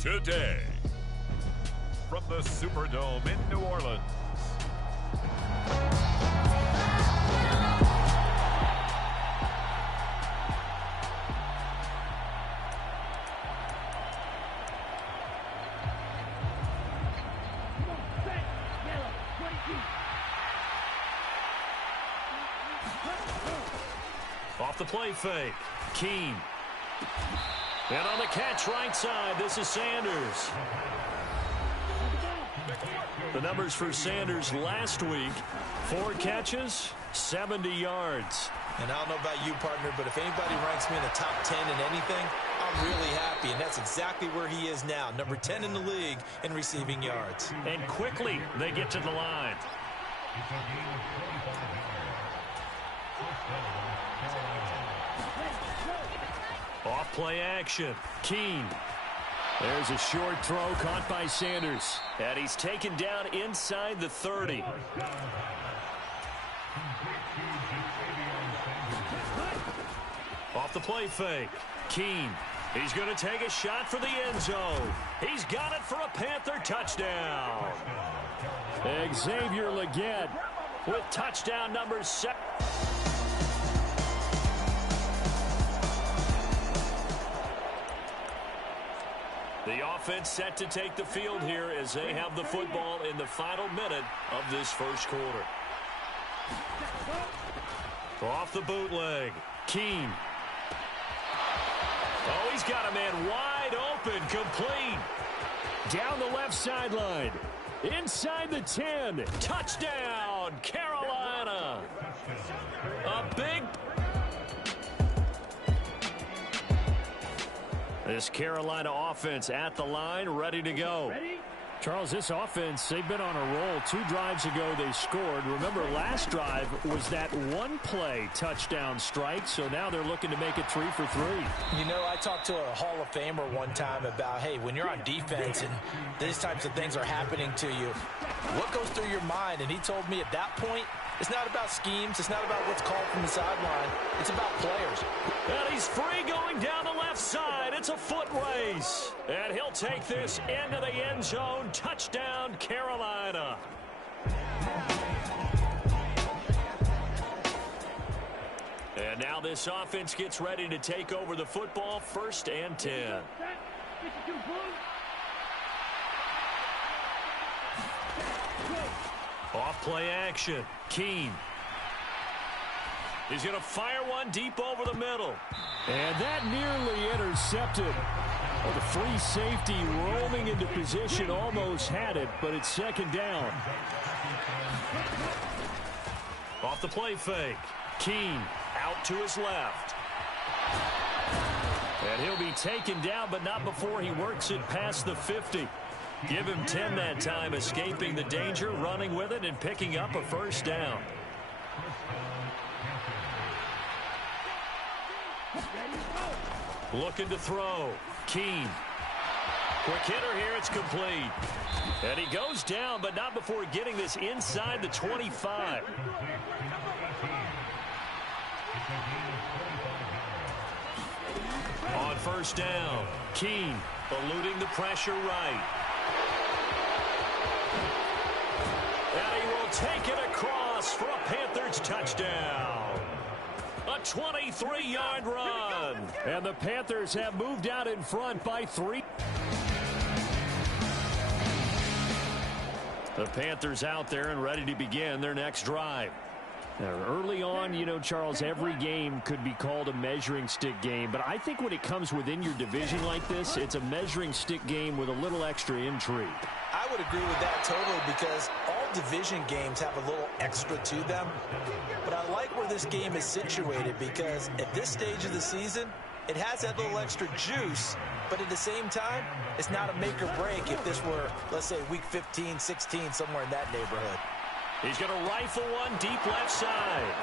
Today, from the Superdome in New Orleans. Off the play fake. Keene. And on the catch right side, this is Sanders. The numbers for Sanders last week: 4 catches, 70 yards. And I don't know about you, partner, but if anybody ranks me in the top 10 in anything, I'm really happy. And that's exactly where he is now, number 10 in the league in receiving yards. And quickly they get to the line. Off play action. Keene. There's a short throw caught by Sanders. And he's taken down inside the 30. Off the play fake. Keene. He's going to take a shot for the end zone. He's got it for a Panther touchdown. Xavier Legette with touchdown number 7. The offense set to take the field here as they have the football in the final minute of this first quarter. Off the bootleg. Keene. Oh, he's got a man wide open, complete. Down the left sideline. Inside the 10. Touchdown, Carolina. A big... This Carolina offense at the line, ready to go. Charles, this offense, they've been on a roll. 2 drives ago, they scored. Remember, last drive was that one-play touchdown strike, so now they're looking to make it 3 for 3. You know, I talked to a Hall of Famer one time about, hey, when you're on defense and these types of things are happening to you, what goes through your mind? And he told me at that point, it's not about schemes. It's not about what's called from the sideline. It's about players. And he's free going down the left side. It's a foot race. And he'll take this into the end zone. Touchdown, Carolina. And now this offense gets ready to take over the football. 1st and 10. Off play action. Keene. He's going to fire one deep over the middle. And that nearly intercepted. Well, the free safety roaming into position almost had it, but it's 2nd down. Off the play fake. Keene out to his left. And he'll be taken down, but not before he works it past the 50. Give him 10 that time, escaping the danger, running with it, and picking up a 1st down. Looking to throw. Keene. Quick hitter here. It's complete. And he goes down, but not before getting this inside the 25. On 1st down, Keene eluding the pressure right. And he will take it across for a Panthers touchdown. A 23-yard run. And the Panthers have moved out in front by 3. The Panthers out there and ready to begin their next drive. Now, early on, you know, Charles, every game could be called a measuring stick game. But I think when it comes within your division like this, it's a measuring stick game with a little extra intrigue. I would agree with that totally because all division games have a little extra to them. But I like where this game is situated because at this stage of the season, it has that little extra juice. But at the same time, it's not a make or break if this were, let's say, week 15, 16, somewhere in that neighborhood. He's going to rifle one deep left side.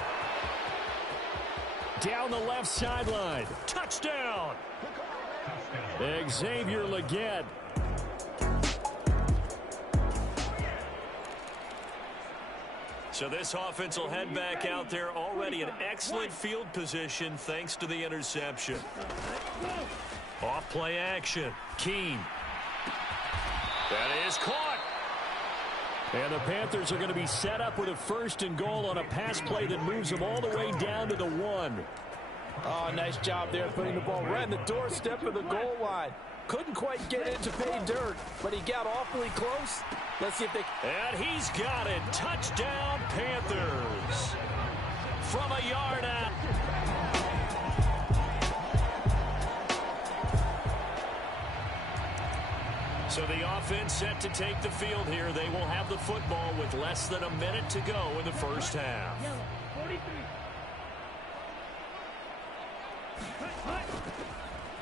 Down the left sideline. Touchdown. Xavier Legette. So this offense will head back out there already in excellent field position thanks to the interception. Off play action. Keene. That is caught. And the Panthers are going to be set up with a 1st and goal on a pass play that moves them all the way down to the 1. Oh, nice job there putting the ball right in the doorstep of the goal line. Couldn't quite get it to pay dirt, but he got awfully close. Let's see if they... And he's got it. Touchdown, Panthers. From a yard out. So the offense offense set to take the field here. They will have the football with less than a minute to go in the first half. 43.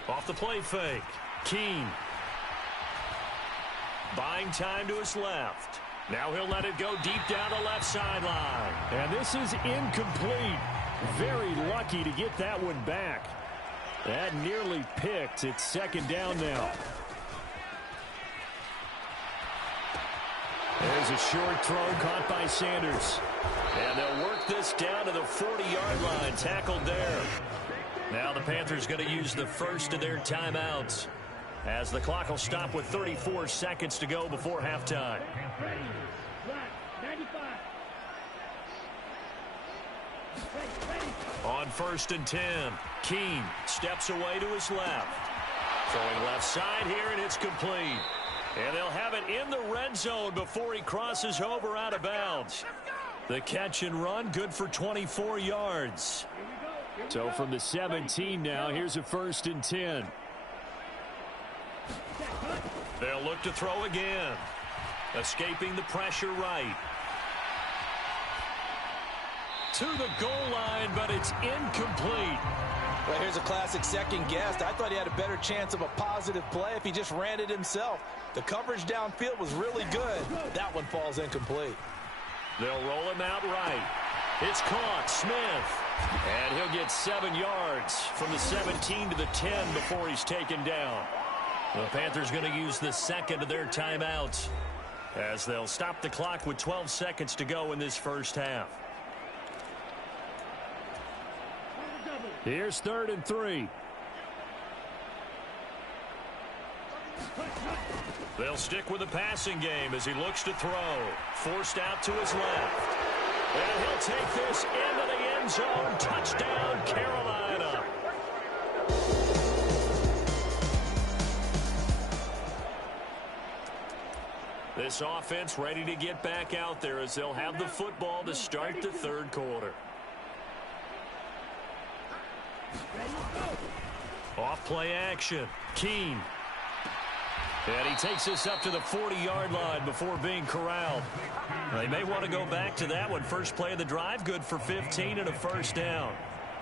Off the play fake. Keene. Buying time to his left. Now he'll let it go deep down the left sideline. And this is incomplete. Very lucky to get that one back. That nearly picked. It's second down now. There's a short throw caught by Sanders. And they'll work this down to the 40-yard line. Tackled there. Now the Panthers going to use the first of their timeouts, as the clock will stop with 34 seconds to go before halftime. Ready. Black. 95. Ready. On 1st and 10, Keene steps away to his left. Throwing left side here, and it's complete. And they'll have it in the red zone before he crosses over out of bounds. The catch and run, good for 24 yards. So from the 17 now, here's a 1st and 10. They'll look to throw again. Escaping the pressure right. To the goal line, but it's incomplete. Well, here's a classic second guess. I thought he had a better chance of a positive play if he just ran it himself. The coverage downfield was really good. That one falls incomplete. They'll roll him out right. It's caught. Smith. And he'll get 7 yards from the 17 to the 10 before he's taken down. The Panthers going to use the second of their timeouts, as they'll stop the clock with 12 seconds to go in this first half. Here's 3rd and 3. They'll stick with the passing game as he looks to throw. Forced out to his left. And he'll take this into the end zone. Touchdown, Carolina. This offense ready to get back out there as they'll have the football to start the third quarter. Off play action. Keene. And he takes this up to the 40-yard line before being corralled. They may want to go back to that one. First play of the drive, good for 15 and a first down.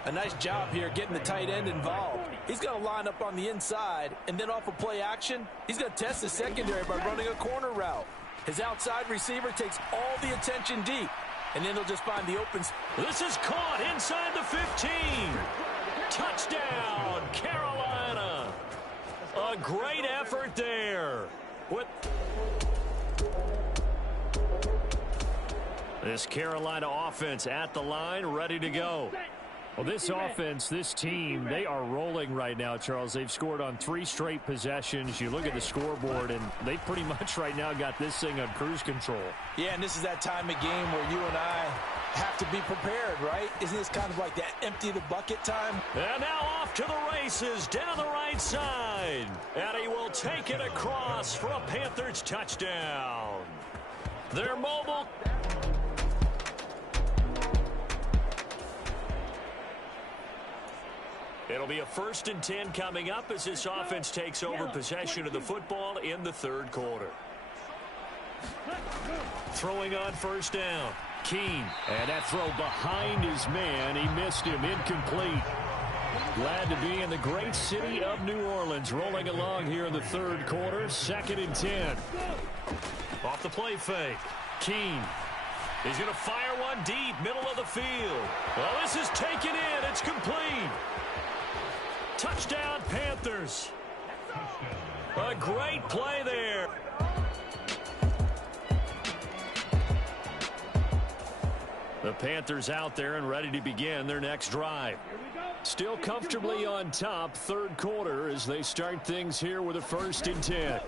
A nice job here getting the tight end involved. He's going to line up on the inside, and then off of play action, he's going to test the secondary by running a corner route. His outside receiver takes all the attention deep, and then he'll just find the open. This is caught inside the 15. Touchdown, Carolina. A great effort there. This Carolina offense at the line, ready to go. Well, this offense, this team, they are rolling right now, Charles. They've scored on 3 straight possessions. You look at the scoreboard, and they pretty much right now got this thing on cruise control. Yeah, and this is that time of game where you and I have to be prepared, right? Isn't this kind of like that empty the bucket time? And now off to the races, down the right side. And he will take it across for a Panthers touchdown. They're mobile. It'll be a 1st and 10 coming up as this offense takes over possession of the football in the third quarter. Throwing on 1st down. Keene. And that throw behind his man. He missed him. Incomplete. Glad to be in the great city of New Orleans. Rolling along here in the third quarter. 2nd and 10. Off the play fake. Keene. He's going to fire one deep, middle of the field. Well, this is taken in. It's complete. Touchdown, Panthers. A great play there. The Panthers out there and ready to begin their next drive. Still comfortably on top, third quarter, as they start things here with a 1st and 10.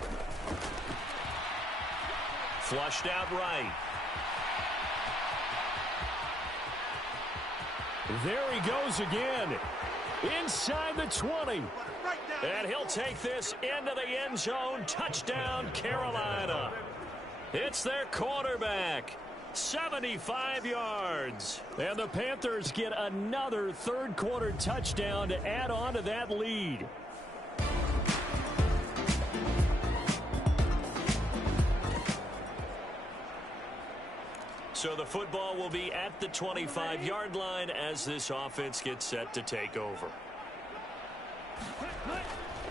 Flushed out right. There he goes again. Inside the 20. And he'll take this into the end zone. Touchdown, Carolina. It's their quarterback. 75 yards. And the Panthers get another third quarter touchdown to add on to that lead. So the football will be at the 25-yard line as this offense gets set to take over.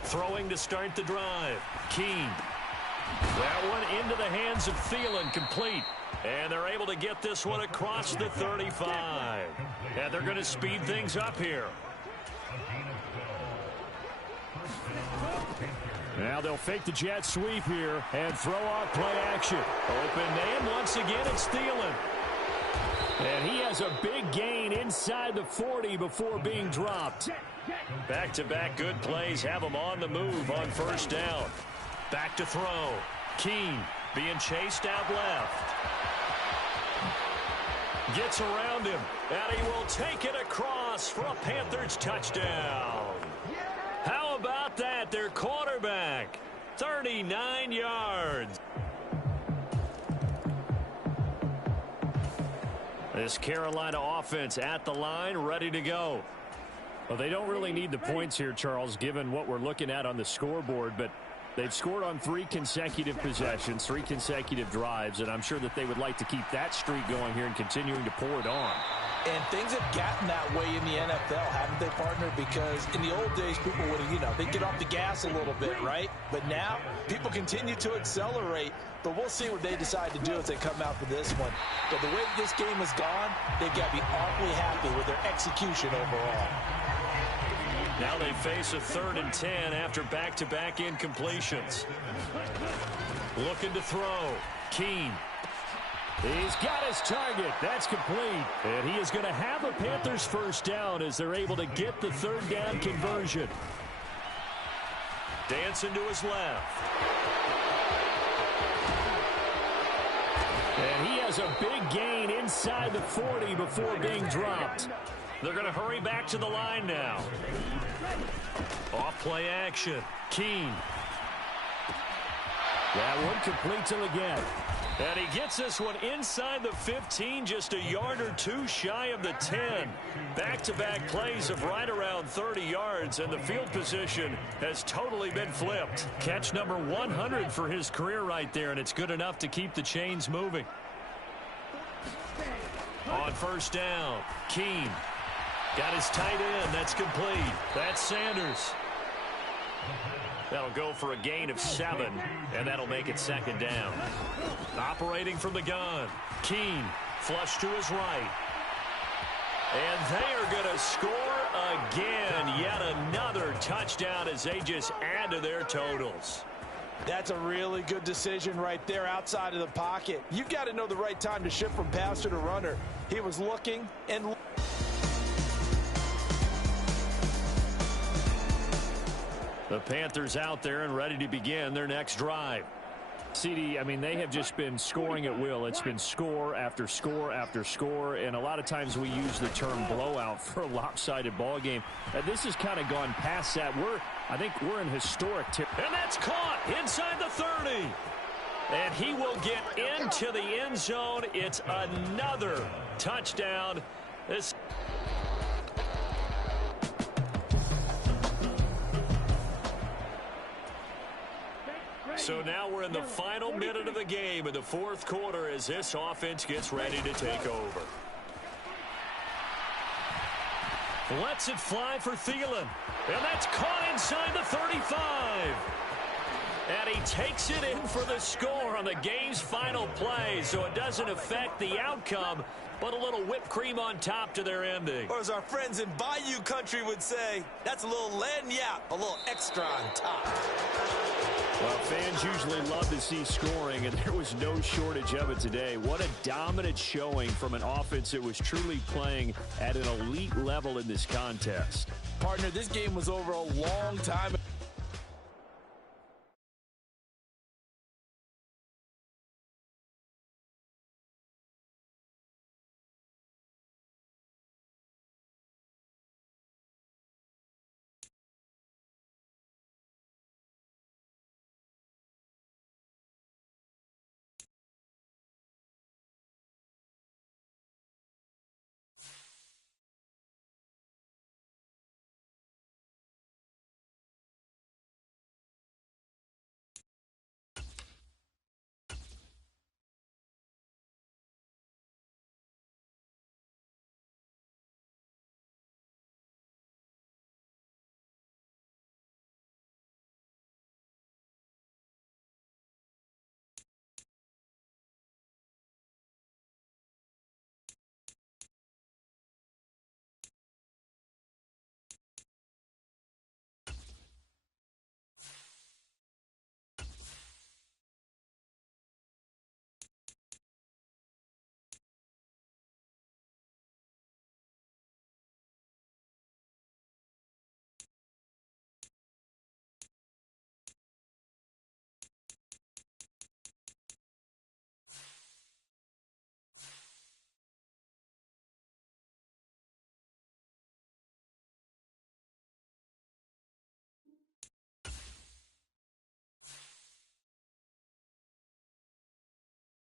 Throwing to start the drive. Keene. That one into the hands of Thielen, complete. And they're able to get this one across the 35. And they're going to speed things up here. Now they'll fake the jet sweep here and throw out play action. Open man once again, it's Thielen. And he has a big gain inside the 40 before being dropped. Back-to-back good plays have him on the move on first down. Back to throw. Keene being chased out left. Gets around him, and he will take it across for a Panthers touchdown. How about that? Their quarterback, 39 yards. This Carolina offense at the line, ready to go. Well, they don't really need the points here, Charles, given what we're looking at on the scoreboard, but they've scored on 3 consecutive possessions, 3 consecutive drives, and I'm sure that they would like to keep that streak going here and continuing to pour it on. And things have gotten that way in the NFL, haven't they, partner? Because in the old days, people would, they'd get off the gas a little bit, right? But now, people continue to accelerate. But we'll see what they decide to do as they come out for this one. But the way this game has gone, they've got to be awfully happy with their execution overall. Now they face a 3rd and 10 after back-to-back incompletions. Looking to throw. Keene. He's got his target. That's complete. And he is going to have a Panthers first down as they're able to get the 3rd down conversion. Dancing to his left. And he has a big gain inside the 40 before being dropped. They're going to hurry back to the line now. Off play action. Keene. That one completes him again. And he gets this one inside the 15, just a yard or 2 shy of the 10. Back-to-back plays of right around 30 yards, and the field position has totally been flipped. Catch number 100 for his career right there, and it's good enough to keep the chains moving. On first down, Keene. Got his tight end. That's complete. That's Sanders. That'll go for a gain of 7, and that'll make it 2nd down. Operating from the gun. Keene, flush to his right. And they are going to score again. Yet another touchdown as they just add to their totals. That's a really good decision right there outside of the pocket. You've got to know the right time to shift from passer to runner. He was looking and... The Panthers out there and ready to begin their next drive. CD, I mean, they have just been scoring at will. It's been score after score after score, and a lot of times we use the term blowout for a lopsided ball game. This has kind of gone past that. I think we're in historic territory. And that's caught inside the 30. And he will get into the end zone. It's another touchdown. So now we're in the final minute of the game in the 4th quarter as this offense gets ready to take over. Lets it fly for Thielen. And that's caught inside the 35. And he takes it in for the score on the game's final play, so it doesn't affect the outcome, but a little whipped cream on top to their ending. Or as our friends in Bayou Country would say, that's a little lagniappe, a little extra on top. Well, fans usually love to see scoring, and there was no shortage of it today. What a dominant showing from an offense that was truly playing at an elite level in this contest. Partner, this game was over a long time.